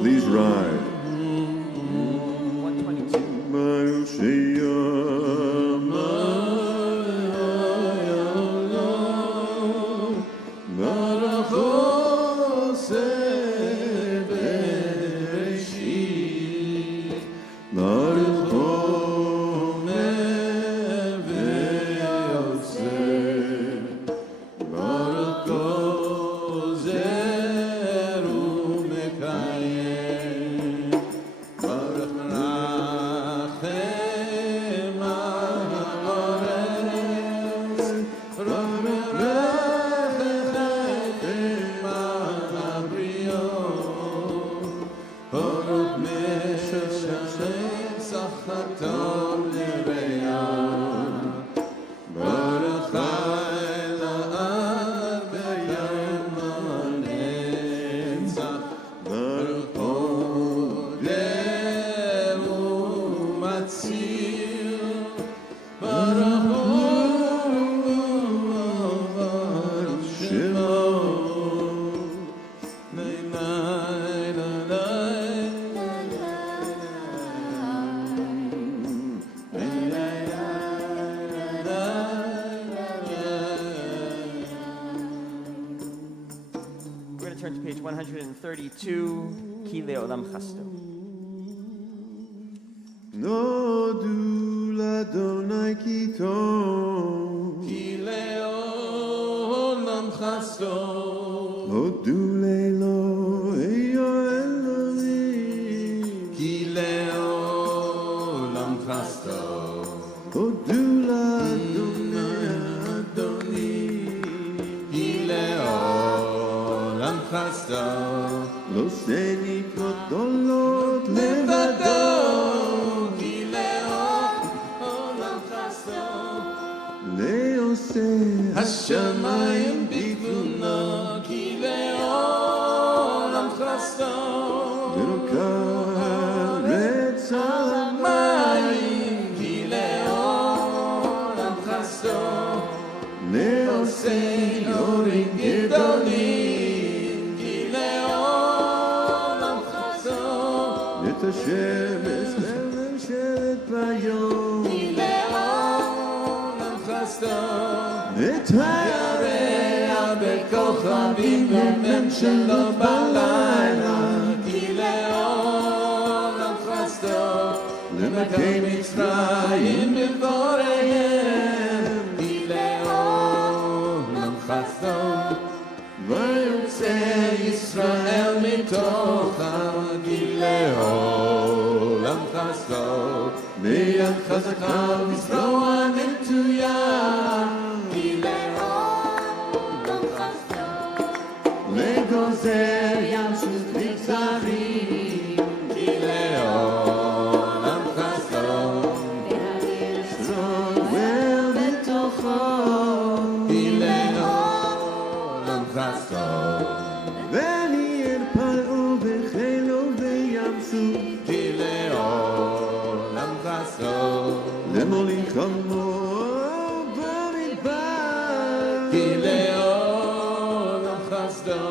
Please ride. 132, Ki Le'olam Chasto. Nodu l'Adonai ki tov, Ki Le'olam Chasto. Hodu le'lo eyo Elohim, Ki Le'olam Chasto. Hodu l'Adonai Adoni, Ki Le'olam Chasto. Lo seni kodolot levado, Ki Le'olam Chasto. le'ose Hashamayim bigvuna. Ki Le'olam Chasto. Verokaretz Hashamayim. Ki Le'olam Chasto. le'ose Yorim Gedolim. Ki Le'olam Chasto. את השמש לממשלת ביום, Ki Le'olam Chasto. את ירח בכוכבים בממשלו בלילה. כי לעולם חסדו למכי מצרים בבוריהם. כי לעולם חסדו ויוצא ישראל מתוכם. כי לעולם חסדו ביד חזקה וזרוע נטויה. כי לעולם חסדו לגוזר ים סוף מצרים, כי לעולם חסדו זוהר בתוכו, כי לעולם חסדו וניער פרעה בחילו בים סוף, כי לעולם חסדו למוליכו במדבר, כי לעולם חסדו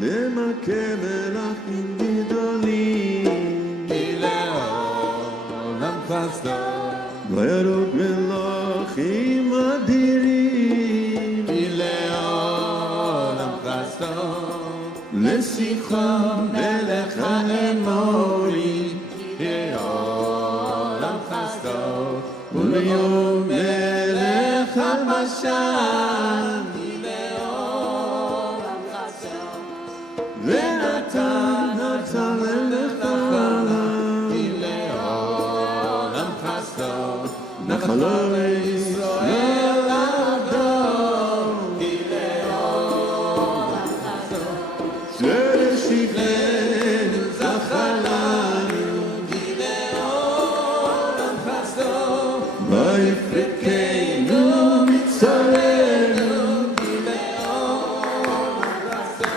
למכה מלכים גדולים, כי לעולם חסדו וירוג מלכים אדירים, כי לעולם חסדו לשיחו מלך האמורי. כי לעולם חסדו וליום מלך הבשן. כי לעולם חסדו ונתן הצלם נחלה, כי לעולם חסדו נחלה לישראל עבדו. כי לעולם חסדו שלשבטנו זכר לנו. כי לעולם חסדו ויפרקנו מצרנו, כי לעולם חסדו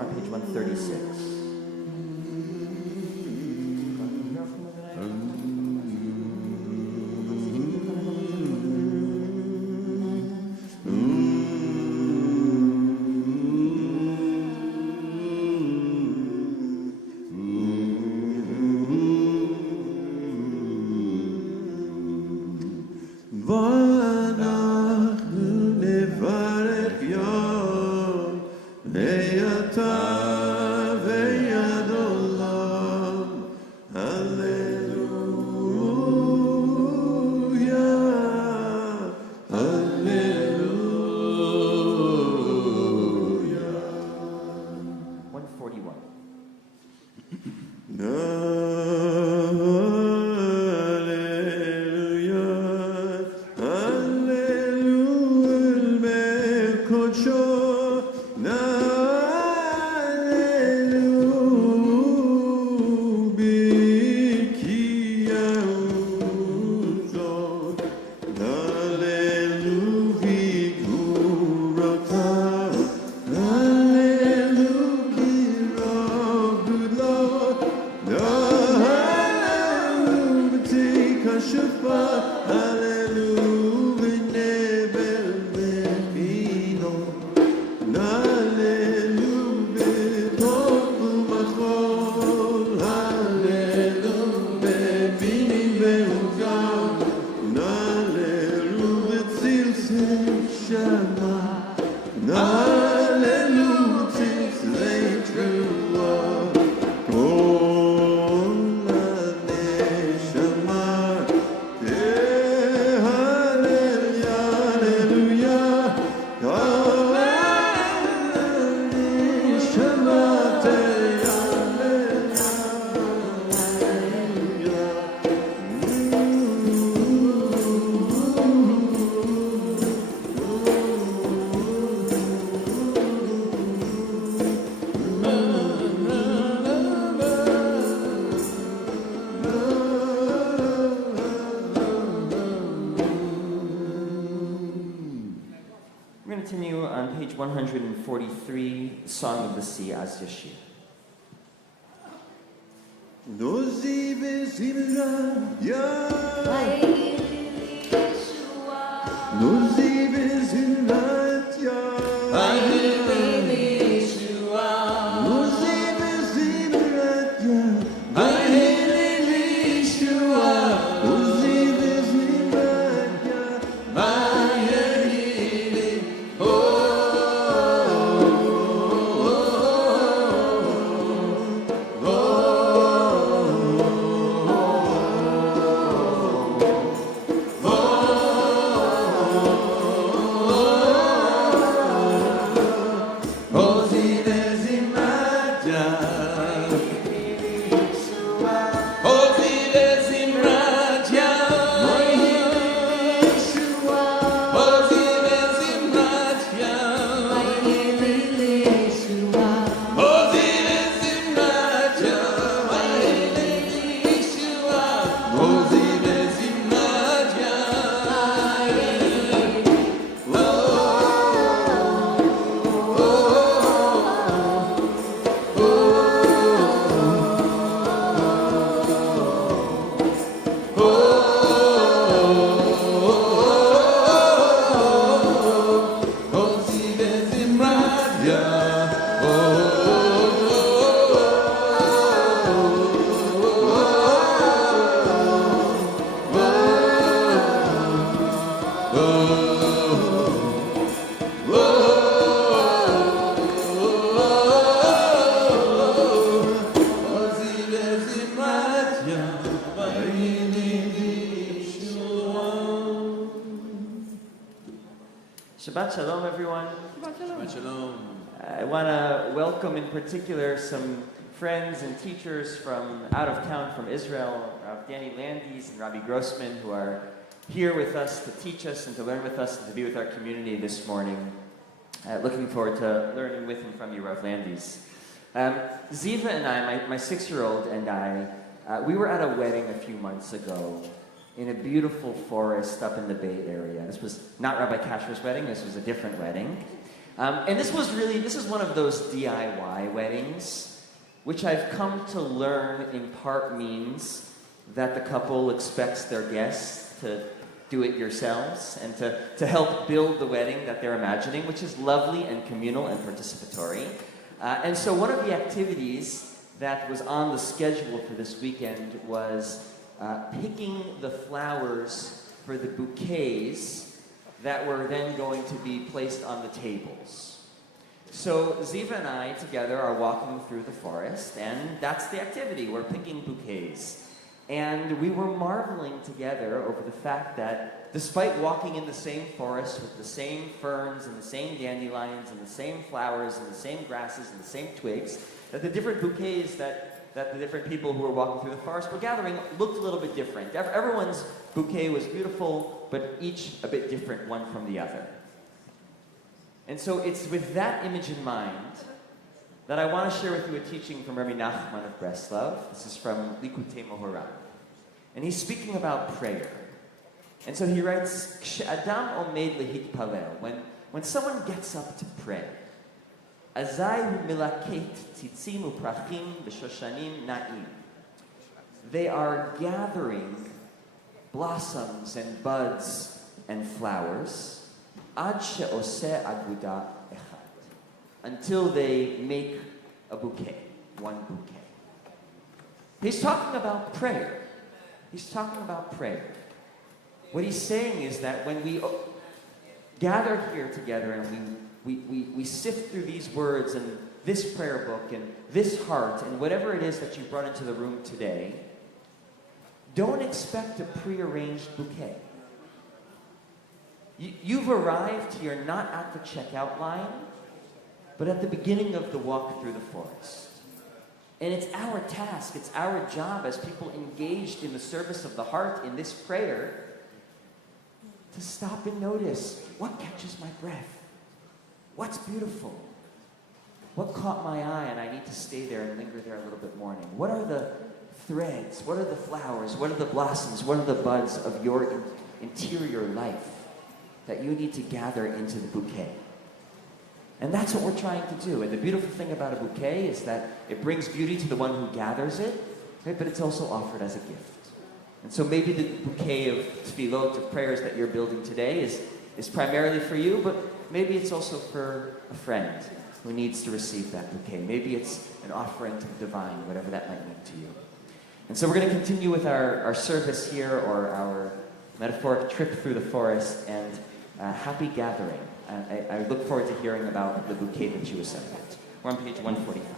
We're on page 136. ואנחנו נברך יום היתה ויד עולם הללויה הללויה 141. We're going to continue on page 143, Song of the Sea, as Yashir. נוזי וזמרה נוזי וזמרת נוזי וזמרת נוזי וזמרת Shabbat Shalom, everyone. Shabbat Shalom. I want to welcome in particular some friends and teachers from out of town from Israel, Danny Landis and Rabbi Grossman, who are here with us to teach us and to learn with us and to be with our community this morning. Looking forward to learning with and from you, Rav Landis. Ziva and I, my 6-year-old and I, we were at a wedding a few months ago in a beautiful forest up in the Bay Area. This was not Rabbi Kasher's wedding, this was a different wedding. And this is one of those DIY weddings, which I've come to learn in part means that the couple expects their guests to do it yourselves and to help build the wedding that they're imagining, which is lovely and communal and participatory. And so one of the activities that was on the schedule for this weekend was picking the flowers for the bouquets that were then going to be placed on the tables. So Ziva and I together are walking through the forest, and that's the activity. We're picking bouquets. And we were marveling together over the fact that despite walking in the same forest with the same ferns and the same dandelions and the same flowers and the same grasses and the same twigs, that the different bouquets that the different people who were walking through the forest were gathering looked a little bit different. Everyone's bouquet was beautiful, but each a bit different one from the other. And so it's with that image in mind that I want to share with you a teaching from Rabbi Nachman of Breslov. This is from Likutei Moharan. And he's speaking about prayer. And so he writes, K'she'adam omed lehitpalel, when someone gets up to pray, Azai hu milaket tzitzim uprachim b'shoshanim na'im. They are gathering blossoms and buds and flowers ad she'oseh aguda echad, until they make a bouquet, one bouquet. He's talking about prayer. He's talking about prayer. What he's saying is that when we gather here together and we sift through these words and this prayer book and this heart and whatever it is that you brought into the room today, don't expect a prearranged bouquet. You've arrived here not at the checkout line, but at the beginning of the walk through the forest. And it's our task, it's our job as people engaged in the service of the heart in this prayer to stop and notice what catches my breath. What's beautiful? What caught my eye and I need to stay there and linger there a little bit more? What are the threads? What are the flowers? What are the blossoms? What are the buds of your interior life that you need to gather into the bouquet? And that's what we're trying to do. And the beautiful thing about a bouquet is that it brings beauty to the one who gathers it, right? But it's also offered as a gift. And so maybe the bouquet of tefillot, of prayers that you're building today is primarily for you, but maybe it's also for a friend who needs to receive that bouquet. Maybe it's an offering to the divine, whatever that might mean to you. And so we're going to continue with our service here, or our metaphoric trip through the forest, and happy gathering. I look forward to hearing about the bouquet that you assembled. We're on page 145.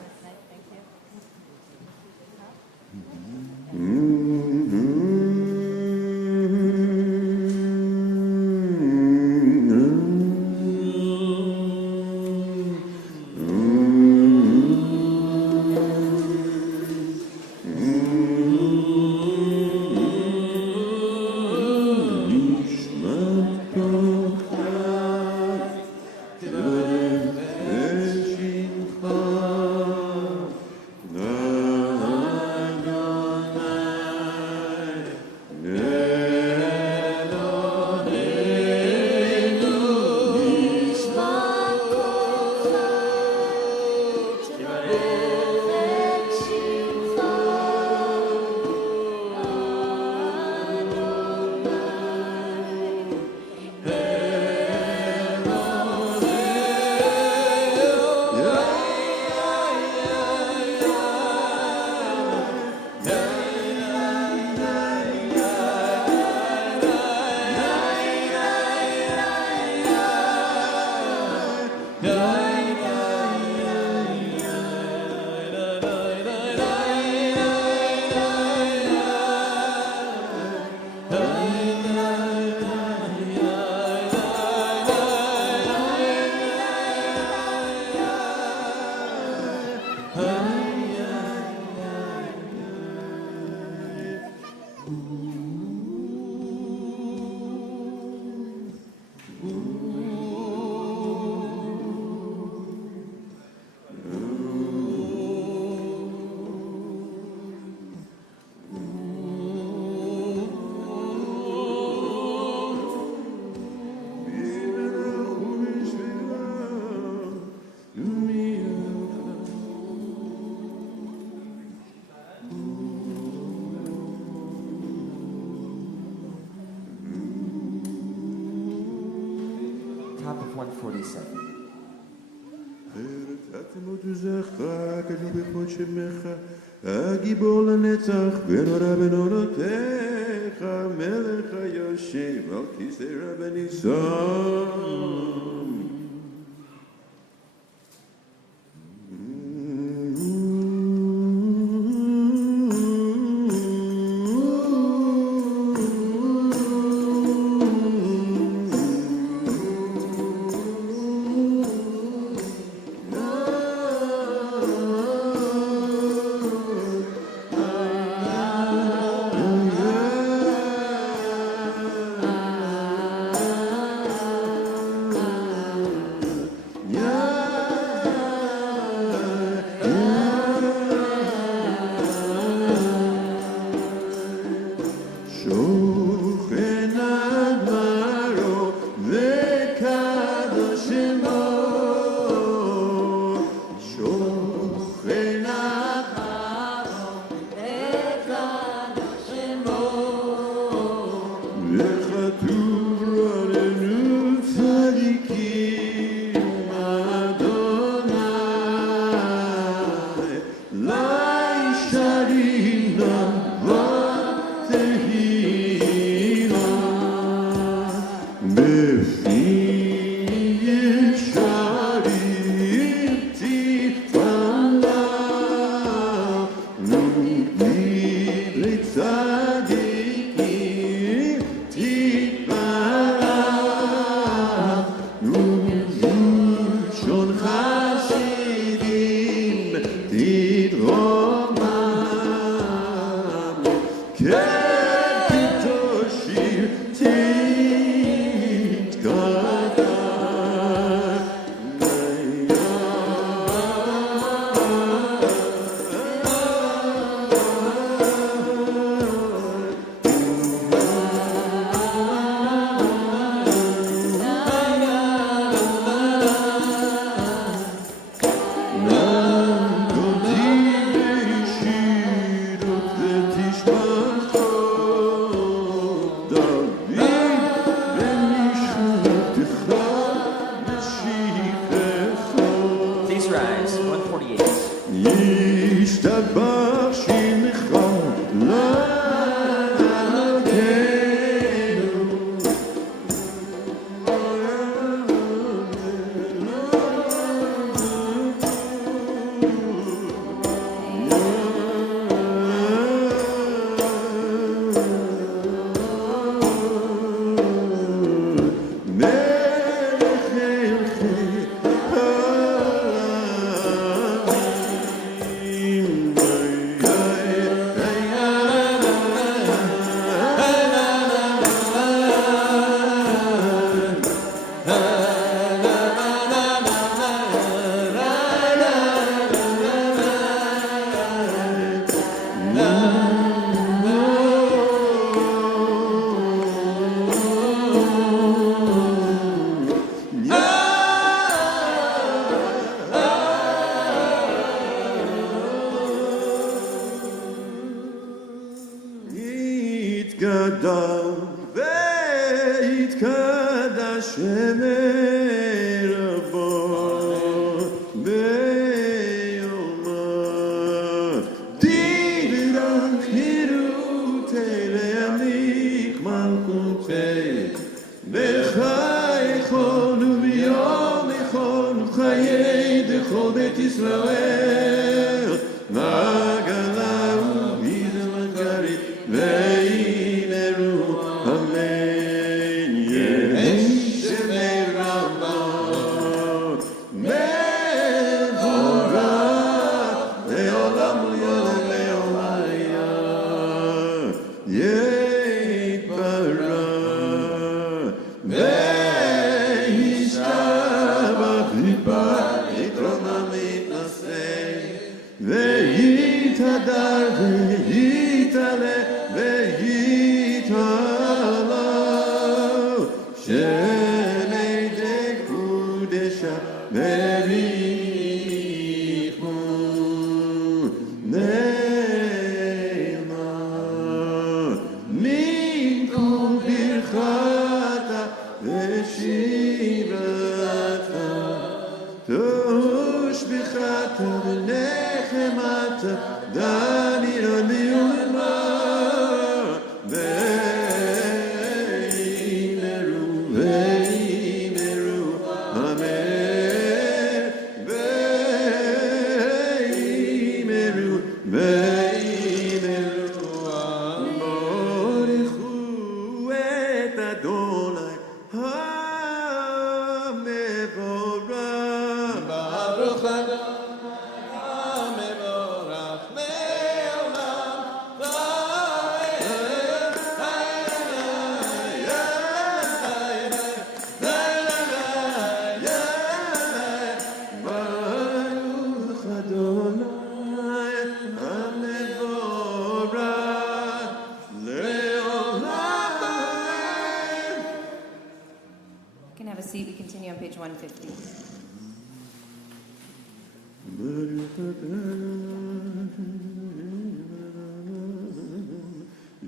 עצמות עוזך, כתוב בכבוד שמך, הגיבור לנצח, ונורא בנורותיך, מלך היושב על כיסא רב נישום. נחת ונחמת דני רבי ולמר ואימרו ואימרו אמן ואימרו ואימרו בורכו את אדוני המבורך ברוך אדוני המבורך מעולם ברוך אדוני המבורך לעולם. You can have a seat. We continue on page 150.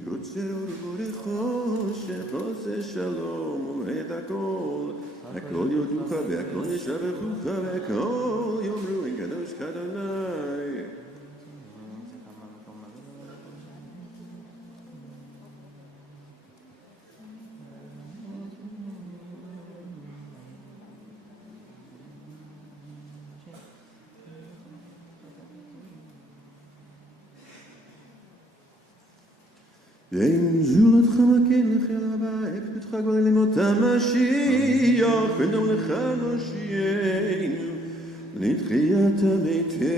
יוצר אור בחושך, עושה שלום ומועד הכל. הכל יודוך והכל ישבחוך והכל יאמרו אין קדוש כאדוני. ואם זולתך מכן לחיל הבא, פתחך כבר למות המשיח, ונום לך נושיינו, לתחיית המתים.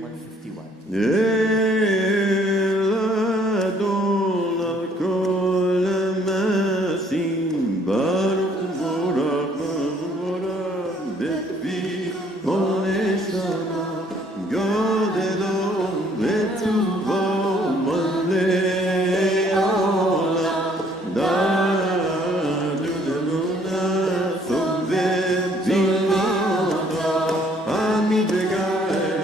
151. אל אדון על כל המעשים, ברוך ובורך ובורך, בכפי כל נשמה, גודלו וטובו מלא העולם, דנו דמונה סובב דמונה, עמיד וגיא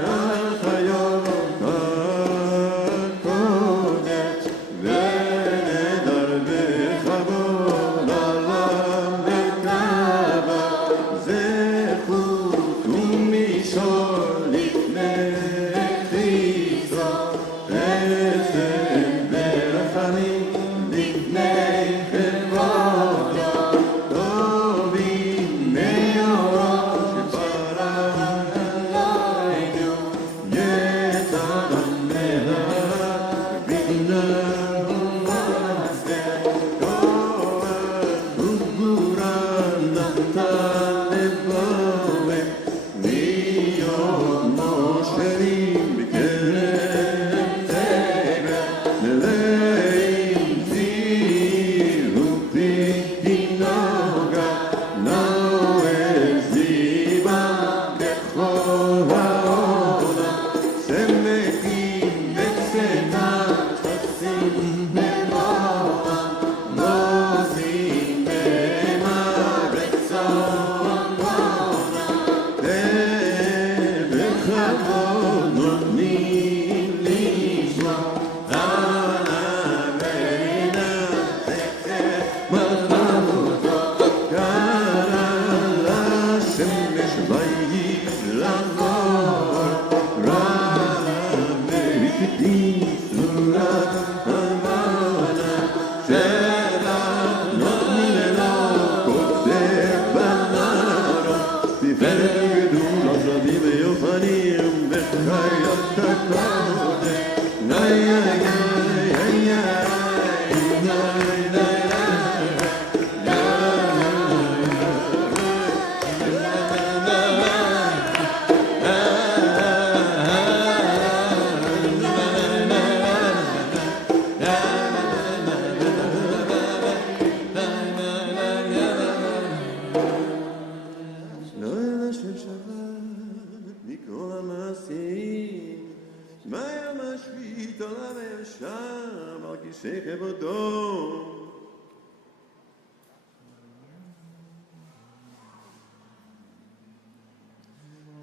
החיות הקודש, ונדר בכבוד עליו וקבע, זכות ומישור לפני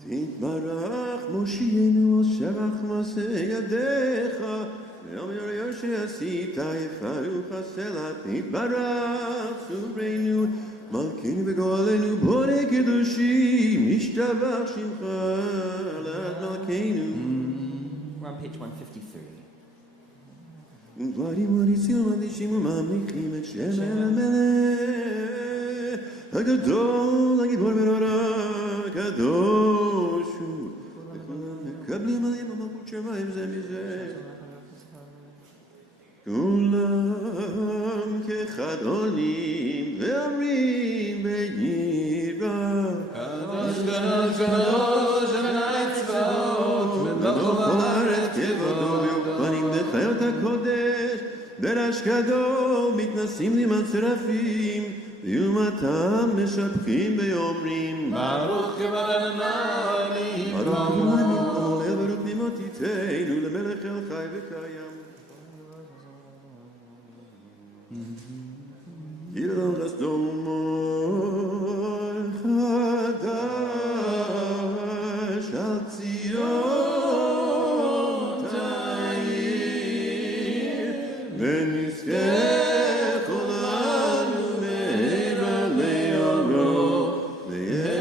תתברך מושיענו שבח מעשה ידיך ואומר שעשית יפה וחסלה תתברך צורנו מלכנו וגואלנו בורא קדושים ישתבח שמך לעד מלכנו. We're on page 153. דברים מוריסים ומדישים וממליכים את שם המלך הגדול, הגיבור ונורא, הקדוש הוא. וכולם מקבלים עליהם המלכות שמיים זה מזה. כולם כאחד עולים ואומרים ביראה. קדוש קדוש קדוש אדוני צבאות מלך הארץ כבודו ואופנים בחיות הקודש ברש גדול מתנסים למען שרפים ויומתם משבחים ואומרים ברוך כבוד אדוני ברוך כבוד מכל אל ברוך נמות תיתנו למלך אל חי וקיים ירום לסדומור חדש על ציון תאיר ונזכה כולנו מהרה לאורו מהרה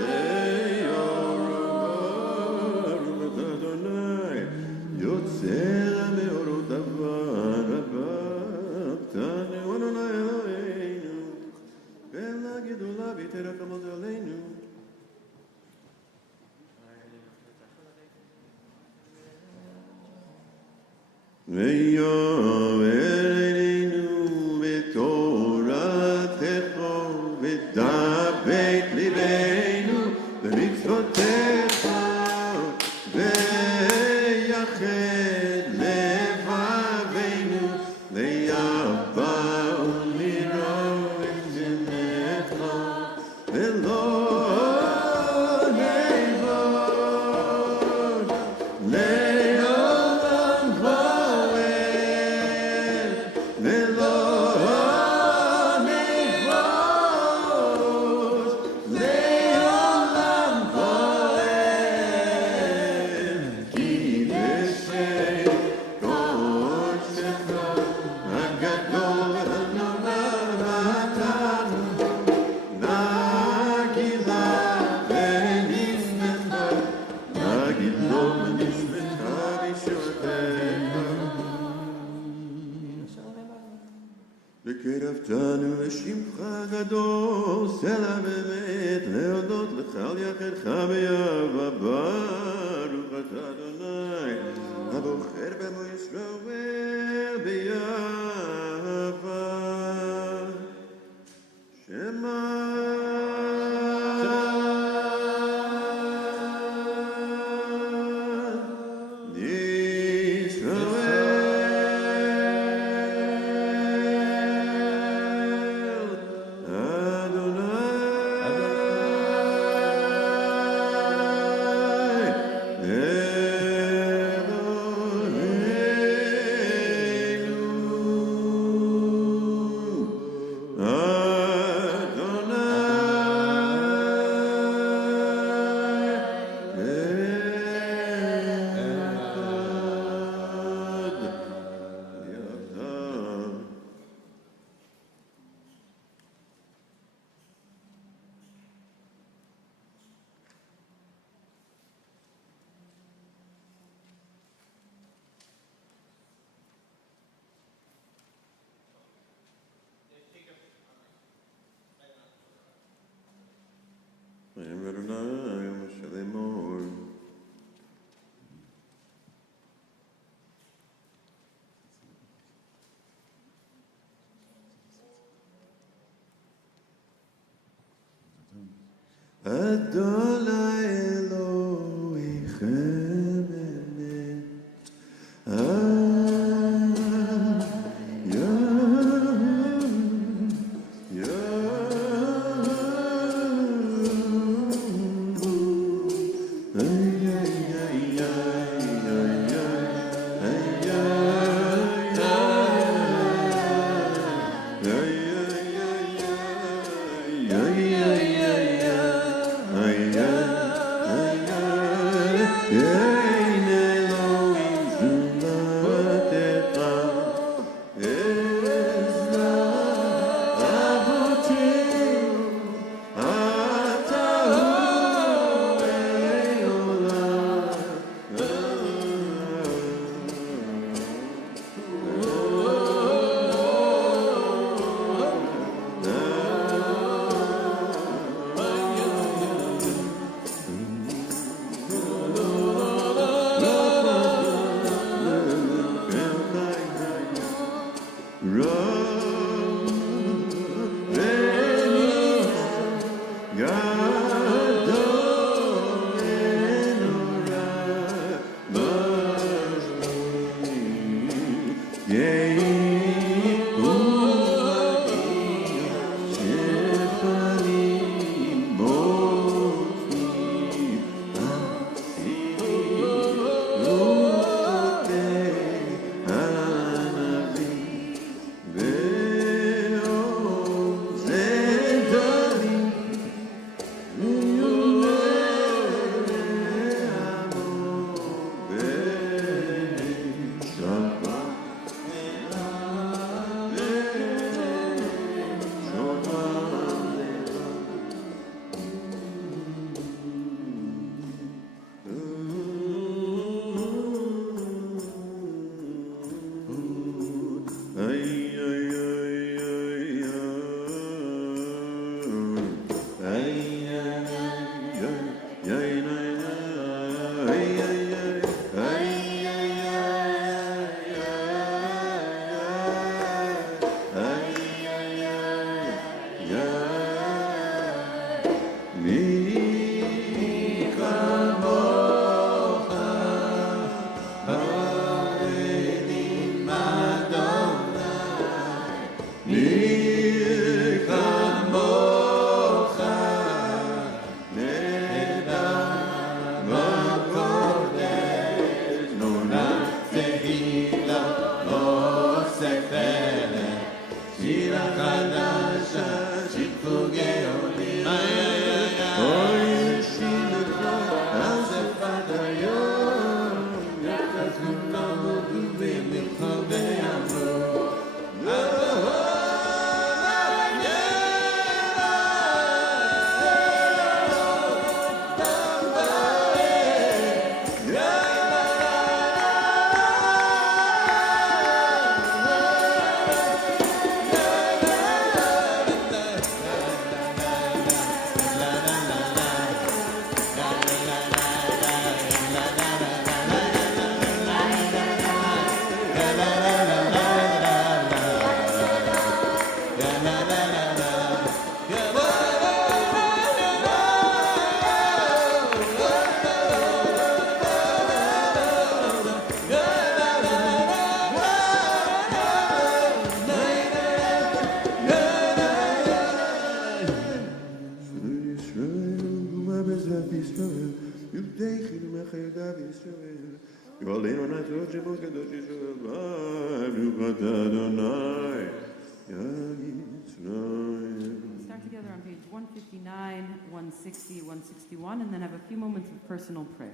לאורו ברוך אדוני יוצר מאורות דבר הבא אדוני אלוהינו ולה גדולה ותרחם עלינו ויאמר אלינו בתורתך ודבק ליבנו במצוותיך ויחד לבבינו ליבא ולראות את שמך ולא נעבוד לעולם פועל ולא נעבוד לעולם פועל כי לשם קודשך הגדול והנורא נתנו נגילה ונשמחה נגילה ונשמחה בישועתך וקרבתנו לשמך הגדול סלע באמת להודות לך על יחידך באהבה ברוך אתה אדוני הבוחר במו ישראל באהבה שמע אדוני אלוהיכם אמת Start together on page 159, 160, 161, and then have a few moments of personal prayer.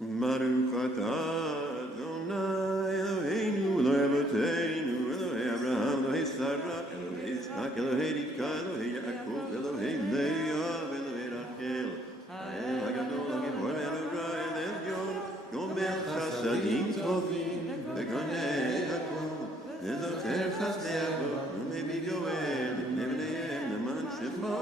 Baruch atah Adonai Eloheinu Eloi Avotenu Eloi Abraham Eloi Sarah Eloi Yitzchak Eloi Rivka Eloi Yaakov Eloi Leah Eloi Rachel Ha'el HaGadol HaGibor Eloi Elyon Gomer Chasadim Tovim Begonei HaKol Nezocher Chasdei Avot Umevi Goel Ibnei Bneihem Leman Shemo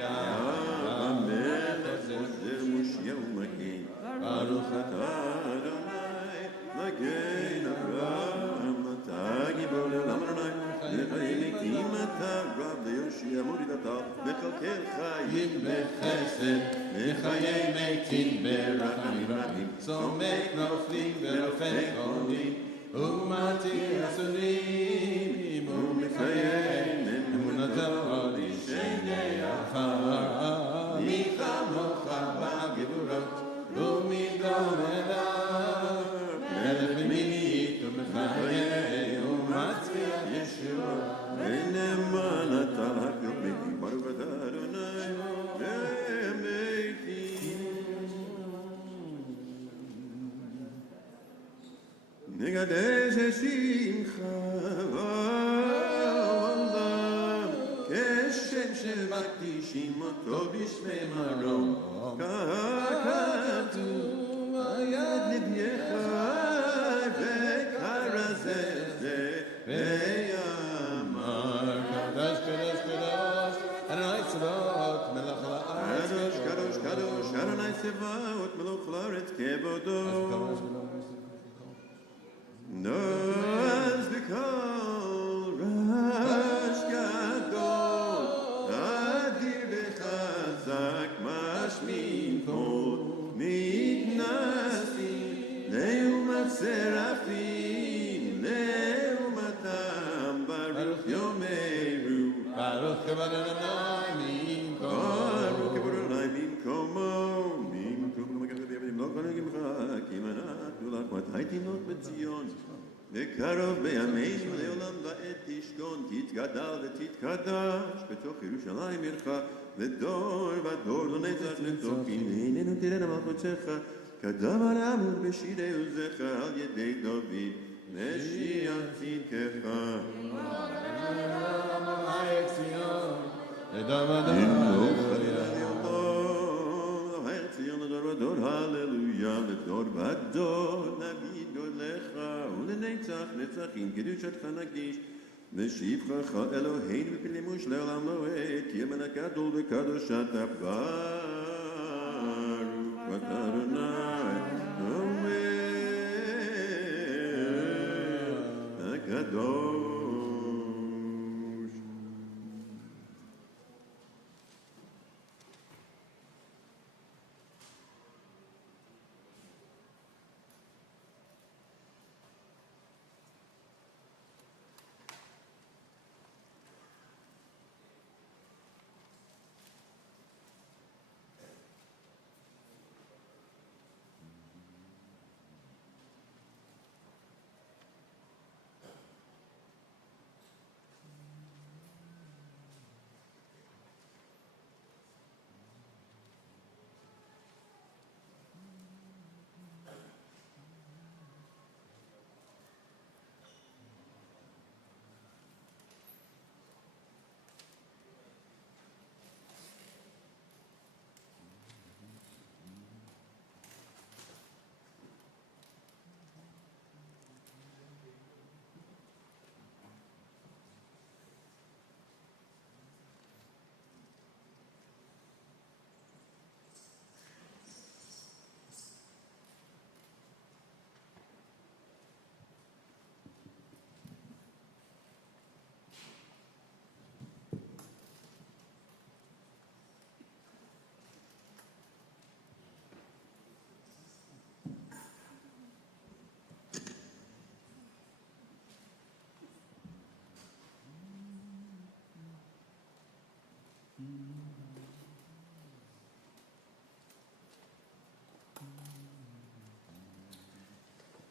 Ya'amelech Ozer Moshiach U'Magen Baruch atah Adonai Magen Avraham Atah Gibor Le'olam Adonai Lechayim Mekim Atah Rab Le'Yoshia Morid Atah Mechalkel Chayim B'Chesed Mechayim Mekim B'Rachamim Rabim Somek noflim ורופא חולים ומתיר אסורים ומקיים אמונתו לשני עפר מי כמוך בגבורות ומדום אליו מלך במינית ומחיה ומצליח ישועות ונאמן אתה לחיות מתי ברוך אתה אדוני למתי נגדש שמחה ועולם כשם שמקדישים אותו בשמי מרום ככתוב היד לבייך וכרזה זה ויאמר קדוש קדוש קדוש אדוני צבאות מלך הארץ קדוש קדוש קדוש אדוני צבאות מלך הארץ כבודו נועז בקול רעש גדול וקרוב בימינו לעולם ועד תשכון, תתגדל ותתקדש, בתוך ירושלים עירך, לדור ודור לנצח נצחים, לעינינו תראה מלכותך, קדם הרמות בשירי עוזך, על ידי דוד, משיח צדקך. ציון לדור ודור, הללויה, לדור ודור, נביא גודלך, ולנצח נצחים, קדושתך נקדיש, ושבחך אלוהינו בפלימוש לעולם לא עת, תהיה מלך גדול וקדושת ברוך אתה אדוני, המלך הקדוש.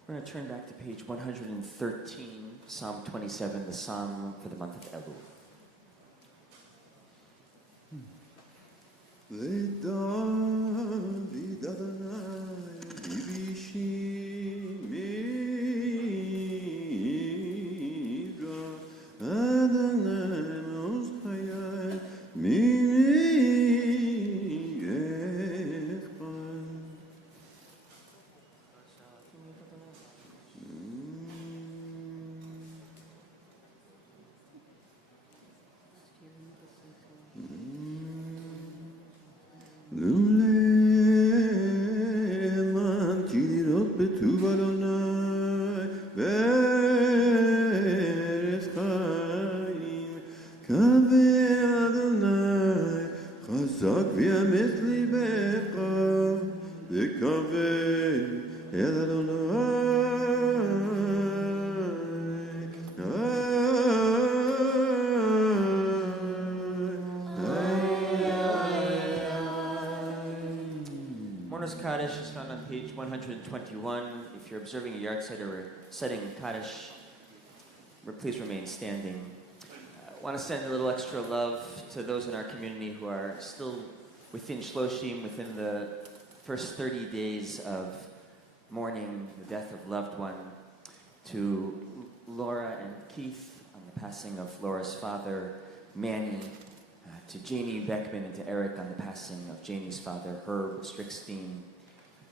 We're going to turn back to page 113, Psalm 27, the psalm for the month of Elul. לדוד אדוני גיבישי מירה אדוני מעוז חיי מירי אכפן לולמן תדירות בטוב אדוני בארץ חיים קווה אדוני חזק ויאמץ ליבך וקווה אל אדוני Mourner's Kaddish is found on page 121. If you're observing a yard site or setting Kaddish, please remain standing. I want to send a little extra love to those in our community who are still within Shloshim, within the first 30 days of mourning the death of loved one, to Laura and Keith on the passing of Laura's father, Manny, to Janie Beckman and to Eric on the passing of Janie's father, Herb Strickstein,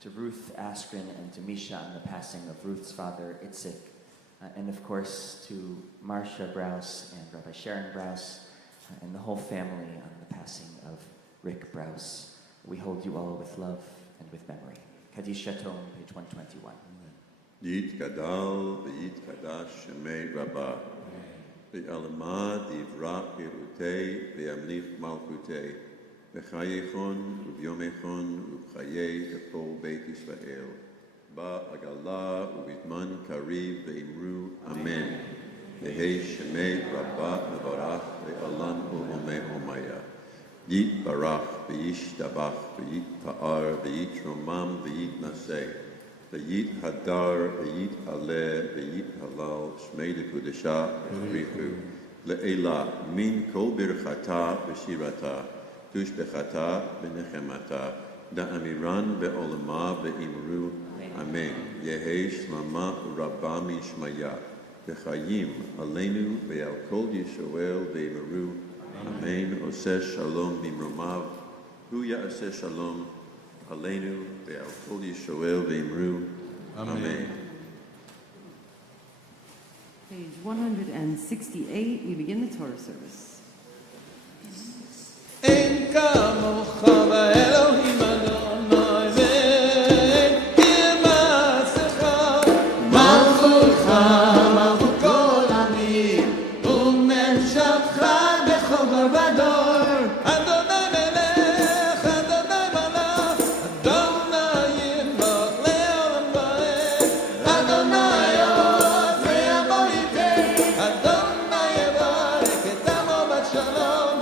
to Ruth Askren and to Misha on the passing of Ruth's father, Itzik, and of course to Marcia Brous and Rabbi Sharon Brous and the whole family on the passing of Rick Brous. We hold you all with love and with memory. Kaddish Yatom, page 121. יתגדל ויתקדש שמי רבה בעלמא דברה חירותי וימליך מלכותי בחייכון וביומכון ובחיי כל בית ישראל בעגלה ובזמן קריב ואמרו אמן יהי שמי רבה מברך לעולם ולעולמי עולמיה יתברך וישתבח ויתפאר ויתרומם ויתנשא V'yit hadar, v'yit aleh, v'yit halal, shmei lekudesha, v'chrichu, le'ela, min kol birchata v'shirata, tushbechata v'nechemata, da'amiran be'olama ve'imru, amen. Yehi shlama u'rabba mishmaya, v'chayim aleinu ve'al kol yishoel ve'imru, amen. Oseh shalom bimromav, hu ya'aseh shalom, Aleinu ve'al kol Yishoel ve'imru. Amen. Page 168, we begin the Torah service. אין כמוך באלוהים אדוני ואין כמעשיך מלכותך מלכות כל עמים וממשלתך בכל דור ודור אדוני מלך אדוני מלך אדוני ימלוך לעולם ועד אדוני עוז ויבוא ייתן אדוני יברך את עמו בשלום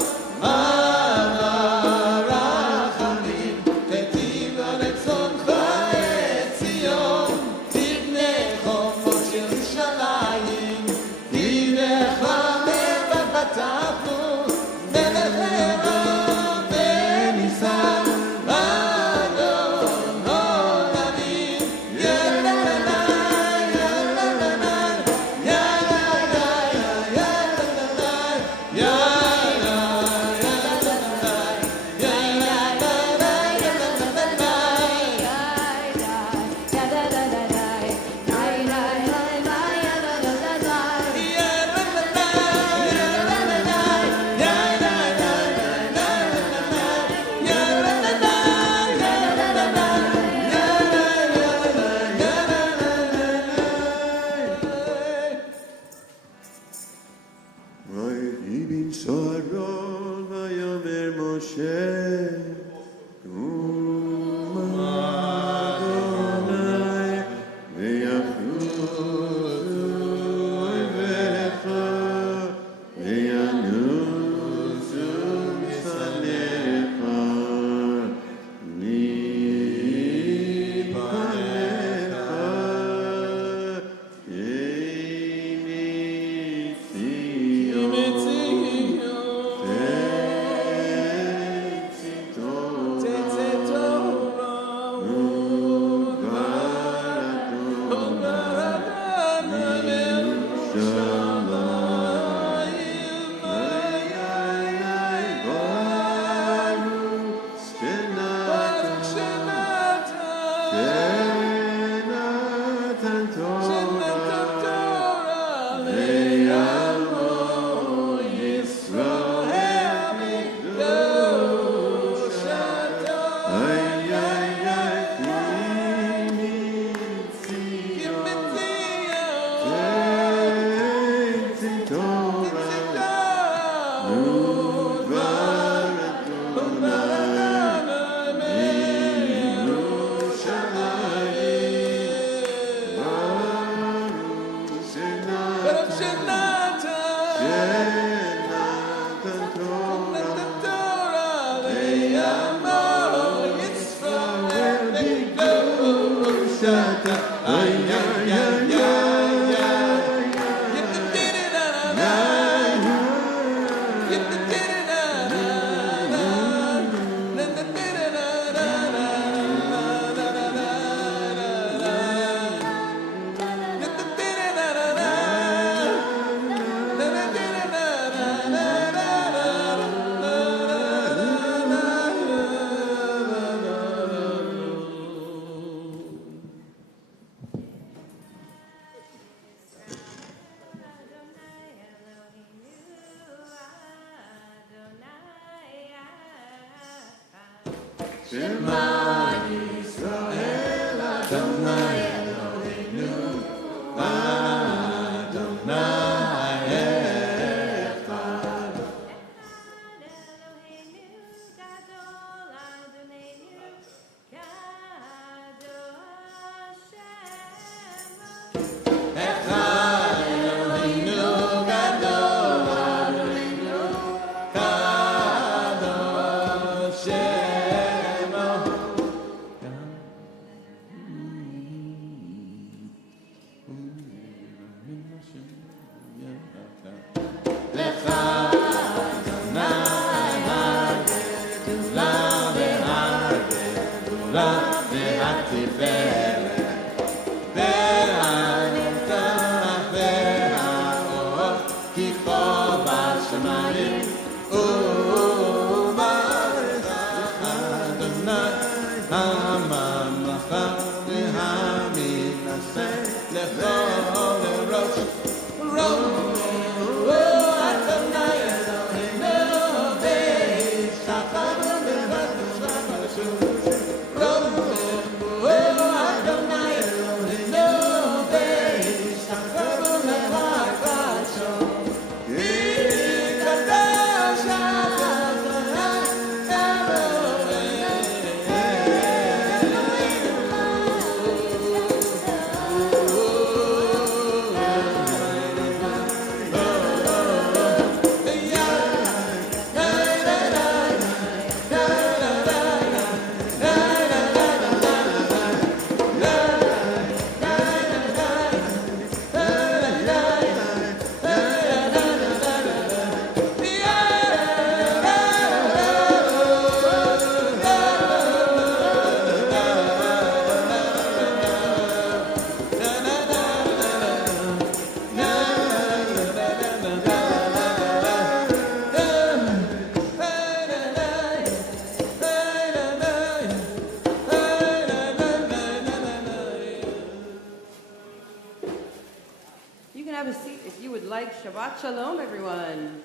Shabbat Shalom, everyone.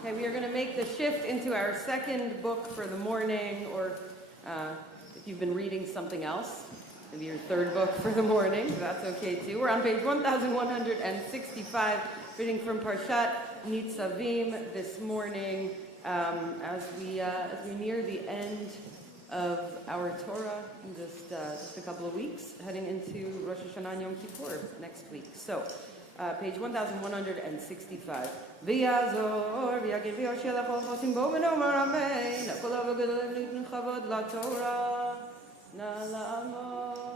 Okay, we are going to make the shift into our second book for the morning, or if you've been reading something else, maybe your third book for the morning, that's okay too. We're on page 1165, reading from Parshat Nitzavim this morning, as we near the end of our Torah in just a couple of weeks, heading into Rosh Hashanah and Yom Kippur next week. So, page 1165. V'yazor v'yagir v'yoshel achol chosim bo v'nomar amen. Kol ha'v'gedolim nitnu chavod la'Torah. Na la'amor.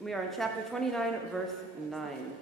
We are in chapter 29, verse 9.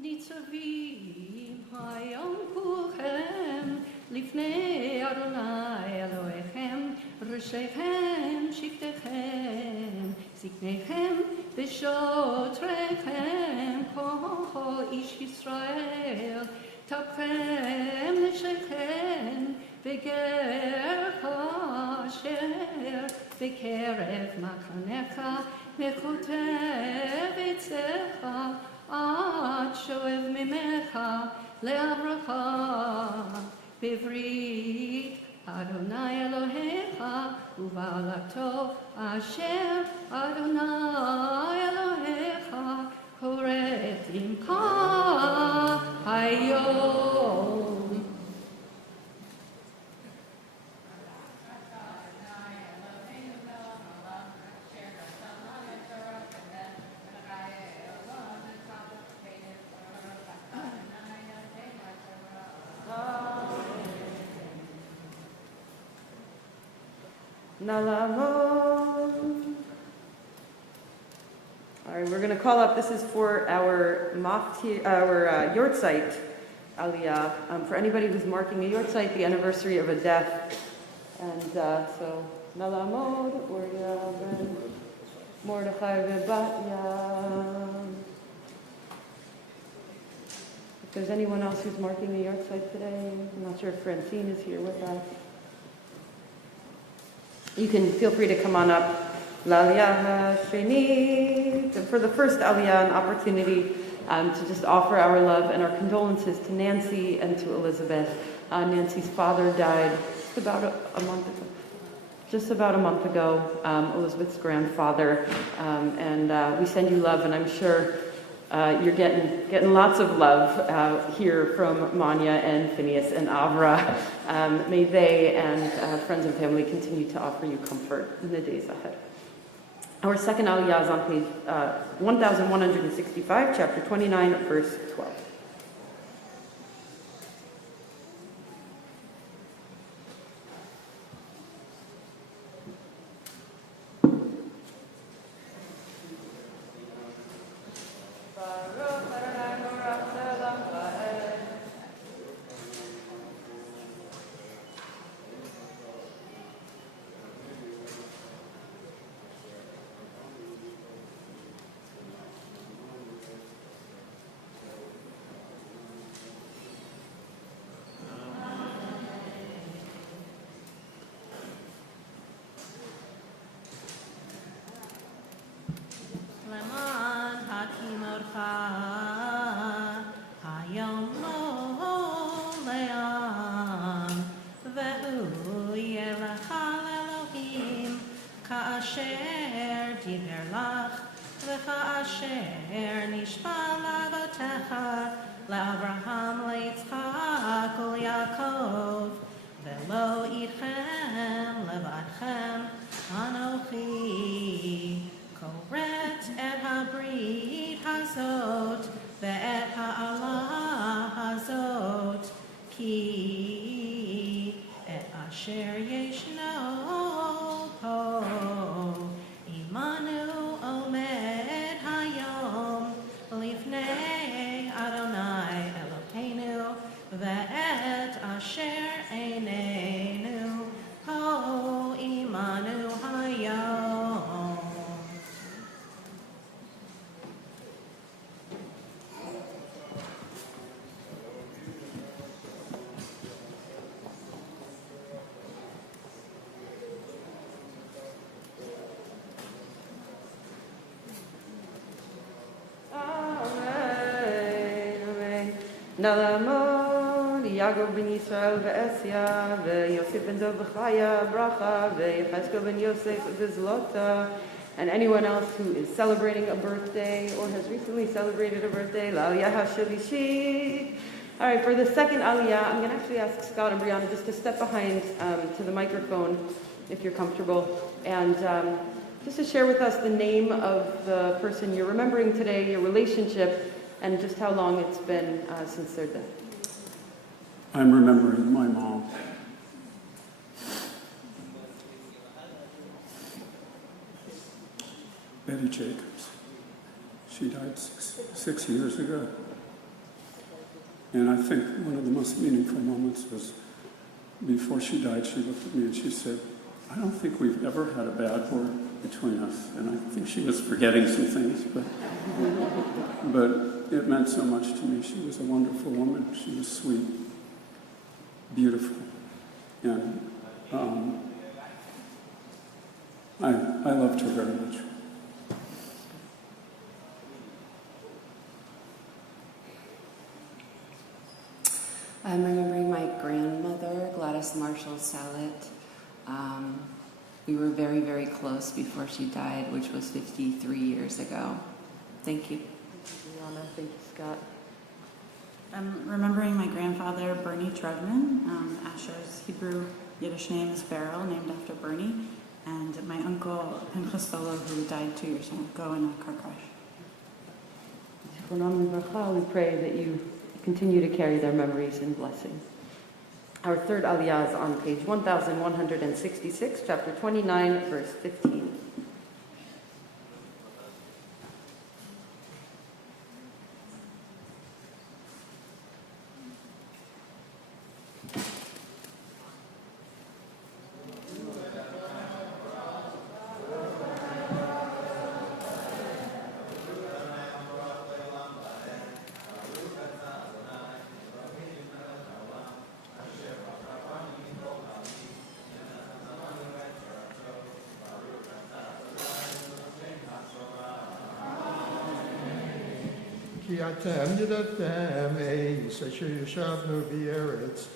ניצבים היום כולכם לפני אדוני אלוהיכם, ראשיכם שבטיכם, זקניכם ושוטריכם, כל איש ישראל, טפכם נשיכם וגרך אשר בקרב מחניך, מכותב עצך עד שואב ממך לברכה בברית אדוני אלוהיך ובעלתו אשר אדוני אלוהיך כורת עמך היום. Nalamod. All right, we're going to call up. This is for our Yortzeit Aliyah. For anybody who's marking a Yortzeit, the anniversary of a death. And so, Nalamod, Uriah ben Mordechai Batya. If there's anyone else who's marking a Yortzeit today, I'm not sure if Francine is here with us. You can feel free to come on up. L'Aliyah Sheni. For the first Aliyah, an opportunity to just offer our love and our condolences to Nancy and to Elizabeth. Nancy's father died just about a month ago, Elizabeth's grandfather. And we send you love, and I'm sure you're getting lots of love here from Manya and Phineas and Avra. May they and friends and family continue to offer you comfort in the days ahead. Our second Aliyah is on page 1165, chapter 29, verse 12. Nalamod, Yaakov ben Yisrael ve'Esya, ve'Yosef ben Dov v'Chaya, Bracha, ve'Yecheskel ben Yosef v'Zlota, and anyone else who is celebrating a birthday or has recently celebrated a birthday, L'Aliyah HaShavishit. All right, for the second Aliyah, I'm going to actually ask Scott and Brianna just to step behind to the microphone, if you're comfortable, and just to share with us the name of the person you're remembering today, your relationship, and just how long it's been since their death. I'm remembering my mom. Betty Jacobs. She died six years ago. And I think one of the most meaningful moments was before she died, she looked at me and she said, "I don't think we've ever had a bad word between us." And I think she was forgetting some things, but it meant so much to me. She was a wonderful woman. She was sweet, beautiful, and I loved her very much. I'm remembering my grandmother, Gladys Marshall Sallet. We were very, very close before she died, which was 53 years ago. Thank you. Brianna, thank you, Scott. I'm remembering my grandfather, Bernie Trevman. Asher's Hebrew Yiddish name is Beryl, named after Bernie. And my uncle, Pinchas Solo, who died 2 years ago in a car crash. We pray that you continue to carry their memories in blessing. Our third aliyah is on page 1166, chapter 29, verse 15. כי אתם ידעתם אש אשר ישבנו בארץ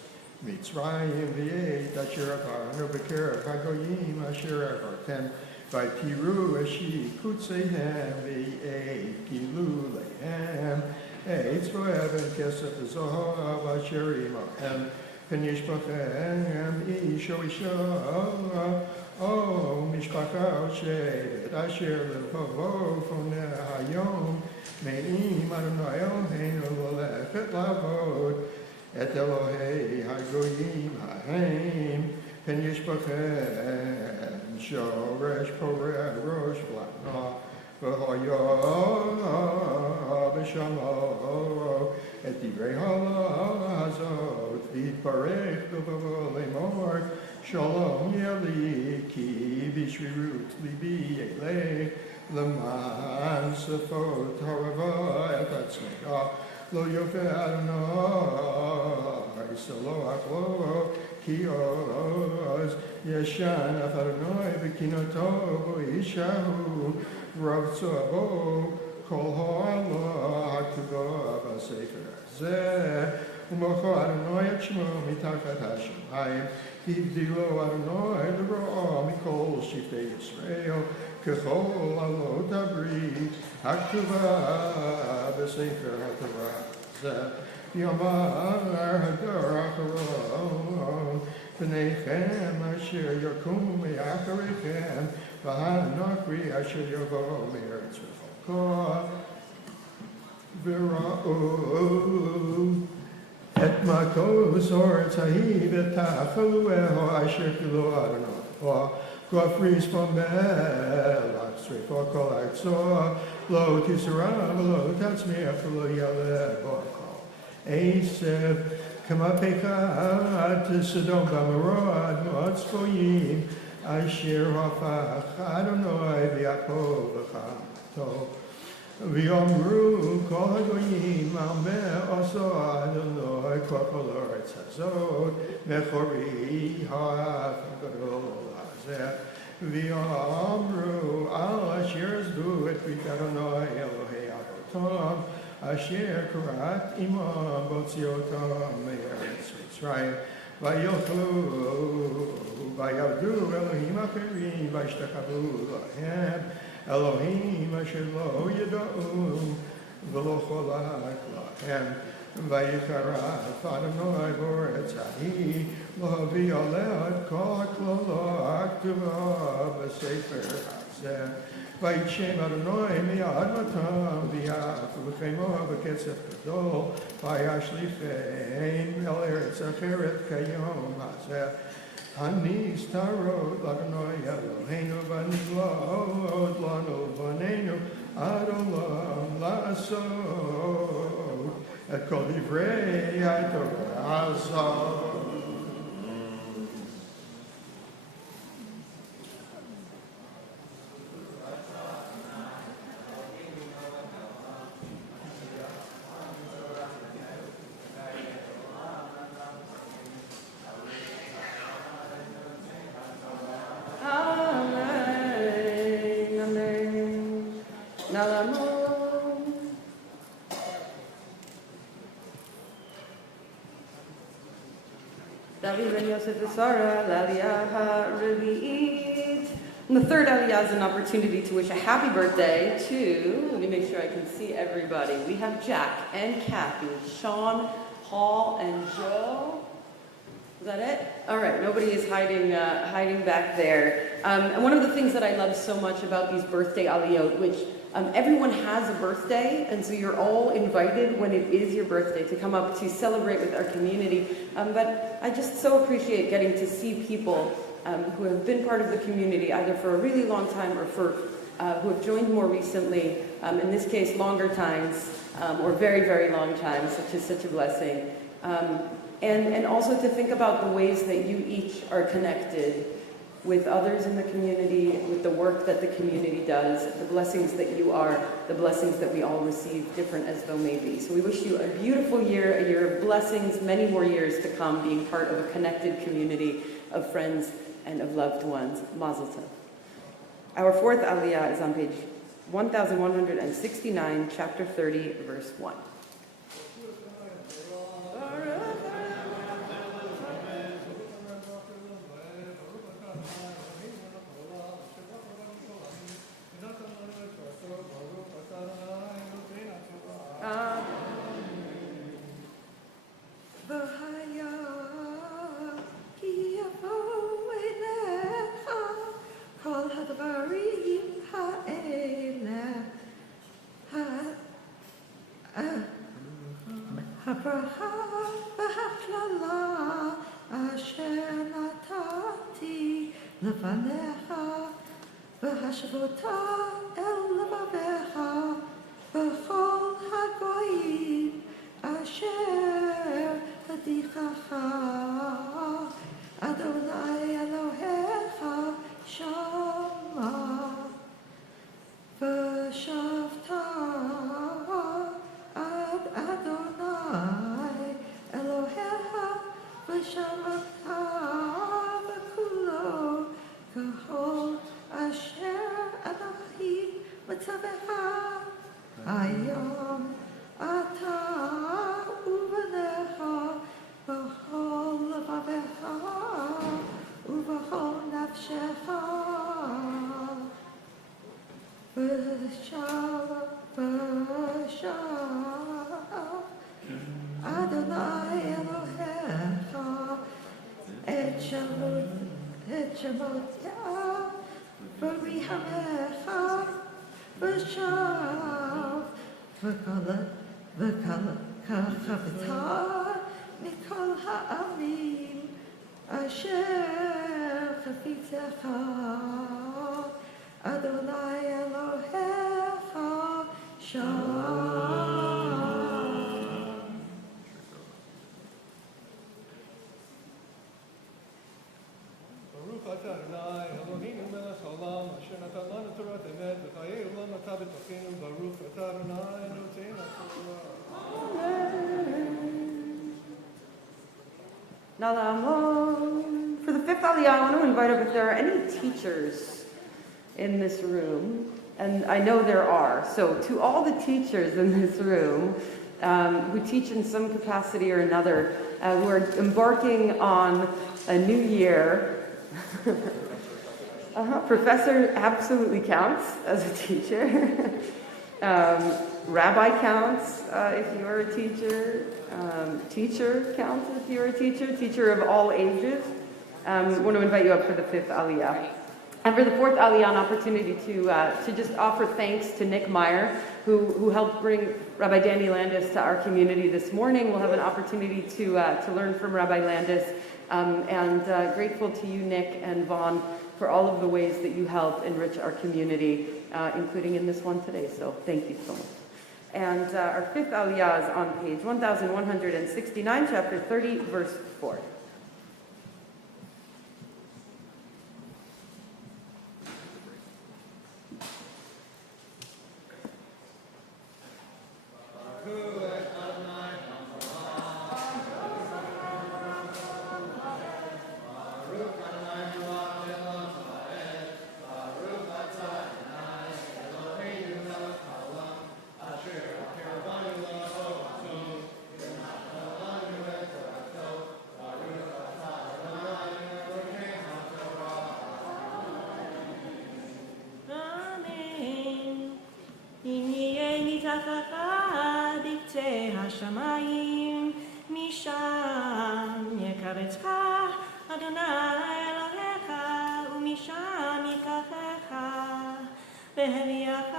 מצרים ועת אשר עברנו בקרב הגויים אשר עברתם ויתירו שיקוציהם ועת גילו להם עץ ואבן כסף וזהב אשר עמכם פן ישפכם איש או אישה או משפחה או שבט אשר לבבו פונה היום מעם אדוני אלוהינו ללכת לעבוד את אלוהי הגויים ההם פן ישפכם שורש פורה ראש בלענה והיה בשמו את דברי הלאה הזאת ויתברך לבבו לאמור שלום יהיה לי כי בשרירות ליבי אלך למען שפות הרבה את עצמך לא יופי אדוני סלוח לו כי עוז ישן אף אדוני וקנאתו בו ישהו רב צבאו כל העלה הכתובה בספר הזה ומוכו אדוני את שמו מתחת השמיים הבדילו אדוני לרעה מכל שבטי ישראל ככל עלות הברית הכתובה בספר התורה זה יאמר הדור האחרון פניכם אשר יקום מאחריכם והנוכרי אשר יבוא מארץ רחוקה וראו את מקום ארץ ההיא ותאכלוהו אשר כילו אדוני כופריס פומל שריפו כל ארצו לא תסרע ולא תצמיח ולא ילד בו כל עשב כמפך עד סדום ועמורה עד צפויים אשר הפך אדוני ויעקב וחמתו ויאמרו כל הגויים על מה עשה אדוני כל הארץ הזאת בכורי האף הגדול הזה ויאמרו על אשר עזבו את ברית אדוני אלוהי אבותם אשר כרת עמם בהוציא אותם מארץ מצרים וילכו ויעבדו אלוהים אחרים וישתחוו להם אלוהים אשר לא ידעו ולא חולק להם ויקרב אדוני בארץ ההיא להביא עליה את כל הכללה הכתובה בספר הזה ויתשם אדוני מאדמתם ויעף וכמו בקצף גדול וישליכם אל ארץ אחרת כיום הזה הנסתרות לאדוני אלוהינו ונגלות לנו בנינו עד עולם לעשות את כל דברי התורה הזאת. David ben Yosef Sarah, l'aliyah ha'revi'it. And the third aliyah is an opportunity to wish a happy birthday to, let me make sure I can see everybody. We have Jack and Kathy, Sean, Paul, and Joe. Is that it? All right, nobody is hiding back there. And one of the things that I love so much about these birthday aliyot, which Everyone has a birthday, and so you're all invited when it is your birthday to come up to celebrate with our community. But I just so appreciate getting to see people who have been part of the community either for a really long time or for who have joined more recently, in this case longer times, or very, very long times, which is such a blessing. And also to think about the ways that you each are connected with others in the community, with the work that the community does, the blessings that you are, the blessings that we all receive, different as though may be. So we wish you a beautiful year, a year of blessings, many more years to come, being part of a connected community of friends and of loved ones. Mazel tov. Our fourth aliyah is on page 1169, chapter 30, verse 1. והשבותה אל לבביך בכל הגויים אשר תדיחך אדוני אלוהיך שמה ושבת עד אדוני אלוהיך ושמעת בכולו ככל אשר אנוכי מצווך היום אתה ובניך בכל לבביך ובכל נפשך ושב אדוני אלוהיך את שמות וריחמך ושב וכחפתה מכל העמים אשר חפיצך אדוני אלוהיך שם. ברוך אתה אדוני אלוהינו מלך העולם אשר נתן לנו תורת אמת וחיי עולם אתה בתוכנו ברוך אתה אדוני נותן התורה. For the fifth aliyah, I want to invite up if there are any teachers in this room, and I know there are. So to all the teachers in this room who teach in some capacity or another, who are embarking on a new year, professor absolutely counts as a teacher. Rabbi counts if you are a teacher. Teacher counts if you're a teacher. Teacher of all ages. I want to invite you up for the fifth aliyah. And for the fourth aliyah, an opportunity to just offer thanks to Nick Meyer, who helped bring Rabbi Danny Landis to our community this morning. We'll have an opportunity to learn from Rabbi Landis. And grateful to you, Nick and Vaughn, for all of the ways that you help enrich our community, including in this one today. So thank you so much. And our fifth aliyah is on page 1169, chapter 30, verse 4. השמיים משם יקרצך אדוני אלוהיך ומשם ייקחך והביאך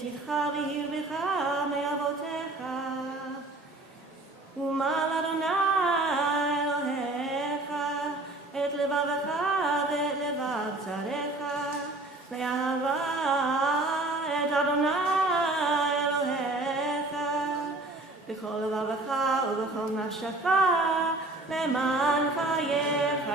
לצדך והרבך מאבותיך. ומל אדוני אלוהיך את לבבך ואת לבב צריך, לאהבה את אדוני אלוהיך בכל לבבך ובכל נפשך למען חייך.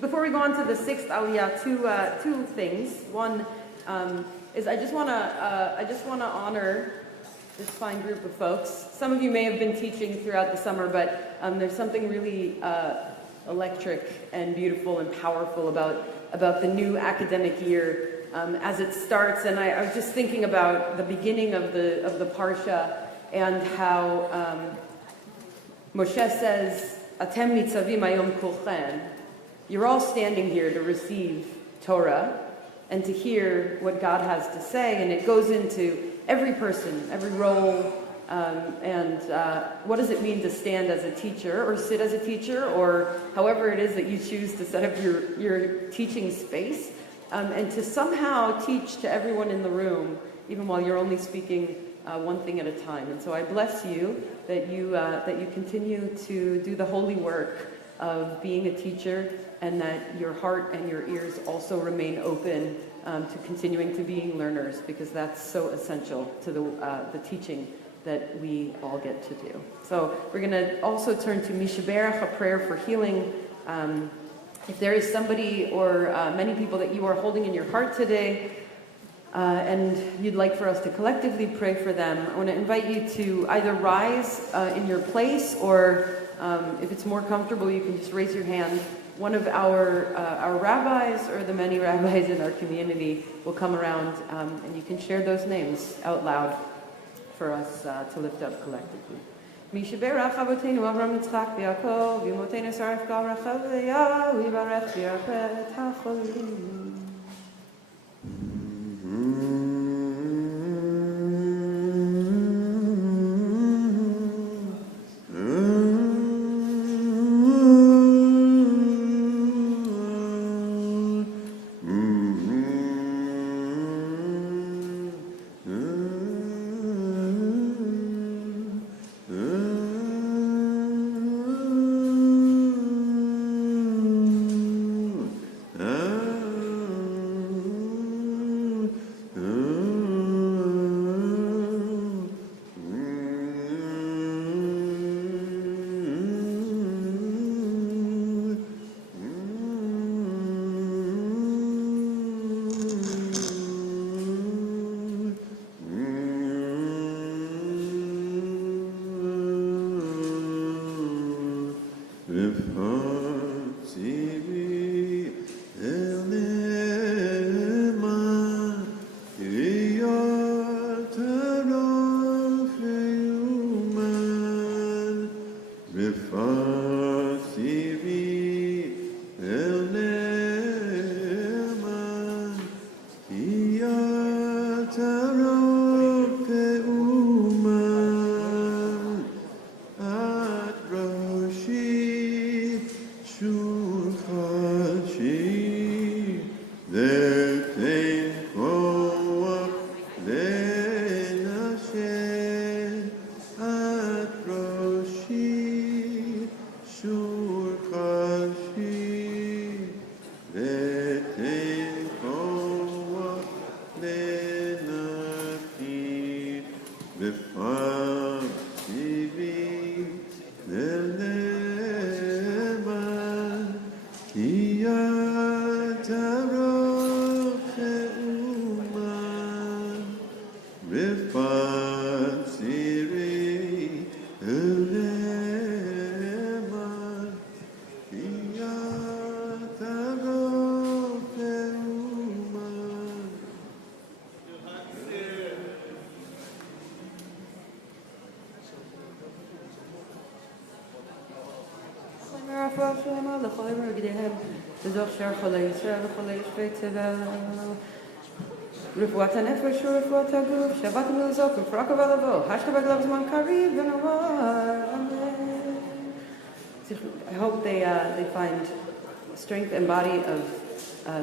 Before we go on to the sixth aliyah, two things. One is I just want to honor this fine group of folks. Some of you may have been teaching throughout the summer, but there's something really electric and beautiful and powerful about the new academic year as it starts. And I was just thinking about the beginning of the parsha and how Moshe says, "Atem nitzavim hayom kulchem." You're all standing here to receive Torah and to hear what God has to say, and it goes into every person, every role, and what does it mean to stand as a teacher or sit as a teacher, or however it is that you choose to set up your teaching space, and to somehow teach to everyone in the room, even while you're only speaking one thing at a time. And so I bless you that you continue to do the holy work of being a teacher, and that your heart and your ears also remain open to continuing to being learners, because that's so essential to the teaching that we all get to do. So we're going to also turn to Mishaberach, a prayer for healing. If there is somebody or many people that you are holding in your heart today, and you'd like for us to collectively pray for them, I want to invite you to either rise in your place, or if it's more comfortable, you can just raise your hand. One of our rabbis, or the many rabbis in our community, will come around, and you can share those names out loud for us to lift up collectively. Mishaberach Avotenu Avram Yitzchak V'Yaakov V'Imotenu Sarah Rivka Rachel Leah V'Yivarech V'Yirpeh Et HaCholim. וזוך שאר חולי ישראל וחולי יושבי תבל. רפואת הנפש ורפואת הגוף, שבת ומלזוק ופרק ולבוא, השתבק לב זמן קריב ונאמר, אמן. I hope they find strength and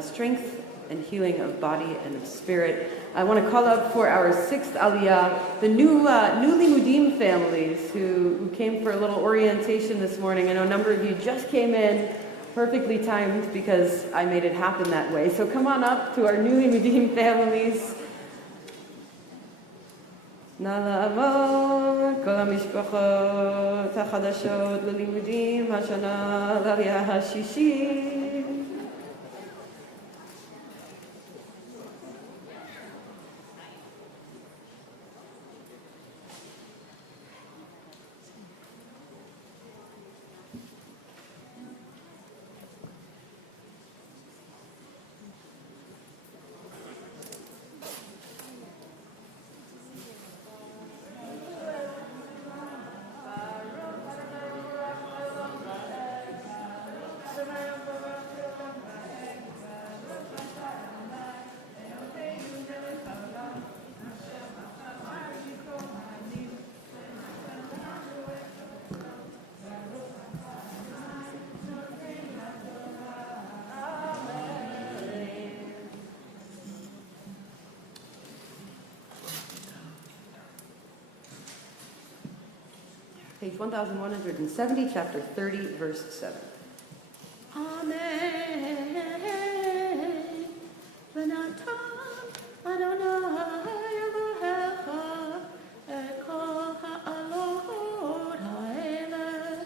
strength and healing of body and of spirit. I want to call up for our 6th Aliyah, the new Limudim families who came for a little orientation this morning. I know a number of you just came in, perfectly timed because I made it happen that way. So come on up to our new Limudim families. נא לעמוד כל המשפחות החדשות ללימודים השנה לעלייה השישית. Page 1170, chapter 30, verse 7. Amen. V'natan Adonai Elohecha et kol ha'alot ha'eleh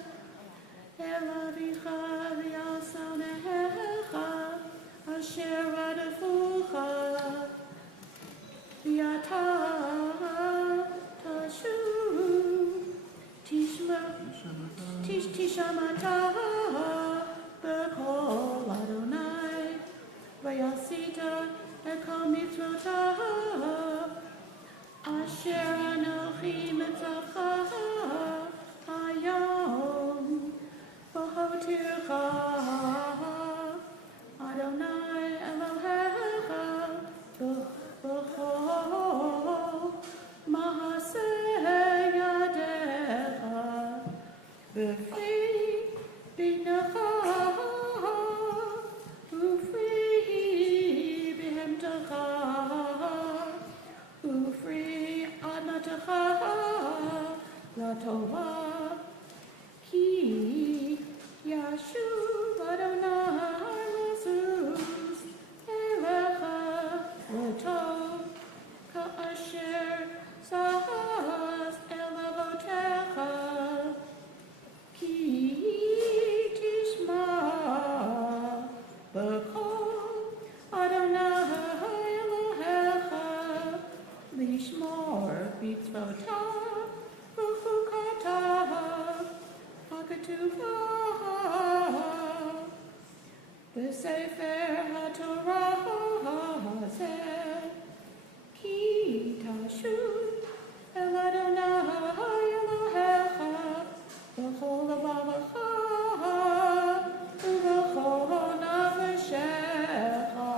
el avicha v'yasanecha asher radafucha v'yata tashuv Tishamata b'kol Adonai v'yasita ekol mitzvotah asher anochi mitzavcha hayom v'hotircha Adonai Elohecha b'chol mahaseh yadecha Free, be free, behemtacha, free, admatacha, la tova, ki yashuv Adonai lazus elecha l'tov ka'asher sahas elavotecha. Ki tishma b'kol Adonai Elohecha lishmor mitzvotav v'chukatav ha'katuvav b'sefer haTorah hazeh ki tashuv el Adonai Elohecha B'chol levavacha u'b'chol nafshecha.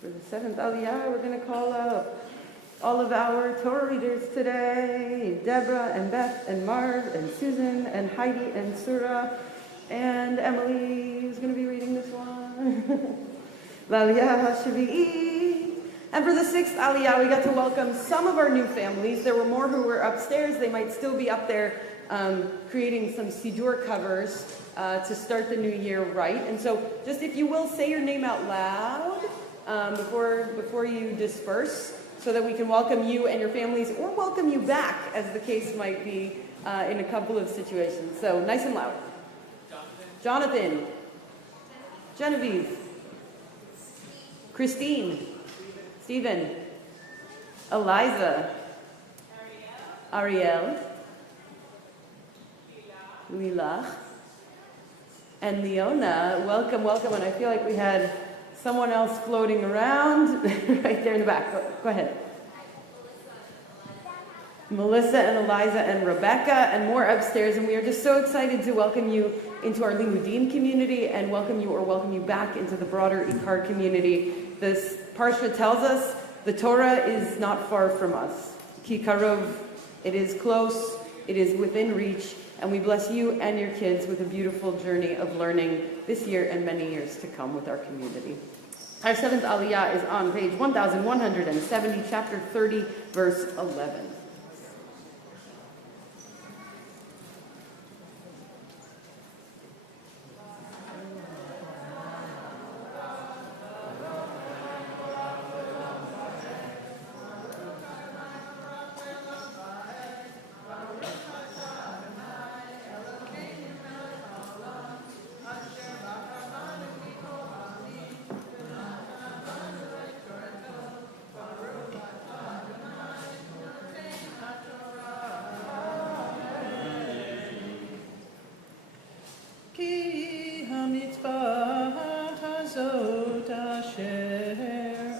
For the 7th Aliyah, we're going to call out all of our Torah readers today, Deborah and Beth and Marv and Susan and Heidi and Surah and Emily, who's going to be reading this one. L'Aliyah HaShavi'i. And for the 6th Aliyah, we got to welcome some of our new families. There were more who were upstairs. They might still be up there creating some Sidur covers to start the new year right. And so just if you will, say your name out loud before you disperse so that we can welcome you and your families or welcome you back as the case might be in a couple of situations. So nice and loud. Jonathan. Genevieve. Christine. Stephen. Eliza. Ariel. Lila. And Leona. Welcome, welcome. And I feel like we had someone else floating around right there in the back. Go ahead. Melissa and Eliza and Rebecca and more upstairs, and we are just so excited to welcome you into our Limudim community and welcome you back into the broader IKAR community. This Parsha tells us the Torah is not far from us. Ki karov, it is close, it is within reach, and we bless you and your kids with a beautiful journey of learning this year and many years to come with our community. Our seventh Aliyah is on page 1170, chapter 30, verse 11. Ki hamitzvah hazot asher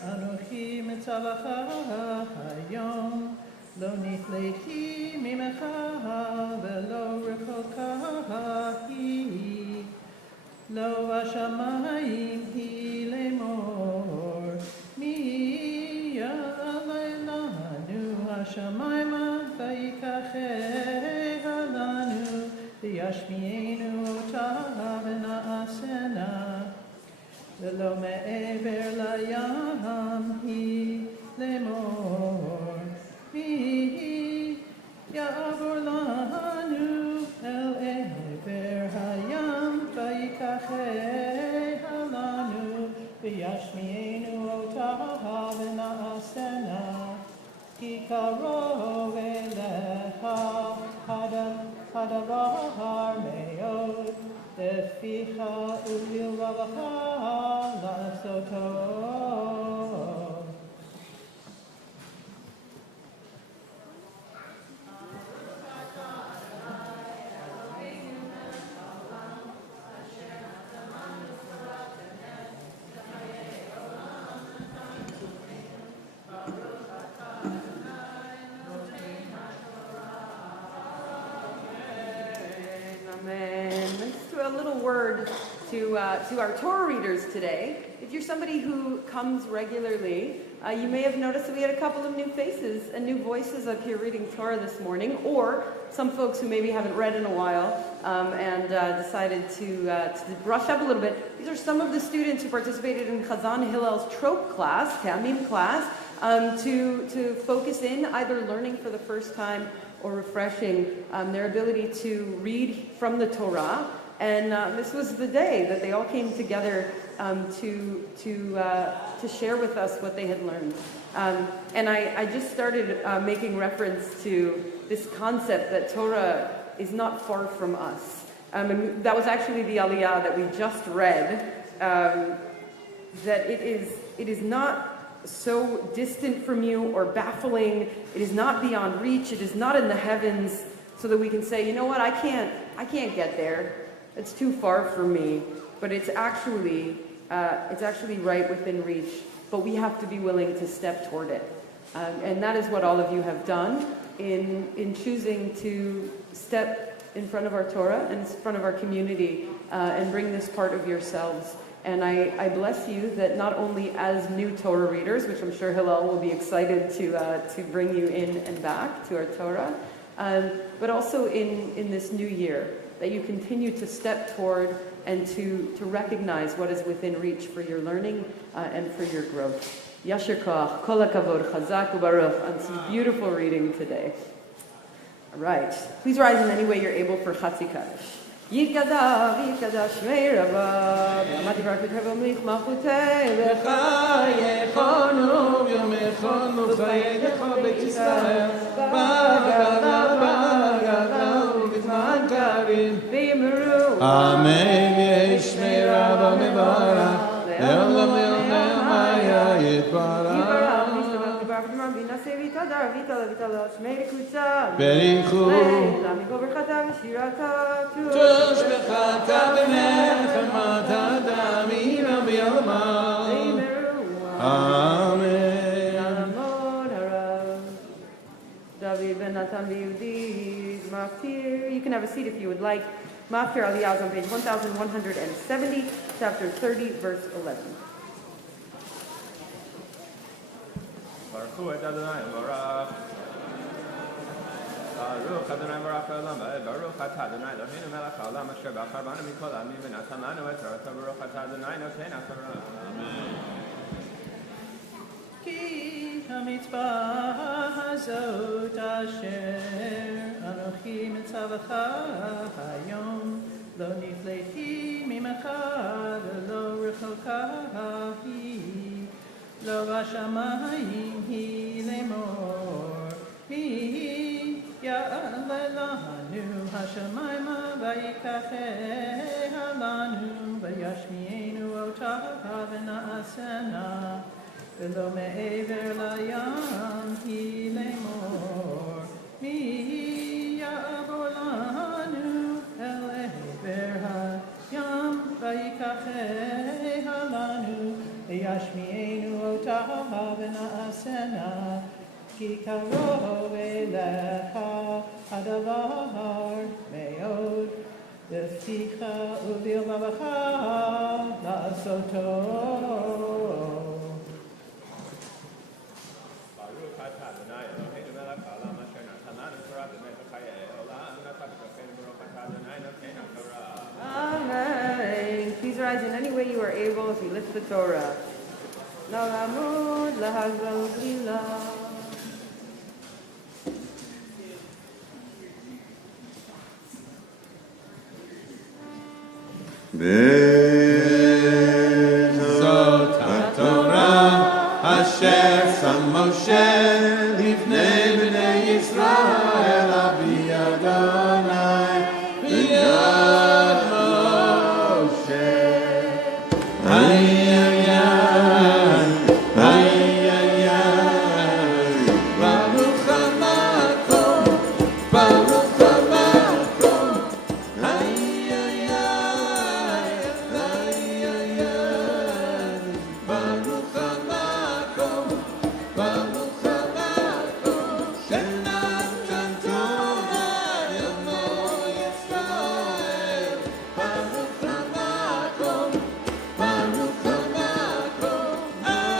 anochi mitzavacha hayom lo nifleti mimecha velo rechoka hi lo hashamayim hi lemor mi ya'alelanu hashamayim vayikacheh halanu v'yashmienu otah v'na'asena v'lo me'ever layam hi lemor mi ya'avor lanu el ever hayam v'yikacheh halanu v'yashmienu otah v'na'asena ki karov elecha hadavar me'od leficha u'lilvavacha la'asoto. Amen. Let's do a little word to our Torah readers today. If you're somebody who comes regularly, you may have noticed that we had a couple of new faces and new voices up here reading Torah this morning, or some folks who maybe haven't read in a while and decided to brush up a little bit. These are some of the students who participated in Chazan Hillel's trope class, Ta'amim class, to focus in either learning for the first time or refreshing their ability to read from the Torah. And this was the day that they all came together to share with us what they had learned. And I just started making reference to this concept that Torah is not far from us. And that was actually the Aliyah that we just read, that it is not so distant from you or baffling. It is not beyond reach. It is not in the heavens, so that we can say, you know what, I can't get there. It's too far for me. But it's actually right within reach. But we have to be willing to step toward it. And that is what all of you have done in choosing to step in front of our Torah and in front of our community and bring this part of yourselves. And I bless you that not only as new Torah readers, which I'm sure Hillel will be excited to bring you in and back to our Torah, but also in this new year, that you continue to step toward and to recognize what is within reach for your learning and for your growth. Yasher koach, kol hakavod, chazak u'baruch, on some beautiful reading today. All right. Please rise in any way you're able for Chatzi Kaddish. Yikadav, shmei Rabbi, Amati Barak B'Teva Mich Machutei, V'chayechonu v'yomechonu chayecha Beit Yisrael, B'agadav v'zman karim, V'yimru, Amen, Yeshmei Rabbi Mevar לעולם לעולם היה יתברך. בריחו תושבחתה בנחמת אדמים וביומם. Amen. You can have a seat if you would like. Maftir Aliyah is on page 1170, chapter 30, verse 11. Baruch Adonai Baruch. Baruch Adonai Baruch Olam. Baruch Atah Adonai Eloheinu melech haolam asher bachar banu mikol ha'amim v'natan lanu et Torah. Baruch Atah Adonai noten haTorah. Amen. Ki hamitzvah hazot asher anochi mitzavecha hayom lo nifleti mimecha v'lo rechoka hi lo bashamayim hi lemor mi ya'alelanu hashamayma vayikacheha lanu vayashmienu otaha v'na'asena v'lo me'ever layam hi lemor mi ya'abor lanu el ever hayam vayikacheha lanu v'yashmienu otaha v'na'asena ki karov elecha hadavar me'od v'fticha u'bilvavecha la'asoto. Baruch Atah Adonai Eloheinu melech haolam asher natan lanu Torah b'mei v'chayei olam natan b'tokeinu. Baruch Atah Adonai noten haTorah. Amen. Please rise in any way you are able as we lift the Torah. Na'amud lahazal lillah. Zot HaTorah asher sam Moshe lifnei bnei Yisrael abi Adonai b'yad Moshe. Ay ay ay ay ay Baruch HaMakom Baruch HaMakom. Ay ay ay Baruch HaMakom Baruch HaMakom שנתן תורה ימו ישראל. Baruch HaMakom Baruch HaMakom. Ay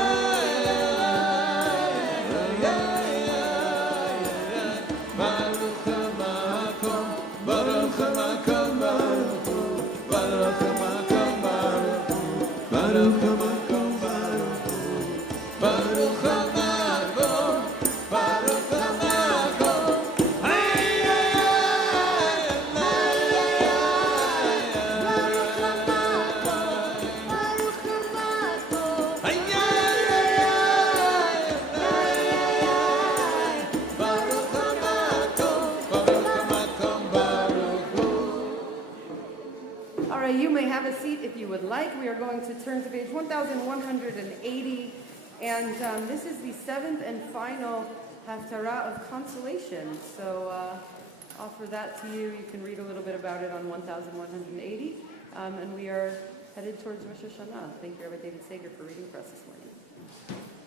ay Baruch HaMakom Baruch HaMakom Baruch HaMakom Baruch HaMakom Baruch HaMakom Baruch HaMakom. Ay ay All right, you may have a seat if you would like. We are going to turn to page 1180, and this is the seventh and final Haftarah of Consolation. So offer that to you. You can read a little bit about it on 1180, and we are headed towards Rosh Hashanah. Thank you, Rabbi David Sager, for reading for us this morning.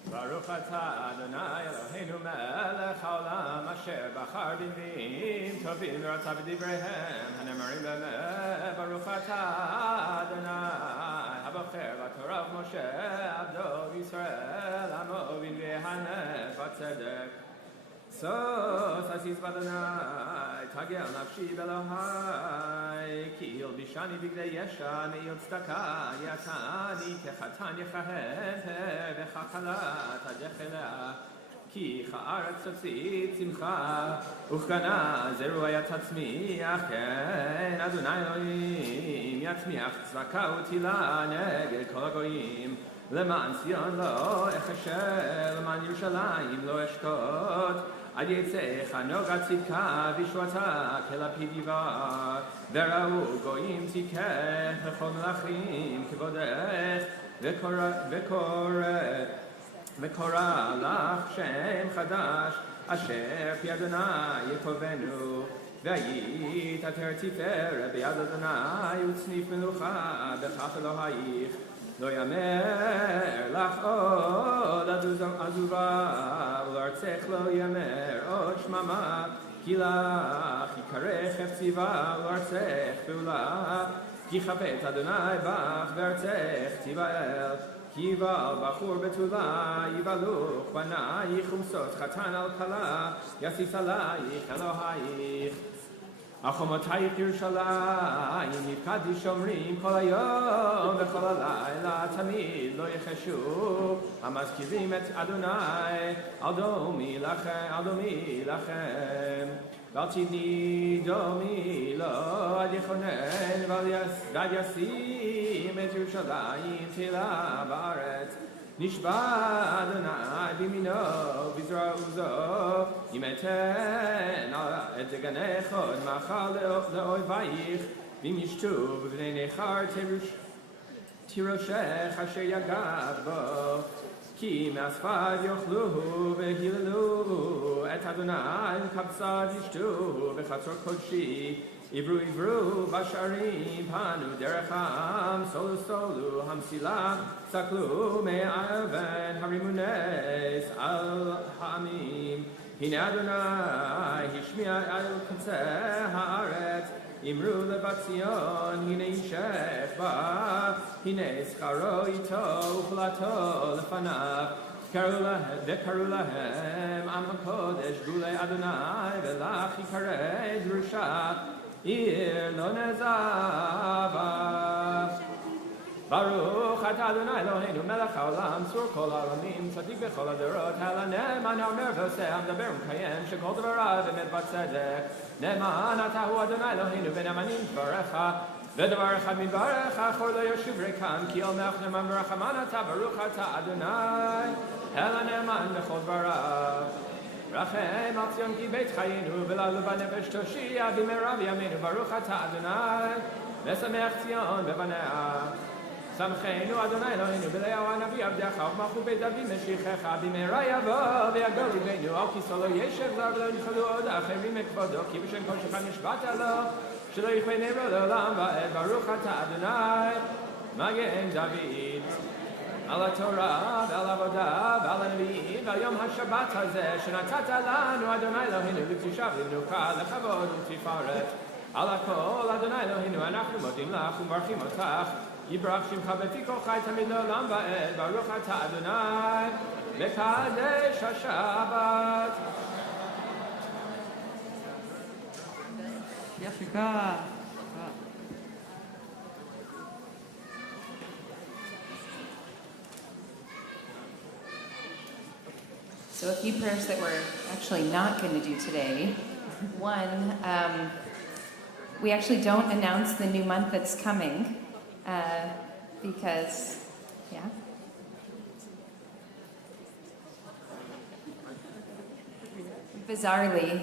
Baruch Atah Adonai Eloheinu melech haolam asher bachar b'nviim tovim v'ratzav b'divreihem hanemarim b'emeh. Baruch Atah Adonai habocher b'torah Moshe abdo Yisrael amo b'nviei hanef v'tzedek. So sasis b'Adonai tagel nafshi b'Elohai ki ilbishani b'gdei yesha me'il tzedaka yatani kechatan yechahen v'chachalat adechelea ki cha'aretz tzotzit simcha uchkana zeru ayatzmiach ken Adonai Elohim yatzmiach tzedaka utila neged kol hagoyim למען ציון לא אחשה, למען ירושלים לא אשקוט, עד יצא חנוג צדקה וישועתה כלפיד יבער, וראו גויים תיקח וכל מלכים כבודך, וקורא לך שם חדש אשר פי אדוני יכובנו והיית עטר תפארת ביד אדוני וצניף מלוכה בכף אלוהיך לא יאמר לך עוד עזובה ולארצך לא יאמר עוד שממה כי לך יקרא חפציבה ולארצך פעולה כי חפץ אדוני בך וארצך תיבהל כי יבל בחור בתולה יבלוך בנייך ומסות חתן על כלה יסיס עלייך אלוהיך החומותייך ירושלים נפקדי שומרים כל היום וכל הלילה תמיד לא יחשו המזכירים את אדוני על דומי לכם ואל תתני דומי לו עד יכונן ועד ישים את ירושלים תהילה בארץ נשבע אדוני בימינו בזרוע עוזו אם אתן את דגנך עוד מאכל לאויבייך ואם ישתו בבני נכר תירושך אשר יגעת בו כי מאספיו יאכלו והיללו את אדוני כבשת ישתו בחצור קודשי עברו בשערים פנו דרך העם סולו המסילה סקלו מהאבן הרימו נס על העמים הנה אדוני השמיע על קצה הארץ אמרו לבת ציון הנה ישך בה הנה שכרו איתו ופלטו לפניו וקראו להם עם הקודש גולי אדוני ולך יקרא דרושה עיר לא נעזבה ברוך אתה אדוני אלוהינו מלך העולם צור כל העולמים צדיק בכל הדורות נאמן האומר ועושה המדבר ומקיים שכל דבריו אמת וצדק נאמן אתה הוא אדוני אלוהינו ונאמנים דבריך ודבר אחד מדבריך אחור לא יושב ריקם כי אל מלך נאמן ורחמן אתה ברוך אתה אדוני נאמן בכל דבריו רחם על ציון כי בית חיינו ולעלו בנפש תושיע במהרה בימינו ברוך אתה אדוני משמח ציון בבניה שמחנו אדוני אלוהינו בליהו הנביא עבדך ומלכות בית דוד משיחך במהרה יבוא ויגל ליבנו על כיסאו לא ישב זר ולא ינחלו עוד אחרים את כבודו כי בשם כל שולחן נשבעת לו שלא יכפה נברו לעולם ועד ברוך אתה אדוני מגן דוד על התורה ועל העבודה ועל הנביאים ועל יום השבת הזה שנתת לנו אדוני אלוהינו לקדושה ולמנוחה לכבוד ולתפארת על הכל אדוני אלוהינו אנחנו מודים לך ומברכים אותך יברך שמך בפי כל חי תמיד לעולם ועד ברוך אתה אדוני מקדש השבת יפיקה So a few prayers that we're actually not going to do today. One, we actually don't announce the new month that's coming because, yeah. Bizarrely,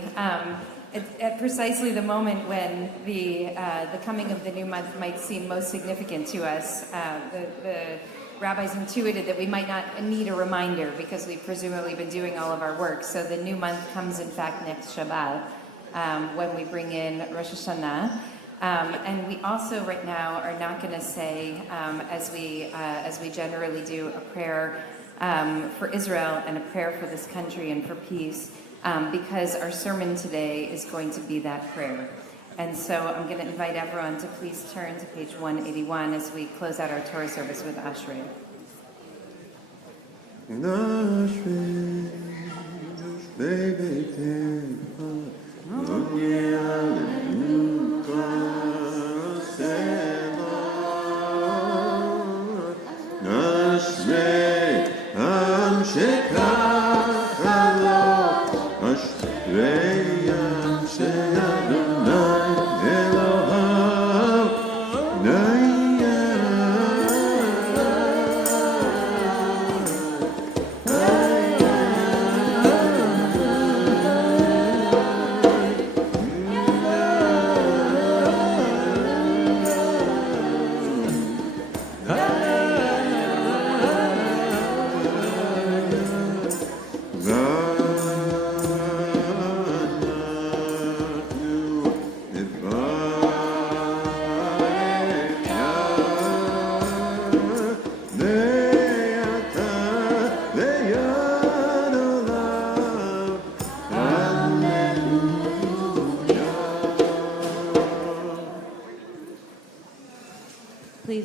at precisely the moment when the coming of the new month might seem most significant to us, the rabbis intuited that we might not need a reminder because we've presumably been doing all of our work. So the new month comes, in fact, next Shabbat when we bring in Rosh Hashanah. And we also right now are not going to say, as we generally do, a prayer for Israel and a prayer for this country and for peace, because our sermon today is going to be that prayer. And so I'm going to invite everyone to please turn to page 181 as we close out our Torah service with Ashrei.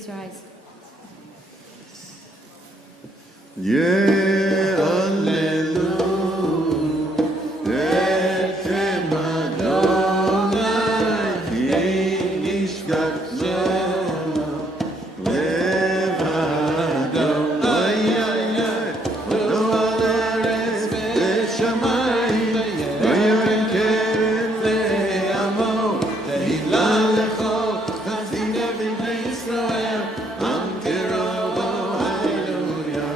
Please rise. Yeah, hallelujah. Echem Adonai, ki nishkachno, levado. Ay, ay, ay. Lo al eretz v'shamayim, v'yorim keren le'amo, tehila lecho, chazid b'nei Yisrael, am kerovo, hallelujah.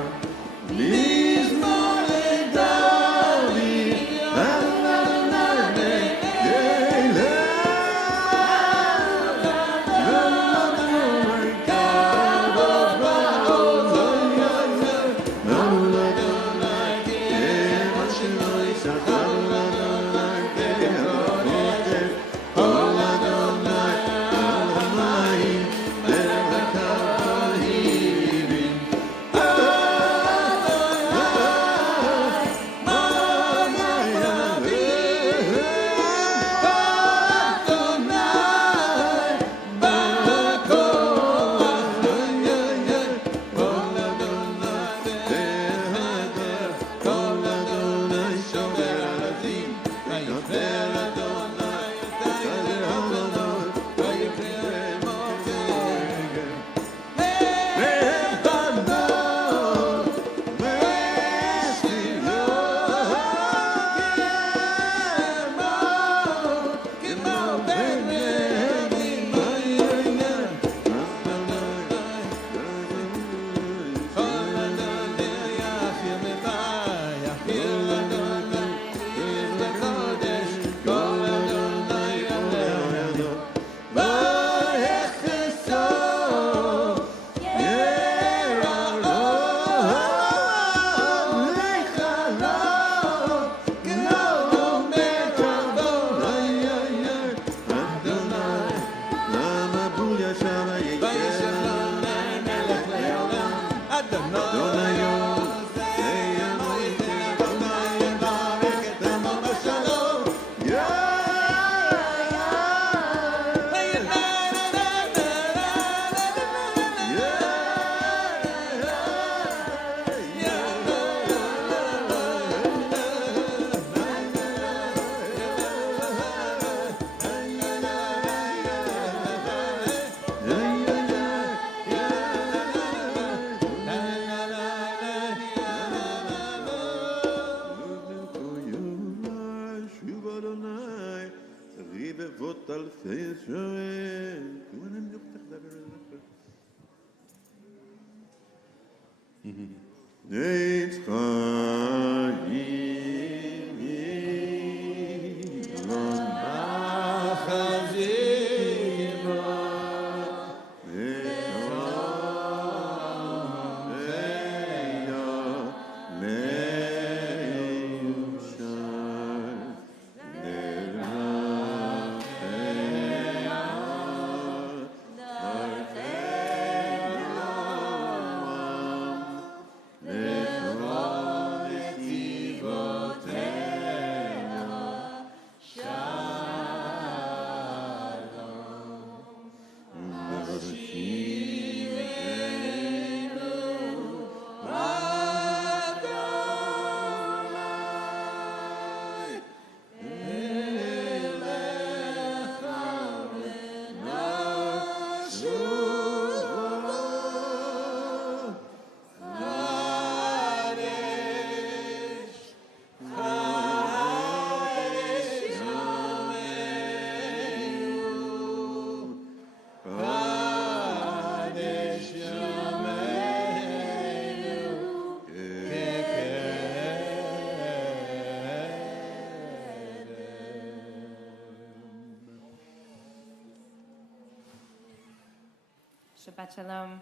Shabbat Shalom. You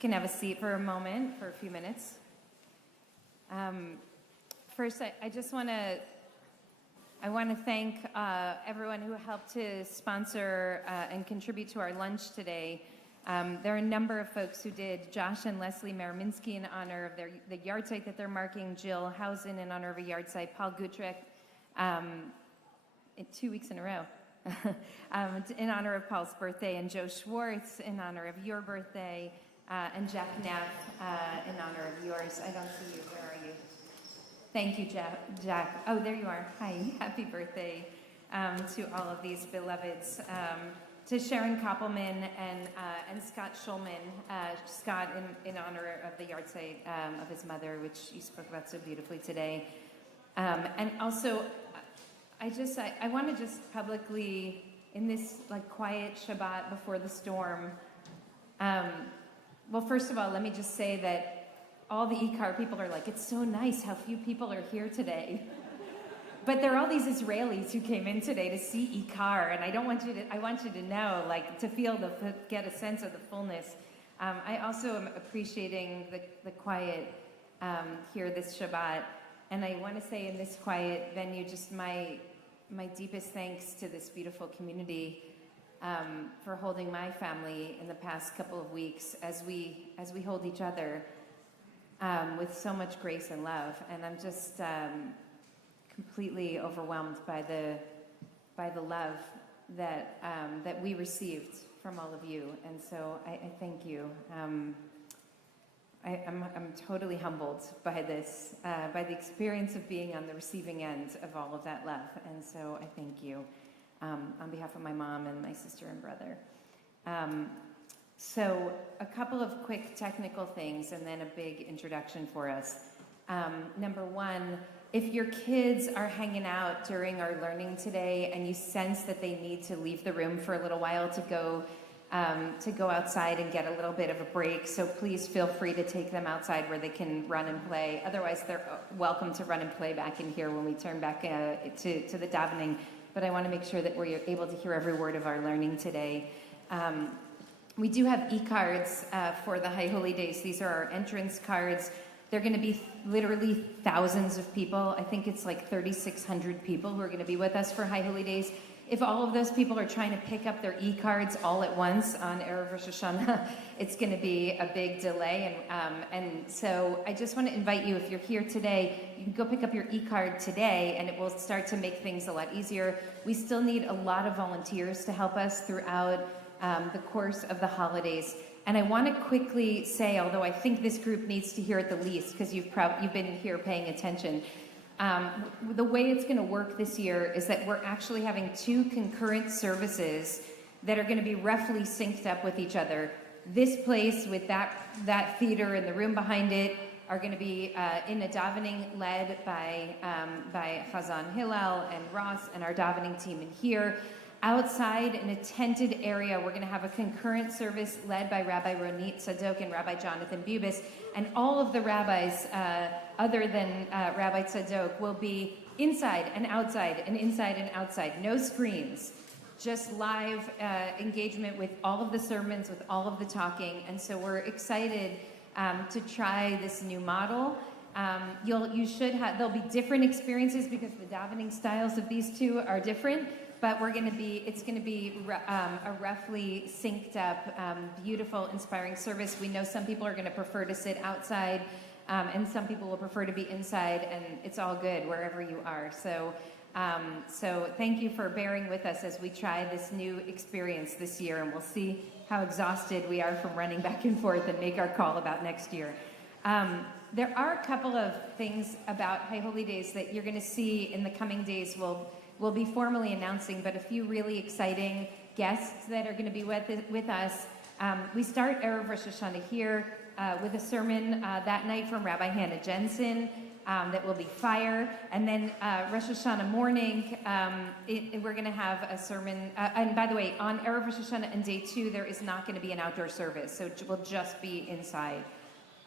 can have a seat for a moment, for a few minutes. First, I just want to thank everyone who helped to sponsor and contribute to our lunch today. There are a number of folks who did. Josh and Leslie Merminsky in honor of the yard site that they're marking. Jill Housen in honor of a yard site. Paul Gutrick, 2 weeks in a row. in honor of Paul's birthday, and Joe Schwartz in honor of your birthday, and Jack Neff in honor of yours. I don't see you. Where are you? Thank you, Jack. Oh, there you are. Hi. Happy birthday to all of these beloveds. To Sharon Koppelman and Scott Schulman. Scott in honor of the yahrzeit of his mother, which you spoke about so beautifully today. And also, I want to just publicly, in this like quiet Shabbat before the storm, well, first of all, let me just say that all the IKAR people are like, it's so nice how few people are here today. But there are all these Israelis who came in today to see IKAR, and I want you to know, like, to get a sense of the fullness. I also am appreciating the quiet here this Shabbat, and I want to say in this quiet venue, just my deepest thanks to this beautiful community for holding my family in the past couple of weeks as we hold each other with so much grace and love. And I'm just completely overwhelmed by the love that we received from all of you. And so I thank you. I'm totally humbled by this, by the experience of being on the receiving end of all of that love. And so I thank you on behalf of my mom and my sister and brother. So a couple of quick technical things and then a big introduction for us. Number one, if your kids are hanging out during our learning today and you sense that they need to leave the room for a little while to go outside and get a little bit of a break, so please feel free to take them outside where they can run and play. Otherwise, they're welcome to run and play back in here when we turn back to the davening. But I want to make sure that we're able to hear every word of our learning today. We do have e-cards for the High Holy Days. These are our entrance cards. They're going to be literally thousands of people. I think it's like 3,600 people who are going to be with us for High Holy Days. If all of those people are trying to pick up their e-cards all at once on Erev Rosh Hashanah, it's going to be a big delay. And so I just want to invite you, if you're here today, you can go pick up your e-card today, and it will start to make things a lot easier. We still need a lot of volunteers to help us throughout the course of the holidays. And I want to quickly say, although I think this group needs to hear it the least, because you've been here paying attention, the way it's going to work this year is that we're actually having 2 concurrent services that are going to be roughly synced up with each other. This place with that theater and the room behind it are going to be in a davening led by Chazan Hillel and Ross and our davening team in here. Outside in a tented area, we're going to have a concurrent service led by Rabbi Ronit Tzadok and Rabbi Jonathan Bubis, and all of the rabbis, other than Rabbi Tzadok, will be inside and outside and inside and outside. No screens, just live engagement with all of the sermons, with all of the talking. And so we're excited to try this new model. There'll be different experiences because the davening styles of these two are different. But it's going to be a roughly synced up, beautiful, inspiring service. We know some people are going to prefer to sit outside, and some people will prefer to be inside, and it's all good wherever you are. So thank you for bearing with us as we try this new experience this year, and we'll see how exhausted we are from running back and forth and make our call about next year. There are a couple of things about High Holy Days that you're going to see in the coming days. We'll be formally announcing, but a few really exciting guests that are going to be with us. We start Erev Rosh Hashanah here with a sermon that night from Rabbi Hannah Jensen that will be fire. And then Rosh Hashanah morning, we're going to have a sermon. And by the way, on Erev Rosh Hashanah and day 2, there is not going to be an outdoor service, so we'll just be inside.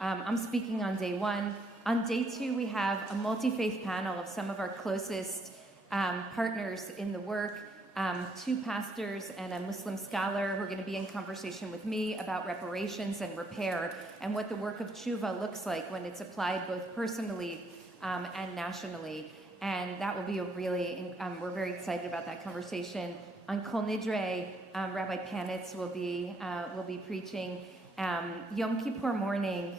I'm speaking on day 1. On day 2, we have a multi-faith panel of some of our closest partners in the work, 2 pastors and a Muslim scholar who are going to be in conversation with me about reparations and repair and what the work of tshuva looks like when it's applied both personally and nationally. And that will be we're very excited about that conversation. On Kol Nidre, Rabbi Panitz will be preaching. Yom Kippur morning,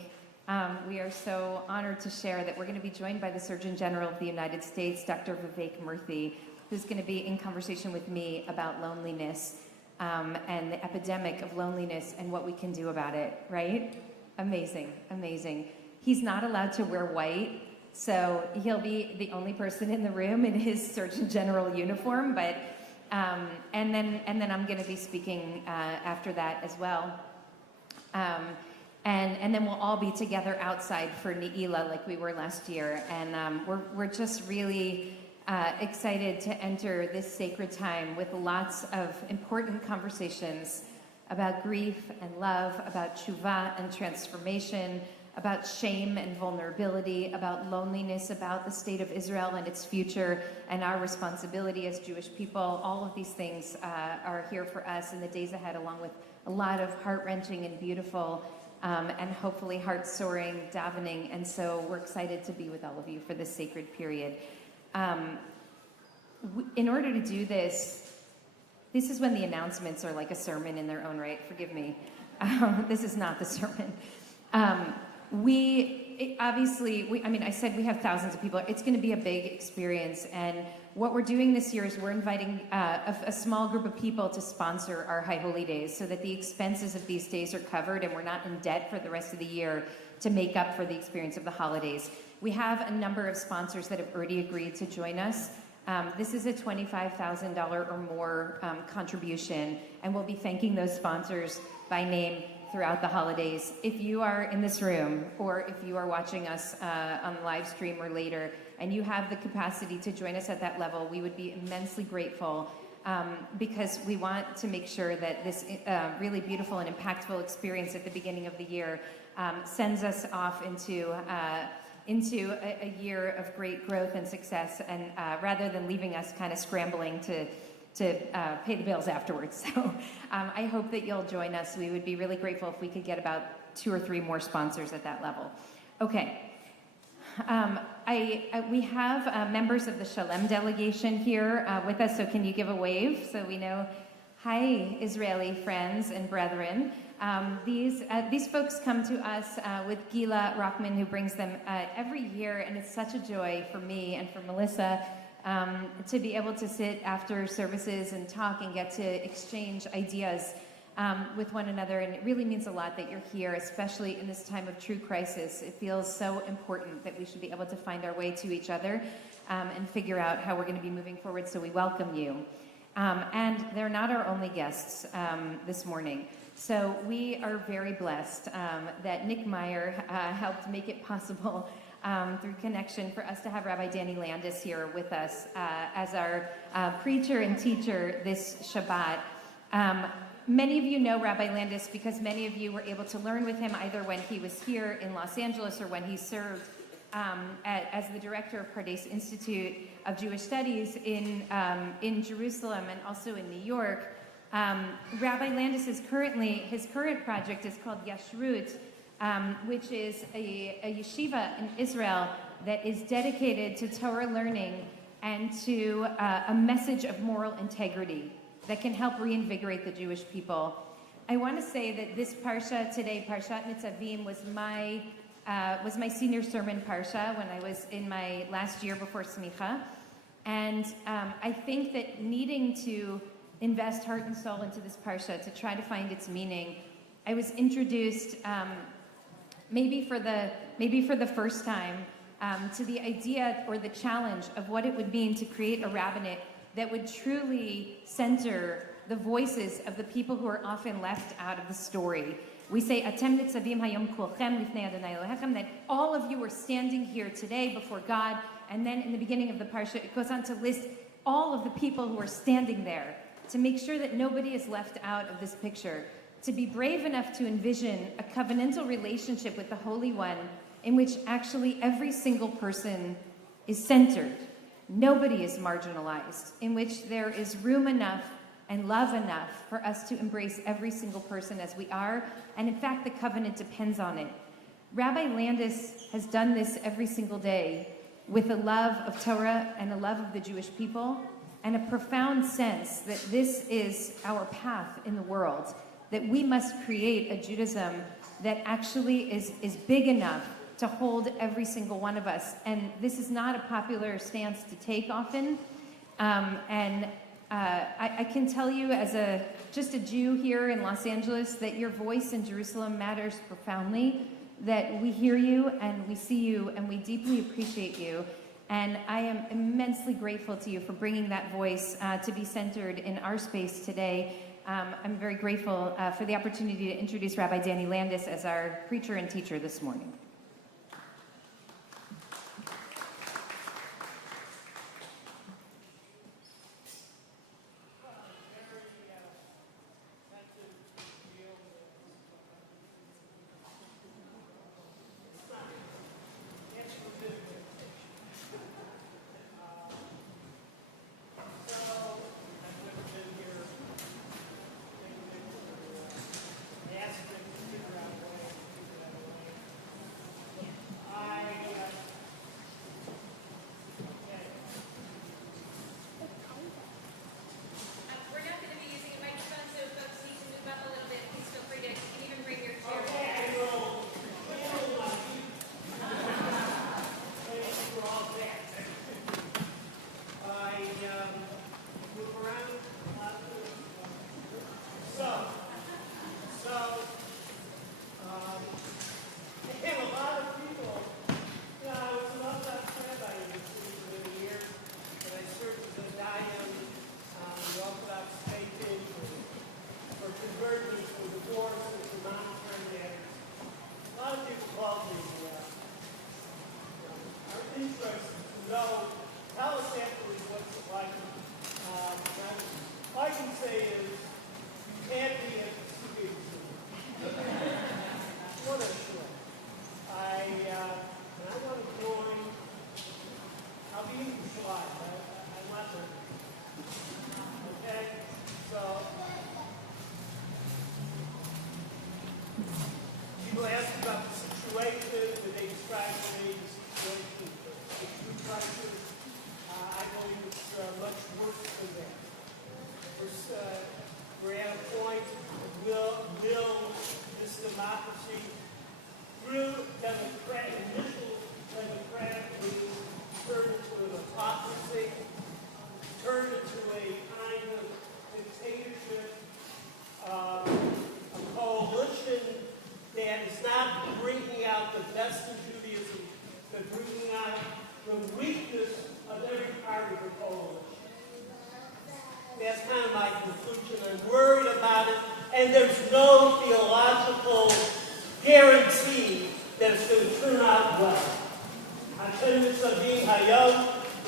we are so honored to share that we're going to be joined by the Surgeon General of the United States, Dr. Vivek Murthy, who's going to be in conversation with me about loneliness and the epidemic of loneliness and what we can do about it, right? Amazing, amazing. He's not allowed to wear white, so he'll be the only person in the room in his Surgeon General uniform, but and then I'm going to be speaking after that as well. And then we'll all be together outside for Ne'ilah like we were last year. And we're just really excited to enter this sacred time with lots of important conversations about grief and love, about tshuva and transformation, about shame and vulnerability, about loneliness, about the state of Israel and its future, and our responsibility as Jewish people. All of these things are here for us in the days ahead, along with a lot of heart-wrenching and beautiful and hopefully heart-soaring davening. And so we're excited to be with all of you for this sacred period. In order to do this is when the announcements are like a sermon in their own right. Forgive me. This is not the sermon. I said we have thousands of people. It's going to be a big experience. And what we're doing this year is we're inviting a small group of people to sponsor our High Holy Days so that the expenses of these days are covered and we're not in debt for the rest of the year to make up for the experience of the holidays. We have a number of sponsors that have already agreed to join us. This is a $25,000 or more contribution, and we'll be thanking those sponsors by name throughout the holidays. If you are in this room, or if you are watching us on live stream or later, and you have the capacity to join us at that level, we would be immensely grateful because we want to make sure that this really beautiful and impactful experience at the beginning of the year sends us off into a year of great growth and success, and rather than leaving us kind of scrambling to pay the bills afterwards. So I hope that you'll join us. We would be really grateful if we could get about 2 or 3 more sponsors at that level. Okay. We have members of the Shalem delegation here with us, so can you give a wave so we know? Hi, Israeli friends and brethren. These folks come to us with Gila Rockman, who brings them every year, and it's such a joy for me and for Melissa to be able to sit after services and talk and get to exchange ideas with one another. And it really means a lot that you're here, especially in this time of true crisis. It feels so important that we should be able to find our way to each other and figure out how we're going to be moving forward. So we welcome you. And they're not our only guests this morning. So we are very blessed that Nick Meyer helped make it possible through connection for us to have Rabbi Danny Landis here with us as our preacher and teacher this Shabbat. Many of you know Rabbi Landis because many of you were able to learn with him either when he was here in Los Angeles or when he served as the director of Pardes Institute of Jewish Studies in Jerusalem and also in New York. Rabbi Landis his current project is called Yashrut, which is a yeshiva in Israel that is dedicated to Torah learning and to a message of moral integrity that can help reinvigorate the Jewish people. I want to say that this parsha today, Parshat Nitzavim, was my senior sermon parsha when I was in my last year before Smicha. And I think that needing to invest heart and soul into this parsha to try to find its meaning, I was introduced maybe for the first time to the idea or the challenge of what it would mean to create a rabbinate that would truly center the voices of the people who are often left out of the story. We say, Atem nitzavim hayom kulchem lifnei Adonai Elohechem, that all of you are standing here today before God, and then in the beginning of the parsha, it goes on to list all of the people who are standing there to make sure that nobody is left out of this picture, to be brave enough to envision a covenantal relationship with the Holy One in which actually every single person is centered. Nobody is marginalized, in which there is room enough and love enough for us to embrace every single person as we are, and in fact, the covenant depends on it. Rabbi Landis has done this every single day with a love of Torah and a love of the Jewish people, and a profound sense that this is our path in the world, that we must create a Judaism that actually is big enough to hold every single one of us. And this is not a popular stance to take often, I can tell you as just a Jew here in Los Angeles that your voice in Jerusalem matters profoundly, that we hear you and we see you and we deeply appreciate you. And I am immensely grateful to you for bringing that voice to be centered in our space today. I'm very grateful for the opportunity to introduce Rabbi Danny Landis as our preacher and teacher this morning.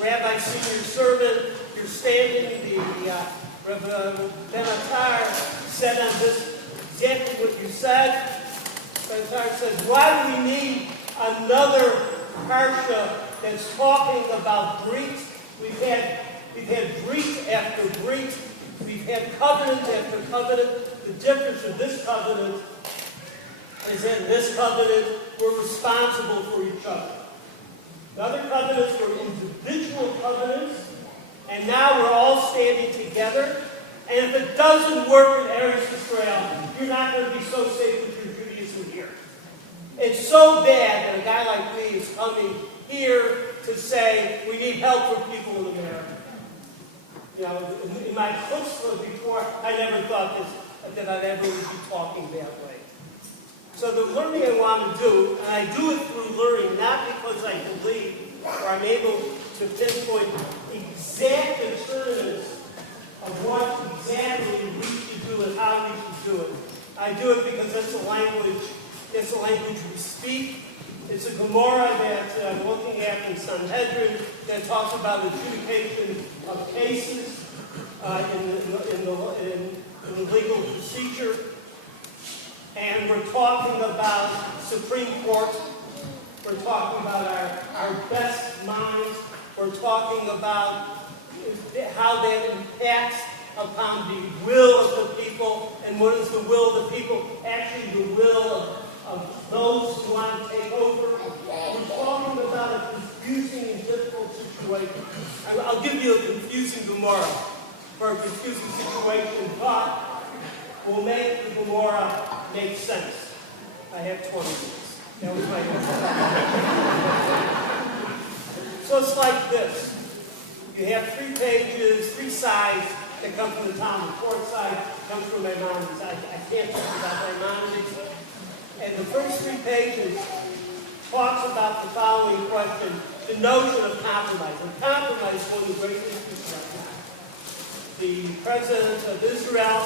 Rabbi, senior servant, you're standing, the Rabbi Ben-Attar said on this exactly what you said. Ben-Attar says, why do we need another parsha that's talking about breach? We've had breach after breach. We've had covenant after covenant. The difference of this covenant is that in this covenant, we're responsible for each other. The other covenants were individual covenants, and now we're all standing together. And if it doesn't work in Eretz Israel, you're not going to be so safe with your Judaism here. It's so bad that a guy like me is coming here to say we need help for people in America. You know, in my chutzpah before, I never thought that I'd ever be talking that way. So the learning I want to do, and I do it through learning, not because I believe or I'm able to pinpoint exact determinants of what exactly we should do and how we should do it. I do it because that's the language we speak. It's a Gemara that I'm looking at in Sanhedrin that talks about adjudication of cases in the legal procedure. And we're talking about Supreme Court. We're talking about our best minds. We're talking about how that impacts upon the will of the people. And what is the will of the people? Actually, the will of those who want to take over. We're talking about a confusing and difficult situation. I'll give you a confusing Gemara for a confusing situation, but will make the Gemara make sense. I have 20 minutes. That was my So it's like this. You have 3 pages, 3 sides that come from the Talmud. The 4th side comes from Maimonides. I can't talk about Maimonides. And the first 3 pages talks about the following question, the notion of compromise. And compromise is one of the great issues right now. The president of Israel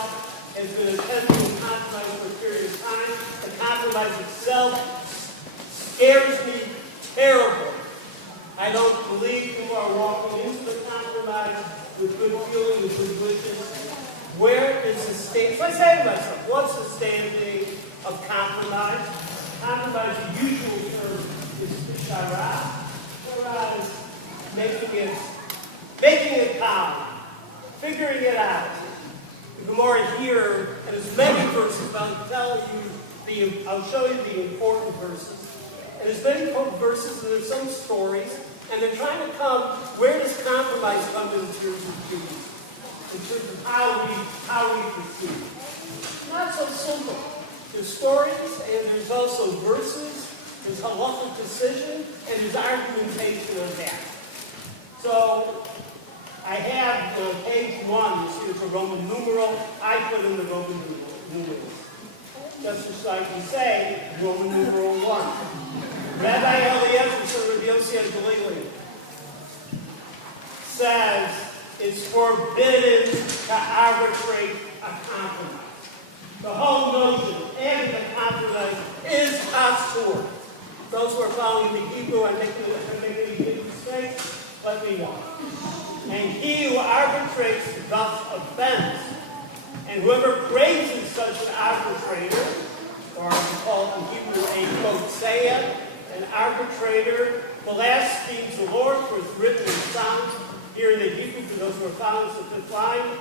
has been attempting to compromise for a period of time. The compromise itself scares me terribly. I don't believe people are walking into the compromise with good feeling, with good wishes. Where is the stand? So I say to myself, what's the standing of compromise? Compromise, the usual term is Shabbat. Shabbat is making it calm, figuring it out. The Gemara here, and there's many verses, I'll show you the important verses. And there's many important verses, and there's some stories, and they're trying to come, where does compromise come in terms of Judaism? In terms of how we proceed. It's not so simple. There's stories, and there's also verses, there's halachic decision, and there's argumentation on that. So, I have on page 1, you see it's a Roman numeral. I put in the Roman numerals. Just so I can say, Roman numeral 1. Rabbi Eliezer, son of Yossi HaGalili, says it's forbidden to arbitrate a compromise. The whole notion and the compromise is asur. Those who are following the Hebrew and making any Hebrew mistakes, let me know. And he who arbitrates thus offends. And whoever praises such an arbitrator, or we call it in Hebrew a kotseya, an arbitrator, blasphemes the Lord, for it's written in Psalms, here in the Hebrew, for those who are following the 5th line,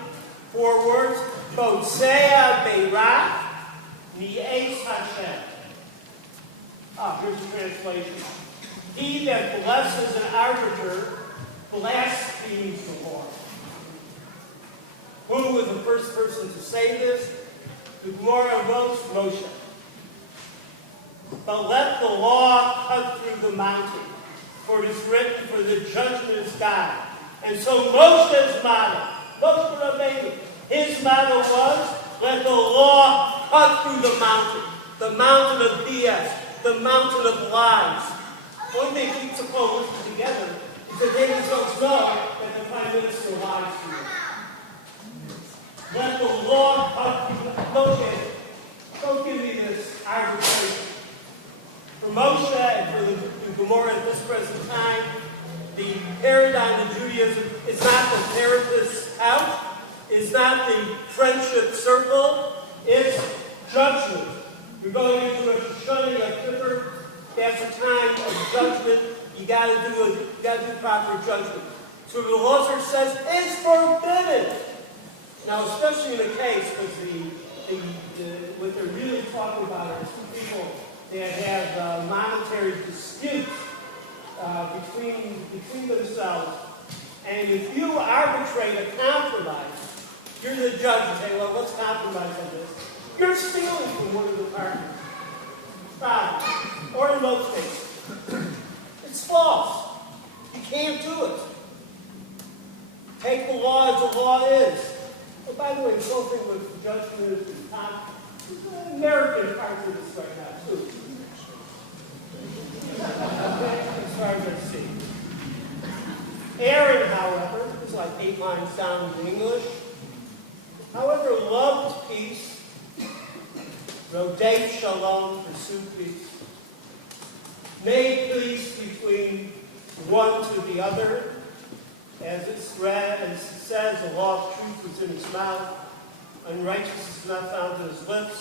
4 words, kotseya beirach ni'es Hashem. Here's the translation. He that blesses an arbiter blasphemes the Lord. Who was the first person to say this? The Gemara wrote Moshe. But let the law cut through the mountain, for it is written, for the judgment is God. And so Moshe's motto, Moshe Rabbeinu, his motto was, let the law cut through the mountain of BS, the mountain of lies. One thing keeps the poles together is that they themselves know that the Prime Minister lies to them. Let the law cut through the Moshe, don't give me this arbitration. For Moshe and for the Gemara at this present time, the paradigm of Judaism is not the therapist's house, it's not the friendship circle, it's judgment. You're going into a Shoshana Yom Kippur, that's a time of judgment. You got to do proper judgment. So the Lazar says it's forbidden. Now, especially in the case, because what they're really talking about are 2 people that have monetary disputes between themselves. And if you arbitrate a compromise, you're the judge and say, well, let's compromise on this. You're stealing from one of the partners. Or in most cases. It's false. You can't do it. Take the law as the law is. Oh, by the way, the whole thing with judgment is the American parts of this right now, too. As far as I see. Aaron, however, is like 8 lines down in English. However, loved peace, rodate shalom, pursue peace, made peace between one to the other, as it says, the law of truth was in his mouth, unrighteousness is not found in his lips.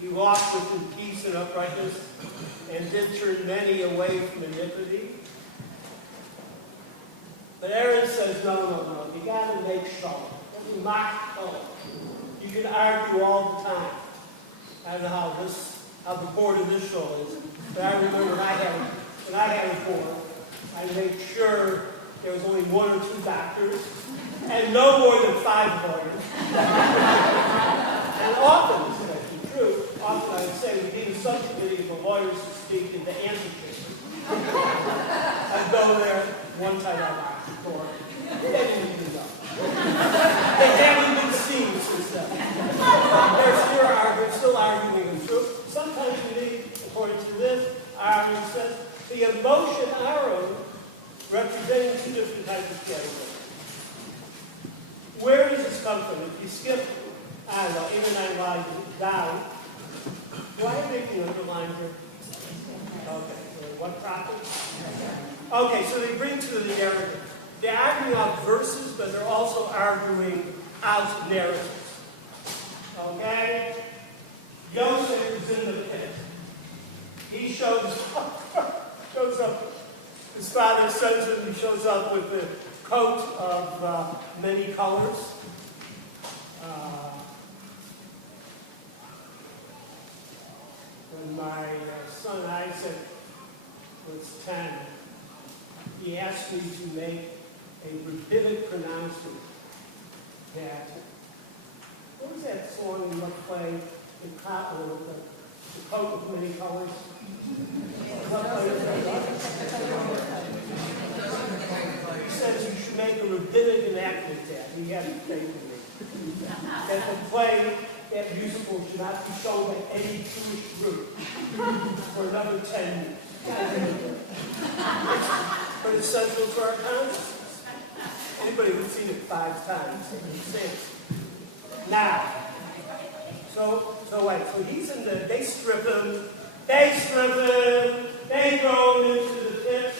He walked within peace and uprightness, and did turn many away from iniquity. But Aaron says, no, you got to make shalom. Don't mock shalom. You can argue all the time. I don't know how the board of this show is, but I remember when I had a board, I made sure there was only 1 or 2 doctors, and no more than 5 lawyers. And often, this is actually true, often I would say we need a subcommittee of the lawyers to speak in the antechamber. I'd go there one time a month. or they didn't even know. They haven't been seen since then. They're still arguing in truth. Sometimes you need, according to this, Aaron says, the emotion Aaron representing two different types of categories. Where does this come from? If you skip, I don't know, 8 or 9 lines down, why are you making underline here? Okay, so what prophet? Okay, so they bring to the narrative. They're arguing out verses, but they're also arguing out narratives. Okay? Joseph is in the pit. He shows up. His father sends him. He shows up with a coat of many colors. When my son Isaac was 10, he asked me to make a rabbinic pronouncement that, what was that song you must play? The coat of many colors? He says you should make a rabbinic enactment that. He had to say to me that the play, that musical, should not be shown by any Jewish group for another 10 years. But it's central to our consciousness. Anybody who's seen it 5 times understands. Now, so he's in the, they strip him, they throw him into the pit,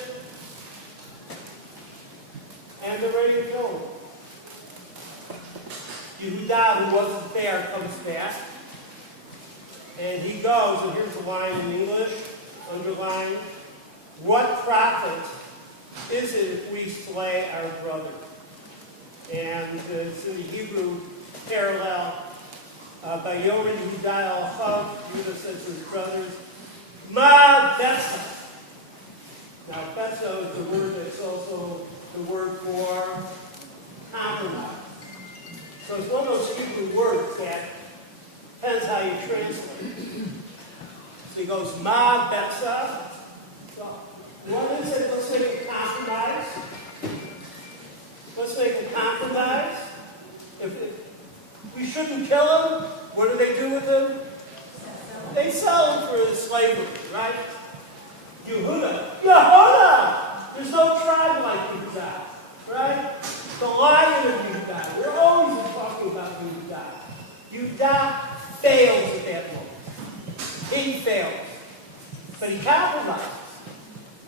and they're ready to kill him. Yehuda, who wasn't there, comes back, and he goes, and here's the line in English, underlined, what profit is it if we slay our brother? And it's in the Hebrew parallel, by Yored Yehuda al-Chav, Judah says to his brothers, Ma Besa. Now, Besa is the word that's also the word for compromise. So it's one of those Hebrew words that depends how you translate it. So he goes, Ma Besa. So, what is it? Let's make a compromise. Let's make a compromise. If we shouldn't kill him, what do they do with him? They sell him for slavery, right? Yehuda! There's no tribe like Yehuda, right? The lion of Yehuda. We're always talking about Yehuda. Yehuda fails at that moment. He fails. But he compromises.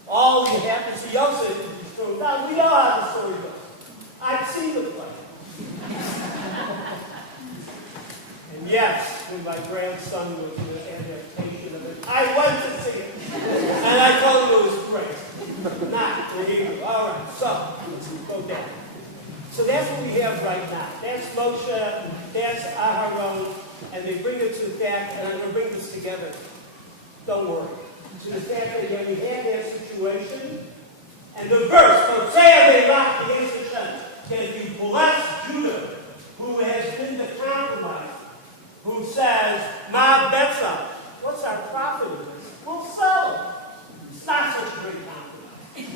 All you have to see Yosef is thrown down. We know how the story goes. I've seen the play. And yes, when my grandson was in an adaptation of it, I went to see it. And I told him it was great. Not the Hebrew. All right, so let's go down. So that's what we have right now. That's Moshe, that's Aharon, and they bring it to the fact, and I'm going to bring this together. Don't worry. To the fact that when we had that situation, and the verse, that if you bless Judah, who has been the compromise, who says, Ma Betza, what's our profit in this? We'll sell it. It's not such a great compromise.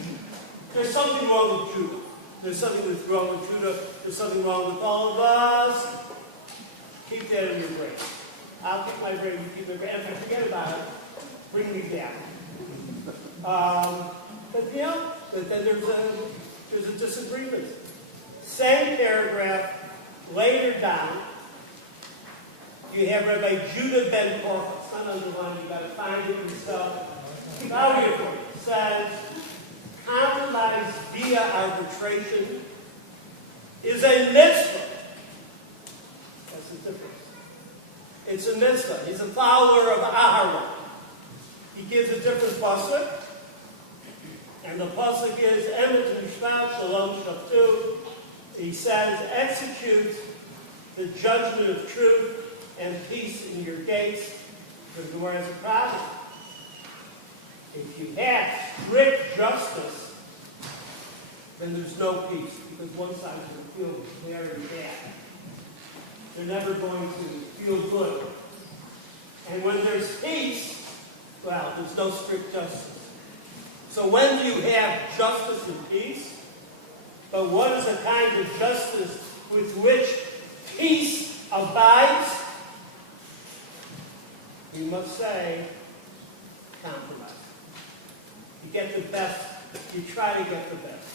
There's something wrong with Judah. There's something that's wrong with Judah. There's something wrong with all of us. Keep that in your brain. I'll keep my brain, you keep my brain. If I forget about it, bring me back. But then there's a disagreement. Same paragraph, later down, you have Rabbi Judah ben Korfa. It's not underlined, you've got to find it yourself. Out here for you. It says, compromise via arbitration is a mitzvah. That's the difference. It's a mitzvah. He's a follower of Aharon. He gives a different pasuk. And the pasuk is, Emet Mishpat Shalom Shaftu. He says, execute the judgment of truth and peace in your gates, because there is a problem. If you have strict justice, then there's no peace, because one side will feel very bad. They're never going to feel good. And when there's peace, well, there's no strict justice. So when do you have justice and peace? But what is the kind of justice with which peace abides? We must say, compromise. You get the best, you try to get the best.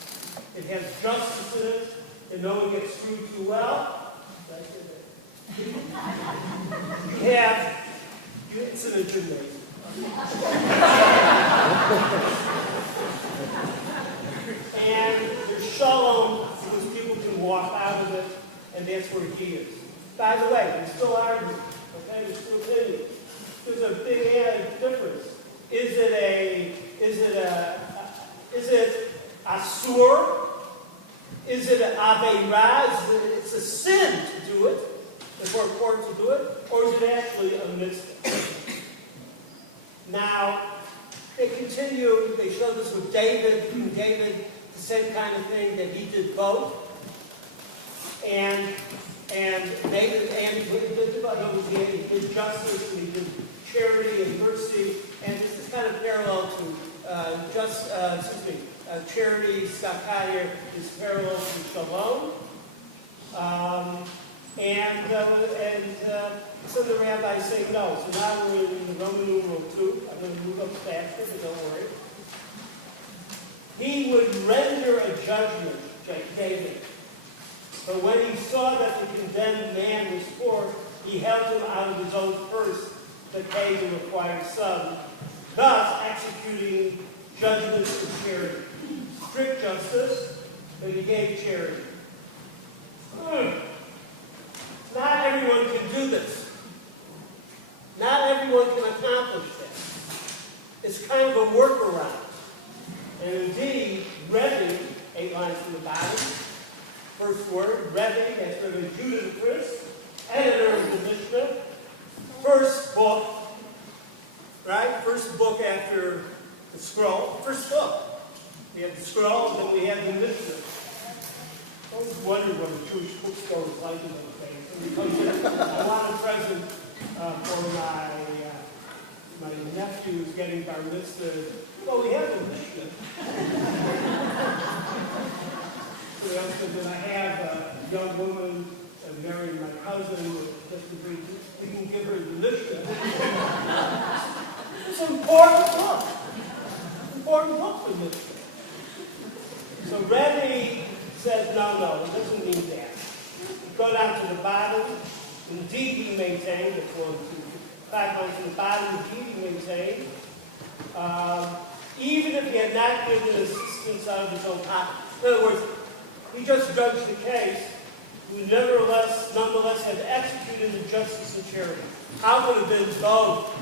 It has justice in it, and no one gets screwed too well. It's in a gymnasium. And there's shalom, because people can walk out of it, and that's where he is. By the way, we still argue, okay? There's still opinions. There's a big added difference. Is it asur? Is it an aveira? It's a sin to do it, if we're court to do it, or is it actually a mitzvah? Now, they continue, they show this with David, the same kind of thing, that he did both. And David, and he did justice, and he did charity and mercy, and this is kind of parallel to charity, sakayir, is parallel to shalom. Some of the rabbis say no. So now we're in Roman numeral 2. I'm going to move up faster, but don't worry. He would render a judgment, David. But when he saw that the condemned man was poor, he held him out of his own purse to pay the required sum, thus executing judgments of charity. Strict justice, but he gave charity. Not everyone can do this. Not everyone can accomplish that. It's kind of a workaround. And indeed, Rabbi, 8 lines from the bottom, first word, Rabbi, that's Rabbi Judah the Prince, editor of the Mishnah, first book, right? First book after the scroll. First book. We have the scroll, and then we have the Mishnah. I always wondered what a Jewish bookstore was like in those days. I want a present for my nephew who's getting bar mitzvah. Well, we have the Mishnah. So then I have a young woman marrying my cousin, just to bring, we can give her the Mishnah. It's an important book. Important book for Mishnah. So Rabbi says, no, it doesn't mean that. Go down to the bottom. Indeed, he maintained, that's 1, 2, 5 lines to the bottom, indeed he maintained, even if he had not given assistance out of his own pocket. In other words, he just judged the case, who nonetheless had executed the justice and charity. How could it have been both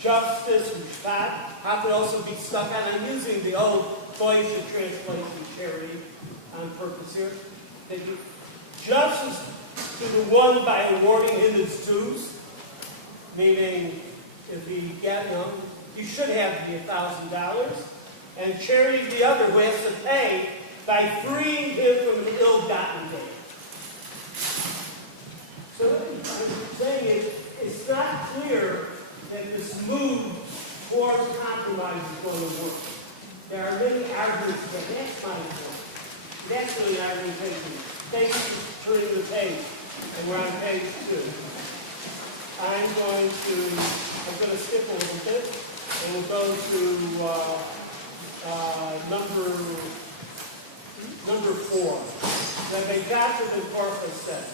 justice and shvat? How could it also be stuck on? I'm using the old Goyish translation charity on purpose here. Justice to the one by awarding him his dues, meaning if he got them, he should have the $1,000, and charity to the other who has to pay by freeing him from an ill-gotten gain. So what I'm saying is, it's not clear that this move towards compromise is going to work. There are many arguments, but that's my point. That's really an argumentation. Thank you for turning the page, and we're on page 2. I'm going to skip a little bit, and we'll go to number 4. Rabbi Gata ben Korfa said,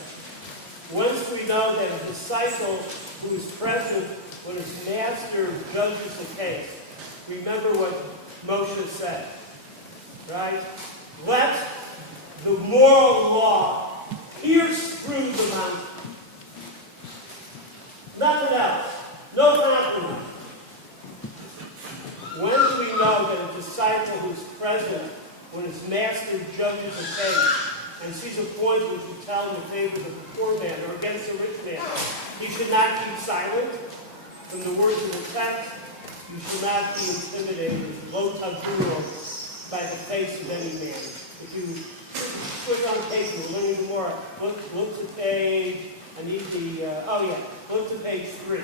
whence we know that a disciple who is present when his master judges a case. Remember what Moshe said, right? Let the moral law pierce through the mountain. Nothing else. No compromise. When we know that a disciple who's present when his master judges a case and sees a point which would tell him in favor of the poor man or against the rich man, he should not keep silent. From the words of the text, you should not be intimidated, lo taguro, by the face of any man. If you click on the page, we're learning more. Look to page, I need the, look to page 3.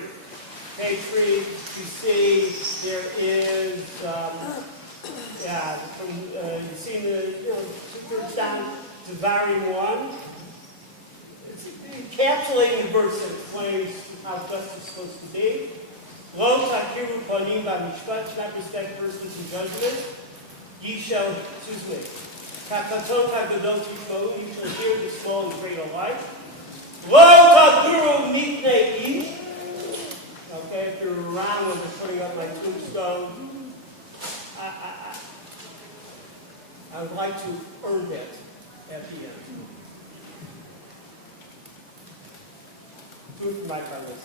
Page 3, you see there is, you see the, down to Varim 1. It's encapsulating the verse that explains how justice is supposed to be. Lo takiru panim b'mishpat, should not respect persons in judgment. Ye shall, Kakatot hagadol tishma'u, you shall hear the small and great alike. Lo taduru mitnei ish. Okay, if you're around when they're putting up my tombstone, I would like to earn that at the end. Do it for my brothers.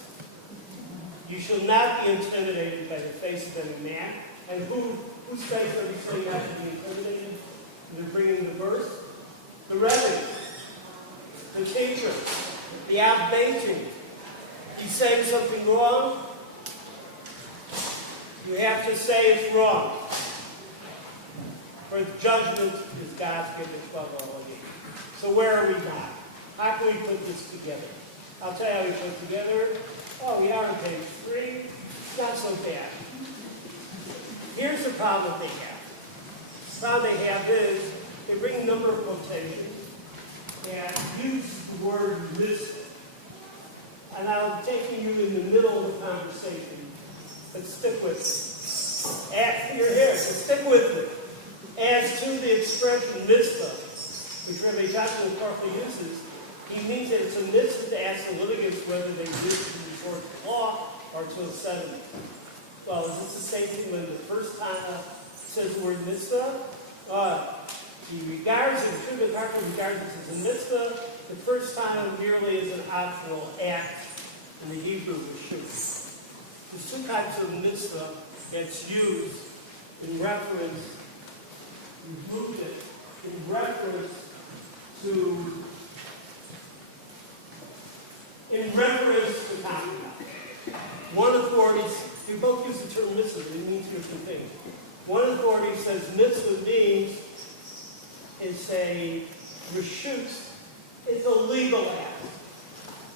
You shall not be intimidated by the face of any man. And whose face are we saying not to be intimidated? They're bringing the verse. The Rabbi, the teacher, the outbating. He's saying something wrong. You have to say it's wrong. For judgment is God's given quality. So where are we now? How can we put this together? I'll tell you how we put it together. Oh, we are on page 3. It's not so bad. Here's the problem they have. The problem they have is they bring a number of quotations and use the word listed. And I'm taking you in the middle of the conversation, but stick with it. You're here, so stick with it. As to the expression mitzvah, which Rabbi Joshua partly uses, he means that it's a mitzvah to ask the litigants whether they wish to resort to law or to a settlement. Well, is this the same thing when the first time says the word mitzvah? He regards it, the Shabbat Parker regards it as a mitzvah. The first time merely as an optional act in the Hebrew reshut. There's two types of mitzvah that's used in reference, we moved it, in reference to conduct. One authority, we both use the term mitzvah, it means different things. One authority says mitzvah means it's a reshut, it's a legal act.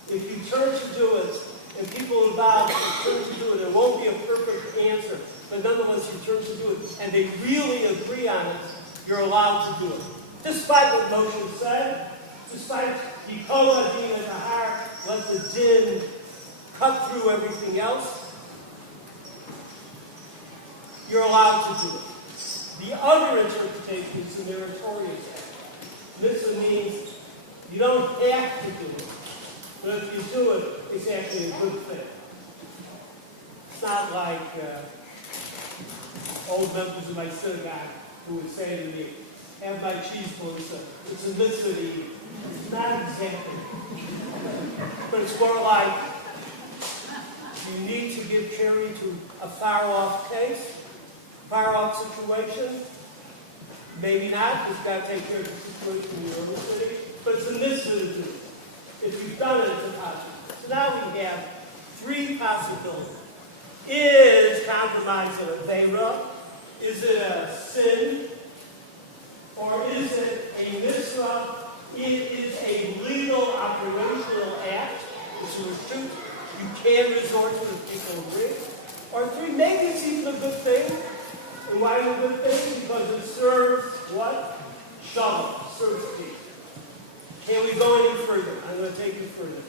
If you turn to do it, and people involved turn to do it, there won't be a perfect answer. But nonetheless, you turn to do it, and they really agree on it, you're allowed to do it. Despite what Moshe said, despite Yikola being at the heart, let the din cut through everything else, you're allowed to do it. The other interpretation is the meritorious act. Mitzvah means you don't have to do it, but if you do it, it's actually a good thing. It's not like old members of my synagogue who would say to me, have my cheese pizza. It's a mitzvah to eat. It's not exactly. But it's more like you need to give charity to a far-off case, far-off situation. Maybe not, because God takes care of the situation in your own city. But it's a mitzvah to do. If you've done it, it's a positive. So now we have 3 possibilities. Is compromise an avera? Is it a sin? Or is it a mitzvah? It is a legal operational act. It's a reshut. You can resort to it if people agree. Or 3, maybe it's even a good thing. And why is it a good thing? Because it serves what? Shabbat. Serves peace. Can we go any further? I'm going to take you further.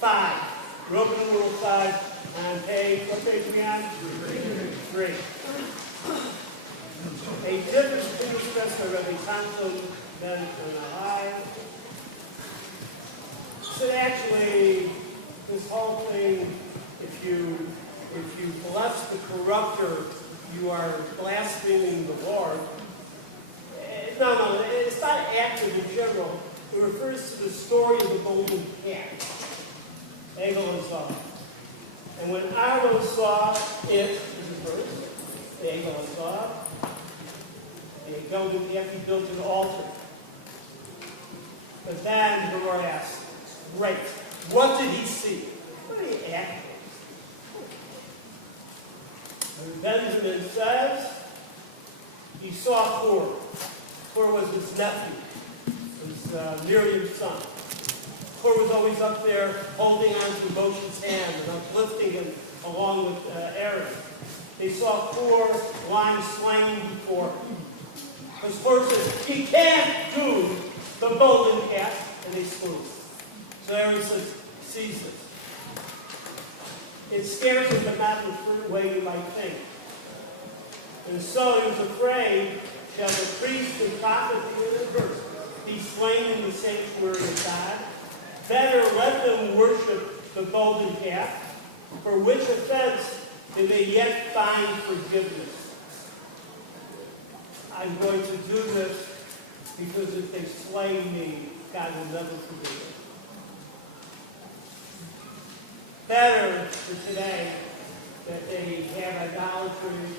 5. We're opening rule 5 on page, what page are we on? 3. A difference between expressed by Rabbi Thompson, Ben, and I. So actually, this whole thing, if you bless the corrupter, you are blaspheming the Lord. No, it's not active in general. It refers to the story of the golden calf. Egel and saw. And when Aaron saw it, this is verse, Egel and saw, and he built an altar. But then the Lord asked, great, what did he see? What did he act? And Benjamin says, he saw Korah. Korah was his nephew. Was Miriam's son. Korah was always up there holding on to Moshe's hand and uplifting him along with Aaron. They saw Korah lying slain before him. Because first says, you can't do the golden calf, and they exclude it. So everyone says, sees this. It scares him, but not in the way you might think. And so he was afraid, shall the priest and prophet be slain in the sanctuary of God? Better let them worship the golden calf, for which offense they may yet find forgiveness. I'm going to do this because if they slay me, God will never forgive them. Better for today that they have idolatry,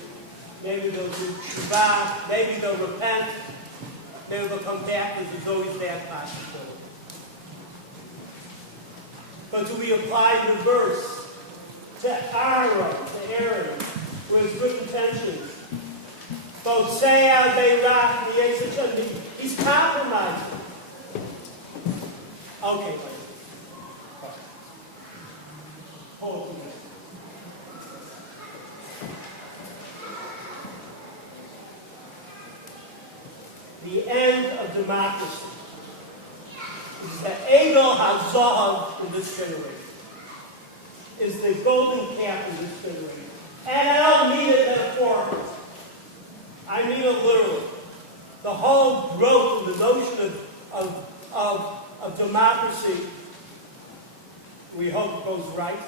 maybe they'll do Shabbat, maybe they'll repent, maybe they'll come back, because there's always that possibility. But do we apply the verse to Aaron, to Aaron, with his good intentions? Both Seah, Beirach, and the Yeshua, he's compromising. Okay, wait. Hold on. The end of democracy is the Egel HaZahav in this generation, is the golden calf in this generation. And I don't mean it metaphorically. I mean it literally. The whole growth of the notion of democracy, we hope goes right,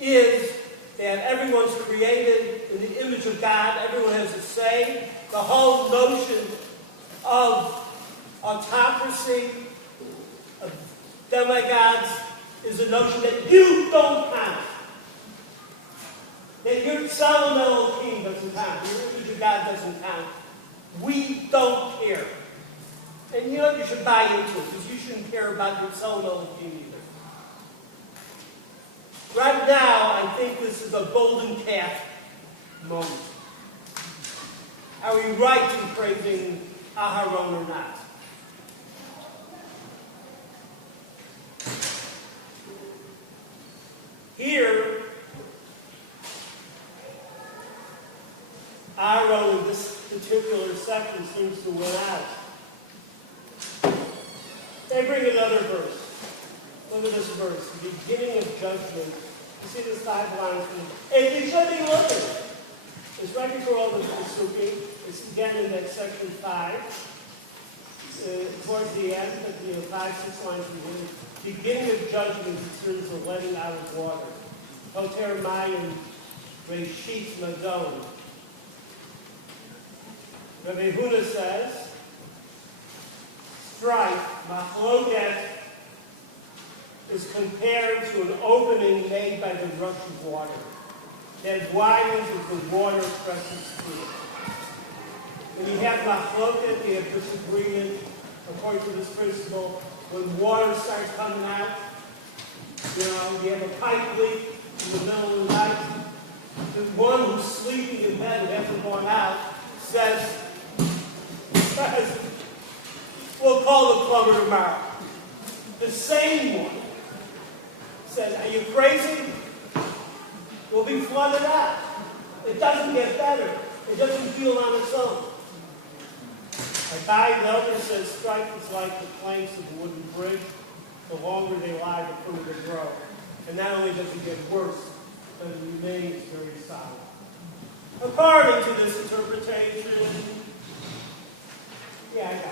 is that everyone's created in the image of God, everyone has a say. The whole notion of autocracy, of demigods, is a notion that you don't count. That your Solomon king doesn't count, your image of God doesn't count. We don't care. And you know you should buy into it, because you shouldn't care about your Solomon king either. Right now, I think this is a golden calf moment. Are we right in praising Aharon or not? Here, Aaron in this particular section seems to win out. They bring another verse. Look at this verse, the beginning of judgment. You see this 5 lines? And you should be looking. It's right before all the Sukkah. It's again in that section 5. Towards the end, at 5, 6 lines beginning. Beginning of judgment concerns the letting out of water. Hoter Mayim Reshit Madon. Rabbi Huna says, strife, machloket, is compared to an opening made by the rush of water that widens as the water presses through it. When you have machloket, you have disagreement. According to this principle, when water starts coming out, you have a pipe leak in the middle of the night. The one who's sleeping in bed who hasn't gone out says, we'll call the plumber tomorrow. The same one says, are you crazy? We'll be flooded out. It doesn't get better. It doesn't feel on its own. Rabbi Elder says strife is like the planks of a wooden bridge. The longer they lie, the further they grow. And not only does it get worse, but it remains very solid. According to this interpretation, I got it.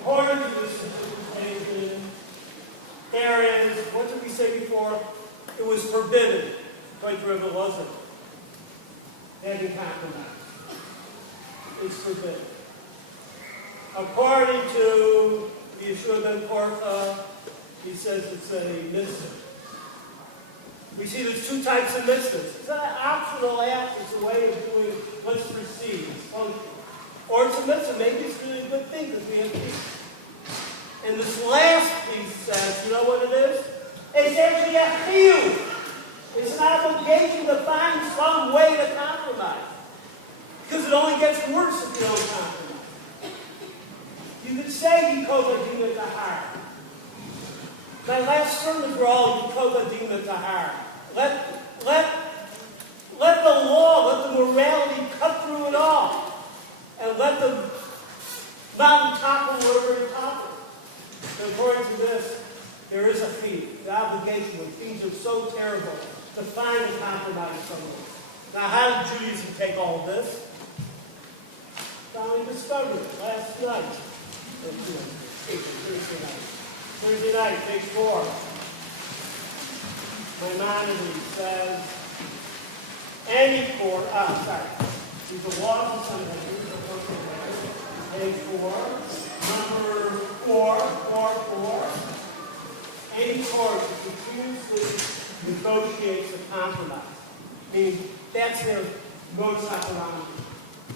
According to this interpretation, there is, what did we say before? It was forbidden, like the river wasn't. Having compromise. It's forbidden. According to Yeshua ben Korcha, he says it's a mitzvah. We see there's 2 types of mitzvahs. It's not an optional act, it's a way of doing what's perceived, it's functional. Or it's a mitzvah, maybe it's really a good thing because we have peace. And this last piece says, you know what it is? It's actually a chiyuv. It's an obligation to find some way to compromise. Because it only gets worse if you don't compromise. You could say Yikova Dina Tahar. My last sermons were all Yikova Dina Tahar. Let the law, let the morality cut through it all. And let the mountain topple, whatever it topples. But according to this, there is a fee, the obligation when things are so terrible to find a compromise somewhere. Now, how did Judaism take all of this? Finally discovered it last night. Thursday night, page 4. Maimonides says, any court, these are laws and sentences. Page 4, number 4. Any court that continuously negotiates a compromise, meaning that's their modus operandi.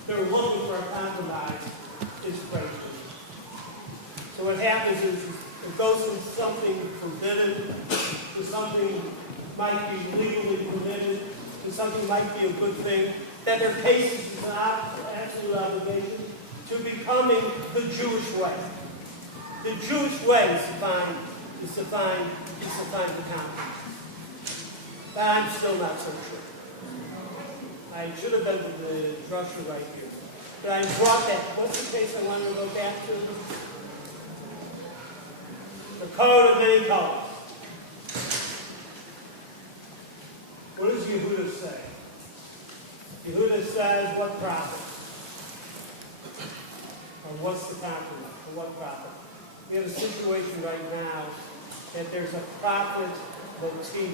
They're looking for a compromise, is breaking. So what happens is it goes from something forbidden to something might be legally permitted to something might be a good thing, that their case is an absolute obligation to becoming the Jewish way. The Jewish way is to find the compromise. But I'm still not so sure. I should have been to the drusher right here. But I brought that. What's the case I wanted to go back to? The code of many colors. What does Yehuda say? Yehuda says, what profit? Or what's the compromise? Or what profit? We have a situation right now that there's a profit motif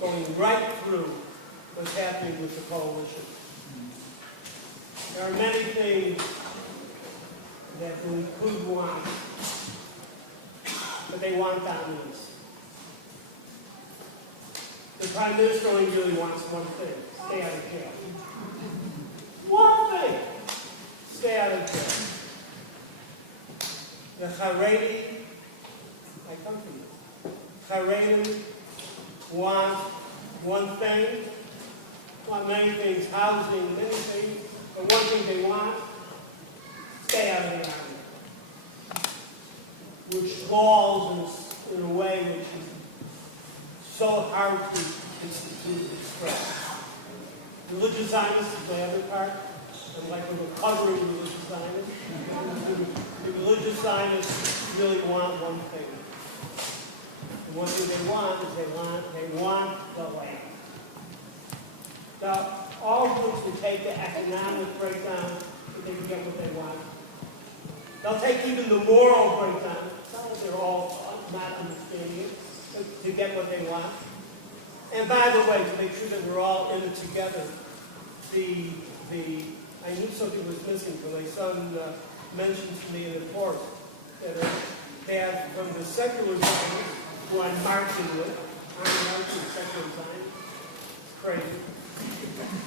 going right through what's happening with the coalition. There are many things that the Likud wants, but they want dominance. The Prime Minister only really wants one thing: stay out of jail. One thing: stay out of jail. The Haredi, I come to you. Haredi want one thing, want many things, housing, many things, but one thing they want: stay out of the army, which falls in a way which is so hard to express. Religious Zionists is the other part. I'm like a recovering religious Zionist. The religious Zionists really want one thing. And one thing they want is they want the land. Now, all groups will take the economic breakdown if they can get what they want. They'll take even the moral breakdown. It's not that they're all not understanding it, but to get what they want. And by the way, to make sure that we're all in it together, I knew something was missing when my son mentioned to me in the course that from the secular Zionists, who I'm marching with, I'm marching with secular Zionists. It's crazy.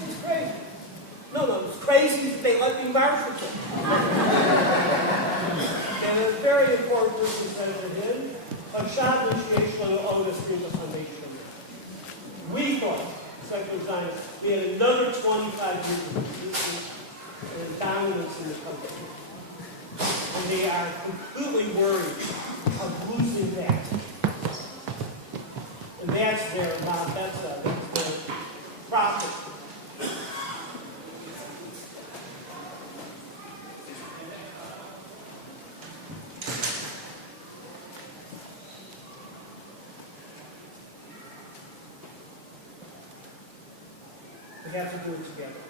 It's crazy. No, it's crazy that they let me march with them. And a very important person said to him, we thought, secular Zionists, we had another 25 years of resistance and dominance in the country. And they are completely worried of losing that. And that's their ma'abetza, that's their profit. We have to do it together.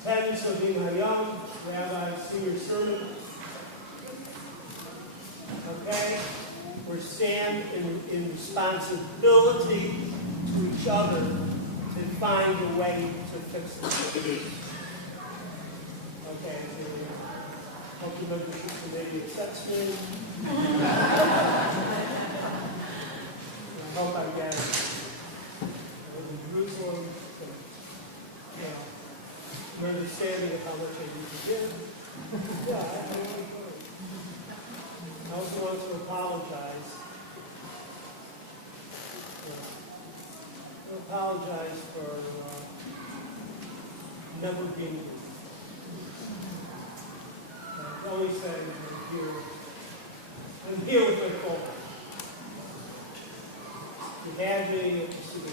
Attendance of being Hayom, Rabbi's senior sermon. Okay? We stand in responsibility to each other to find a way to fix it. Okay, hope the membership committee accepts me. I hope I get it. Jerusalem, an understanding of how much I need to give. Yeah, I also want to apologize. For never being here. I can only say I'm here with my full heart. You had me at the super.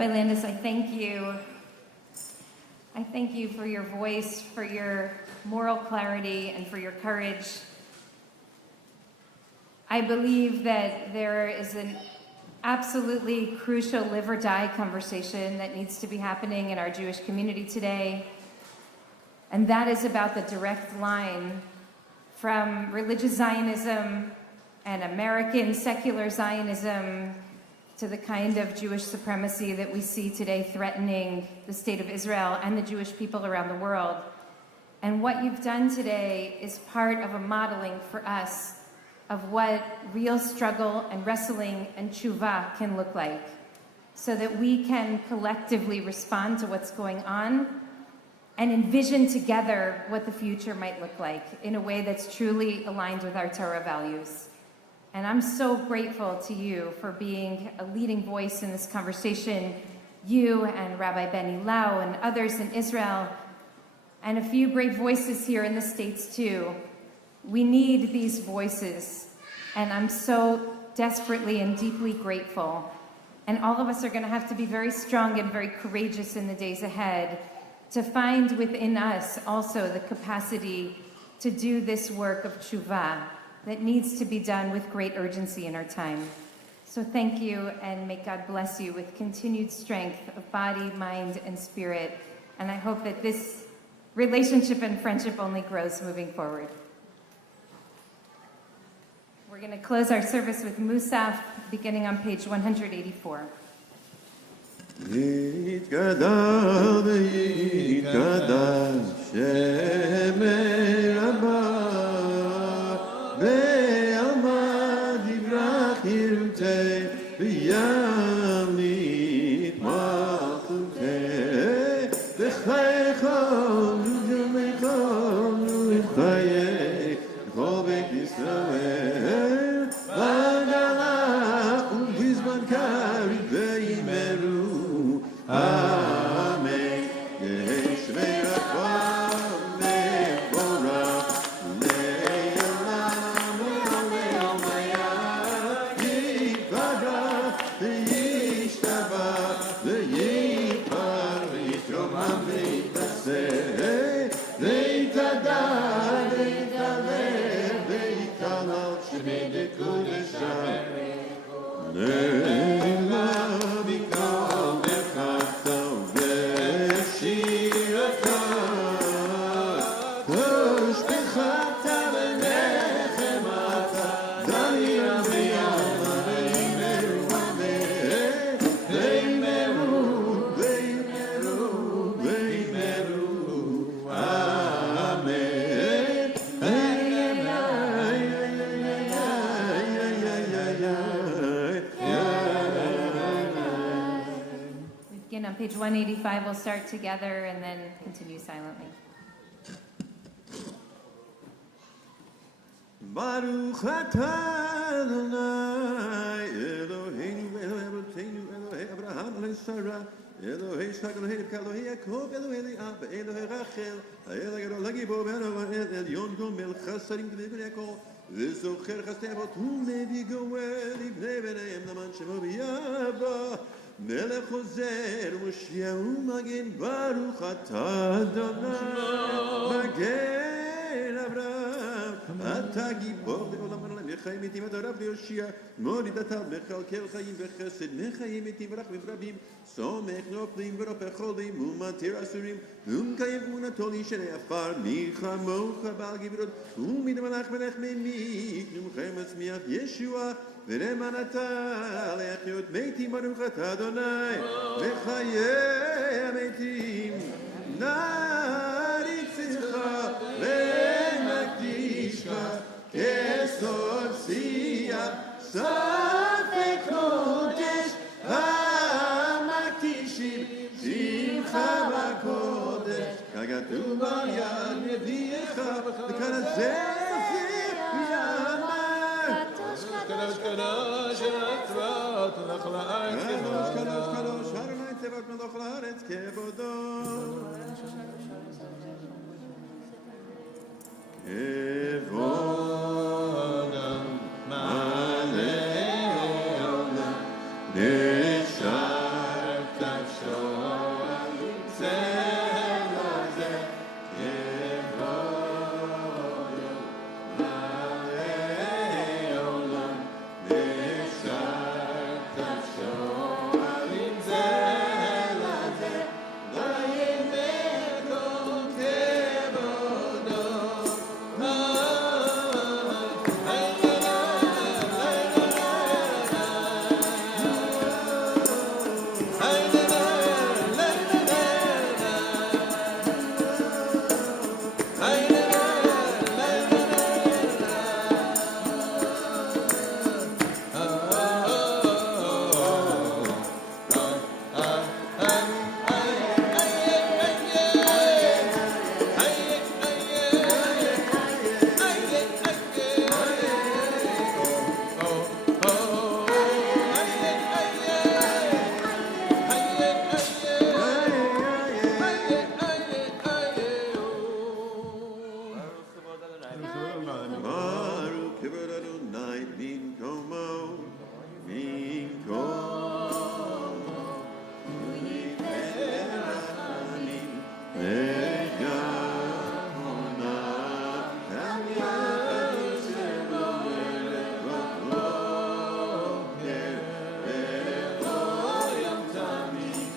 Rabbi Landis, I thank you. I thank you for your voice, for your moral clarity, and for your courage. I believe that there is an absolutely crucial live or die conversation that needs to be happening in our Jewish community today. And that is about the direct line from religious Zionism and American secular Zionism to the kind of Jewish supremacy that we see today threatening the state of Israel and the Jewish people around the world. And what you've done today is part of a modeling for us of what real struggle and wrestling and tshuva can look like, so that we can collectively respond to what's going on and envision together what the future might look like in a way that's truly aligned with our Torah values. And I'm so grateful to you for being a leading voice in this conversation, you and Rabbi Benny Lau and others in Israel, and a few brave voices here in the States too. We need these voices, and I'm so desperately and deeply grateful. And all of us are going to have to be very strong and very courageous in the days ahead to find within us also the capacity to do this work of tshuva that needs to be done with great urgency in our time. So thank you, and may God bless you with continued strength of body, mind, and spirit. And I hope that this relationship and friendship only grows moving forward. We're going to close our service with Musaf, beginning on page 184. יתגדל ויתגדל שמי רבה ועלמא דברה חירותי וימית מלכותי וחייכם וג'מייכם וחיי כל בית ישראל וגלח ובזמן קריב וימרו Amen. Yeshvei Rakvam Mevorah Le'olam Le'olam Yivarach Ve'yishtabach Ve'yipar Ve'yitromam Ve'yitaseh Ve'yitadar Ve'yitaler Ve'yitalal Shemei Dekudeshah Ne'ila B'kol On page 185, we'll start together and then continue silently. Baruch atah Adonai Eloheinu Eloheinu Elohei Abraham Elohei Sarah Elohei Yitzchak Elohei Rivka Elohei Yaakov Elohei Leah Elohei Rachel Elohei Gadol HaGibor Elohei Elyon Gomel Chasarim Gvei Yaakov V'zocher Chasdei Avot Ulevi Goel Ibnei Bneihem Naman Shemo B'Yava מלך חוזר ומושיעו מגן ברוך אתה אדוני מגן אברהם אתה גיבור לעולם העולם, וחיים מתים אתה רב ליושיע, מוריד אתה בכלכל חיים וחסד, מחיים מתים ורחמים רבים, סומך נופלים ורופא חולים, ומתיר אסורים, ומקיים אמונתו לישני עפר, מי כמוך בעל גברות, ומדמלך מלך ממיק, נומכם מצמיח ישוע, ונאמן אתה לחיות מתים ברוך אתה אדוני, וחיי המתים, נריצך ומקדישך, כסוד שיח, ספק קודש, המקדישים, שמחה בקודש, ככתוב ביד נביאך, וכאן הזה יאמר. קדוש קדוש הצבאות מלך לארץ קדוש קדוש קדוש ה' צבאות מלך לארץ כבודו. כבודו מלא עולם נשר כבשו על צל הזה כבודו מלא עולם נשר כבשו על צל הזה ויהי מקום כבודו Baruch kibud Adonai binkomo, binkomo, u'yiferachanim le'gahona, ha'yakadosh le'moed b'boker, ve'ol yom tamid,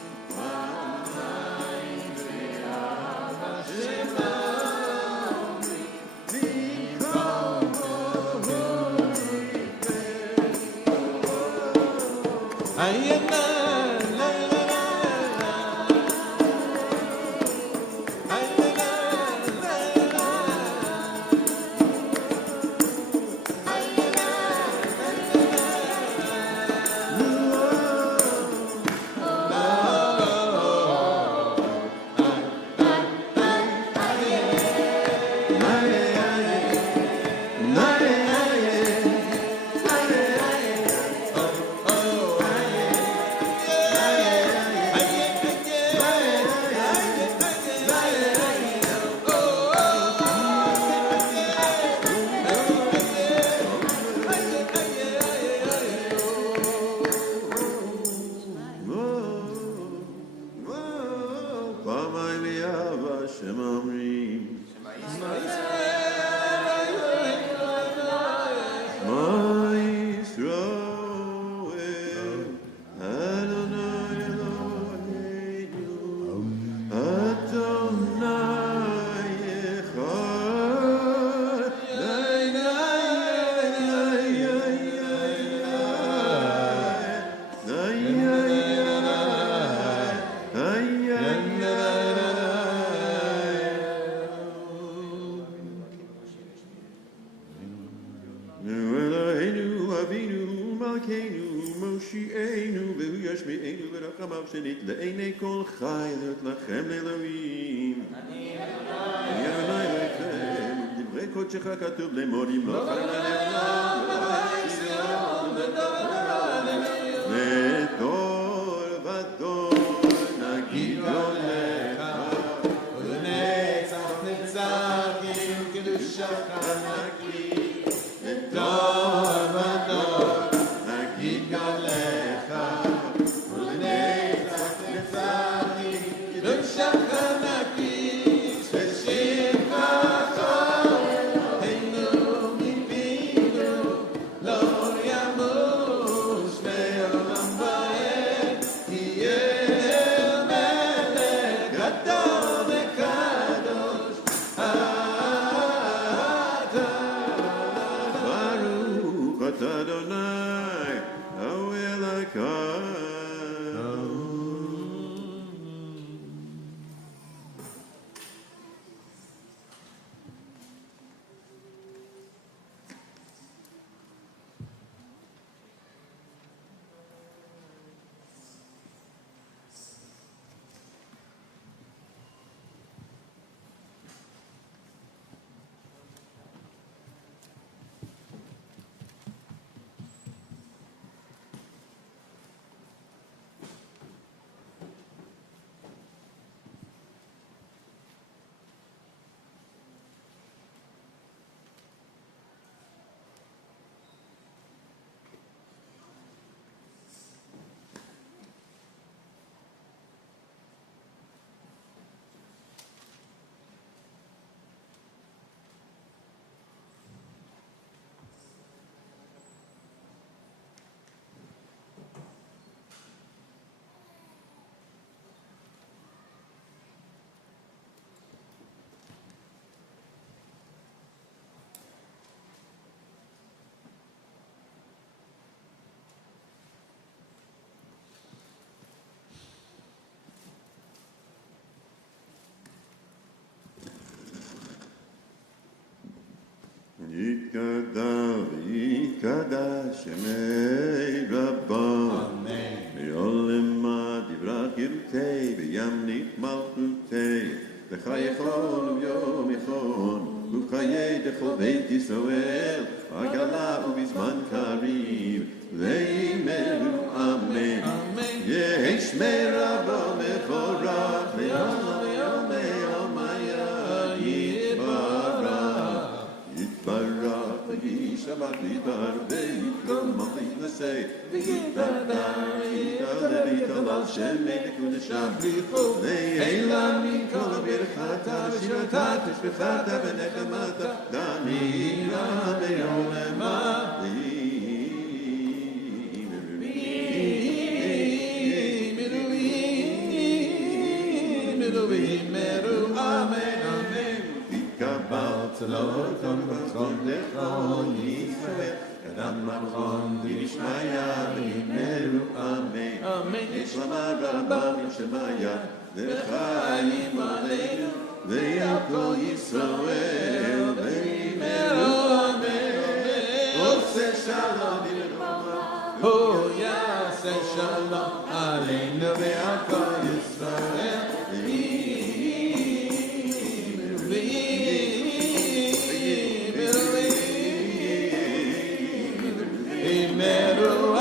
v'amayim ve'ava shema. לעיני כל חי לכם לאלוהים. אני אדוני לכם, דברי קודשך כתוב לאמור ימלוך על העולם ודור ודור נגיד גולך ולנצח נצחים קדושך נקי ודור ודור נגיד גולך Shakhanaki, Shashim Kachal, Heinu יתקדש שמי רבם. Amen. מעולם דברה חירותי וימליך מלכותי. לך יכול וביום יכול וחיי דכל בית ישראל עגלה ובזמן קריב ויאמרו אמן. יש מרבה מבורך ליום יומיה יתברך ויהי שבת ויתרבה יתרומם ויתנשא ויתהלל ויתהלל שמי לקודשה לעילם מכל ברכתה ושירתה תשבחתה ונחמתה דנירה מעולמה צלותם בצלון לכל ישראל קדם מלכון וישמעיה ואמרו אמן. יש לומר רבם ישמעיה וחיים עלינו ועל כל ישראל ואמרו אמן. עושה שלום יעשה שלום עלינו ועל כל ישראל. Page 205.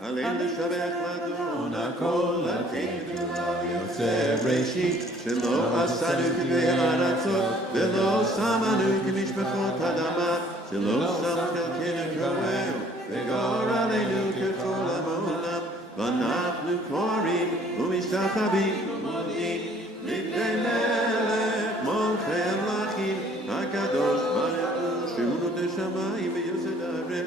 עלינו לשבח לאדון הכל התקנו יוצא ראשית שלא עשנו כדי ארצות ולא שמנו כמשפחות אדמה שלא שם חלקנו כרועהו וגור עלינו ככל העולם ואנחנו קוראים ומשתחווים ומודים לפני מלך מלכי המלכים הקדוש ברוך הוא שהוא נותן שמיים ויוסד הארץ.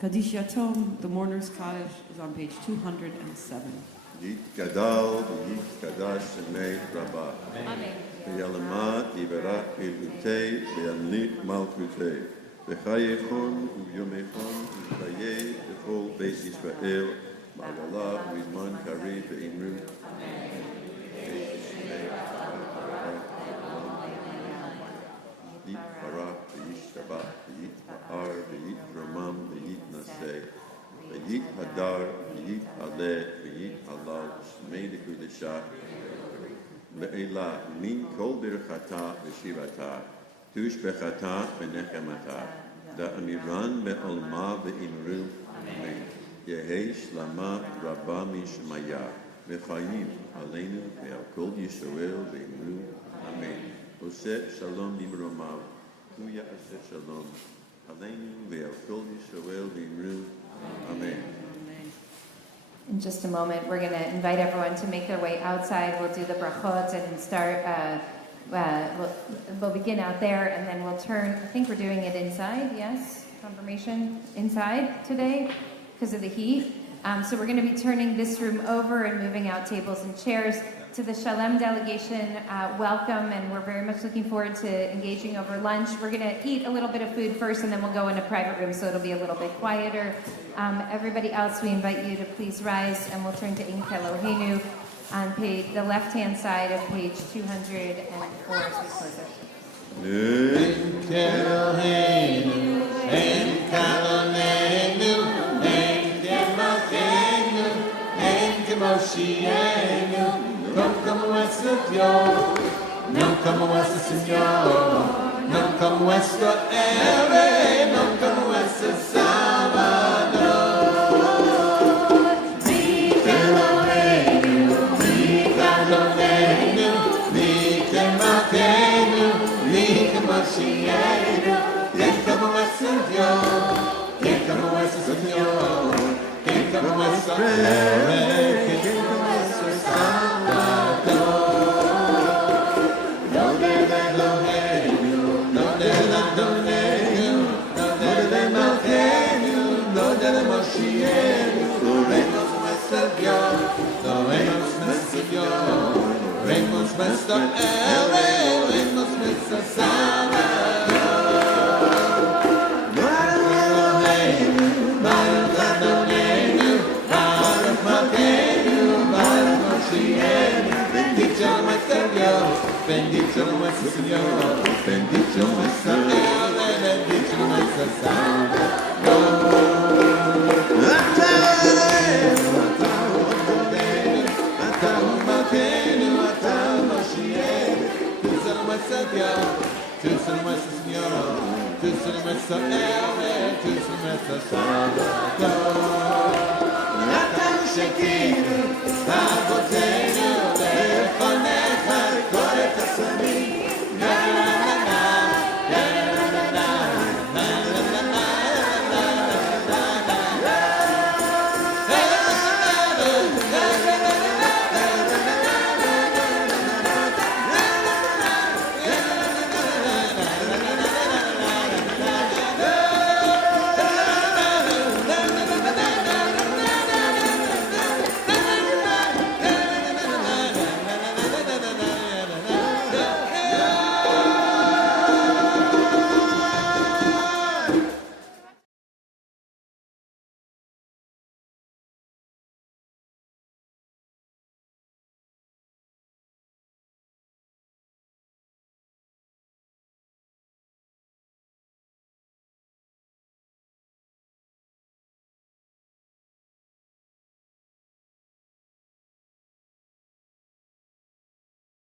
Kaddish Yatom, the mourner's cottage, is on page 207. יתגדל ויתקדש שמי רבה. וילמד יברך חירותי וימליך מלכותי. וחייכון וביומכון וחיי בכל בית ישראל בעגלה ובזמן קריב ואמרו יתברך וישתבח ויתפאר ויתרומם ויתנשא ויתהדר ויתעלה ויתהלל שמי לקודשה לעילה מן כל ברכתה ושיבתה תושבחתה ונחמתה דאמירן בעולמה ואמרו אמן. יהי שלמה רבה משמיה וחיים עלינו ועל כל ישראל ואמרו אמן. עושה שלום במרומיו הוא יעשה שלום עלינו ועל כל ישראל ואמרו amen. In just a moment, we're going to invite everyone to make their way outside. We'll do the brachot and start. We'll begin out there, and then we'll turn. I think we're doing it inside. Yes. confirmation inside today because of the heat. So we're going to be turning this room over and moving out tables and chairs. To the Shalem delegation, welcome, and we're very much looking forward to engaging over lunch. We're going to eat a little bit of food first, and then we'll go in a private room, so it'll be a little bit quieter. Everybody else, we invite you to please rise, and we'll turn to Ink Eloheinu on the left-hand side of page 204 as we close it. Ink Eloheinu, Ink Adonenu, Ink Eloheinu, Ink Moshienu. Non como nuestro Dios, non como nuestro Señor, non como nuestro héroe, non como nuestro Salvador. Vite Eloheinu, vite Adonenu, vite Malkeinu, vite Moshienu. ¿Quién como nuestro Dios? ¿Quién como nuestro Señor? ¿Quién como nuestro héroe? ¿Quién como nuestro Salvador? Oremos nuestro héroe, oremos nuestro Salvador. Eloheinu, Baruch Adonenu, Baruch Malkeinu, Baruch Moshienu. Bendito nuestro Dios, bendito nuestro Señor, bendito nuestro héroe, bendito nuestro Salvador. Tu sei nuestro Señor, tu sei nuestro héroe, tu sei nuestro Salvador. Natan Shekinu, Avotenu,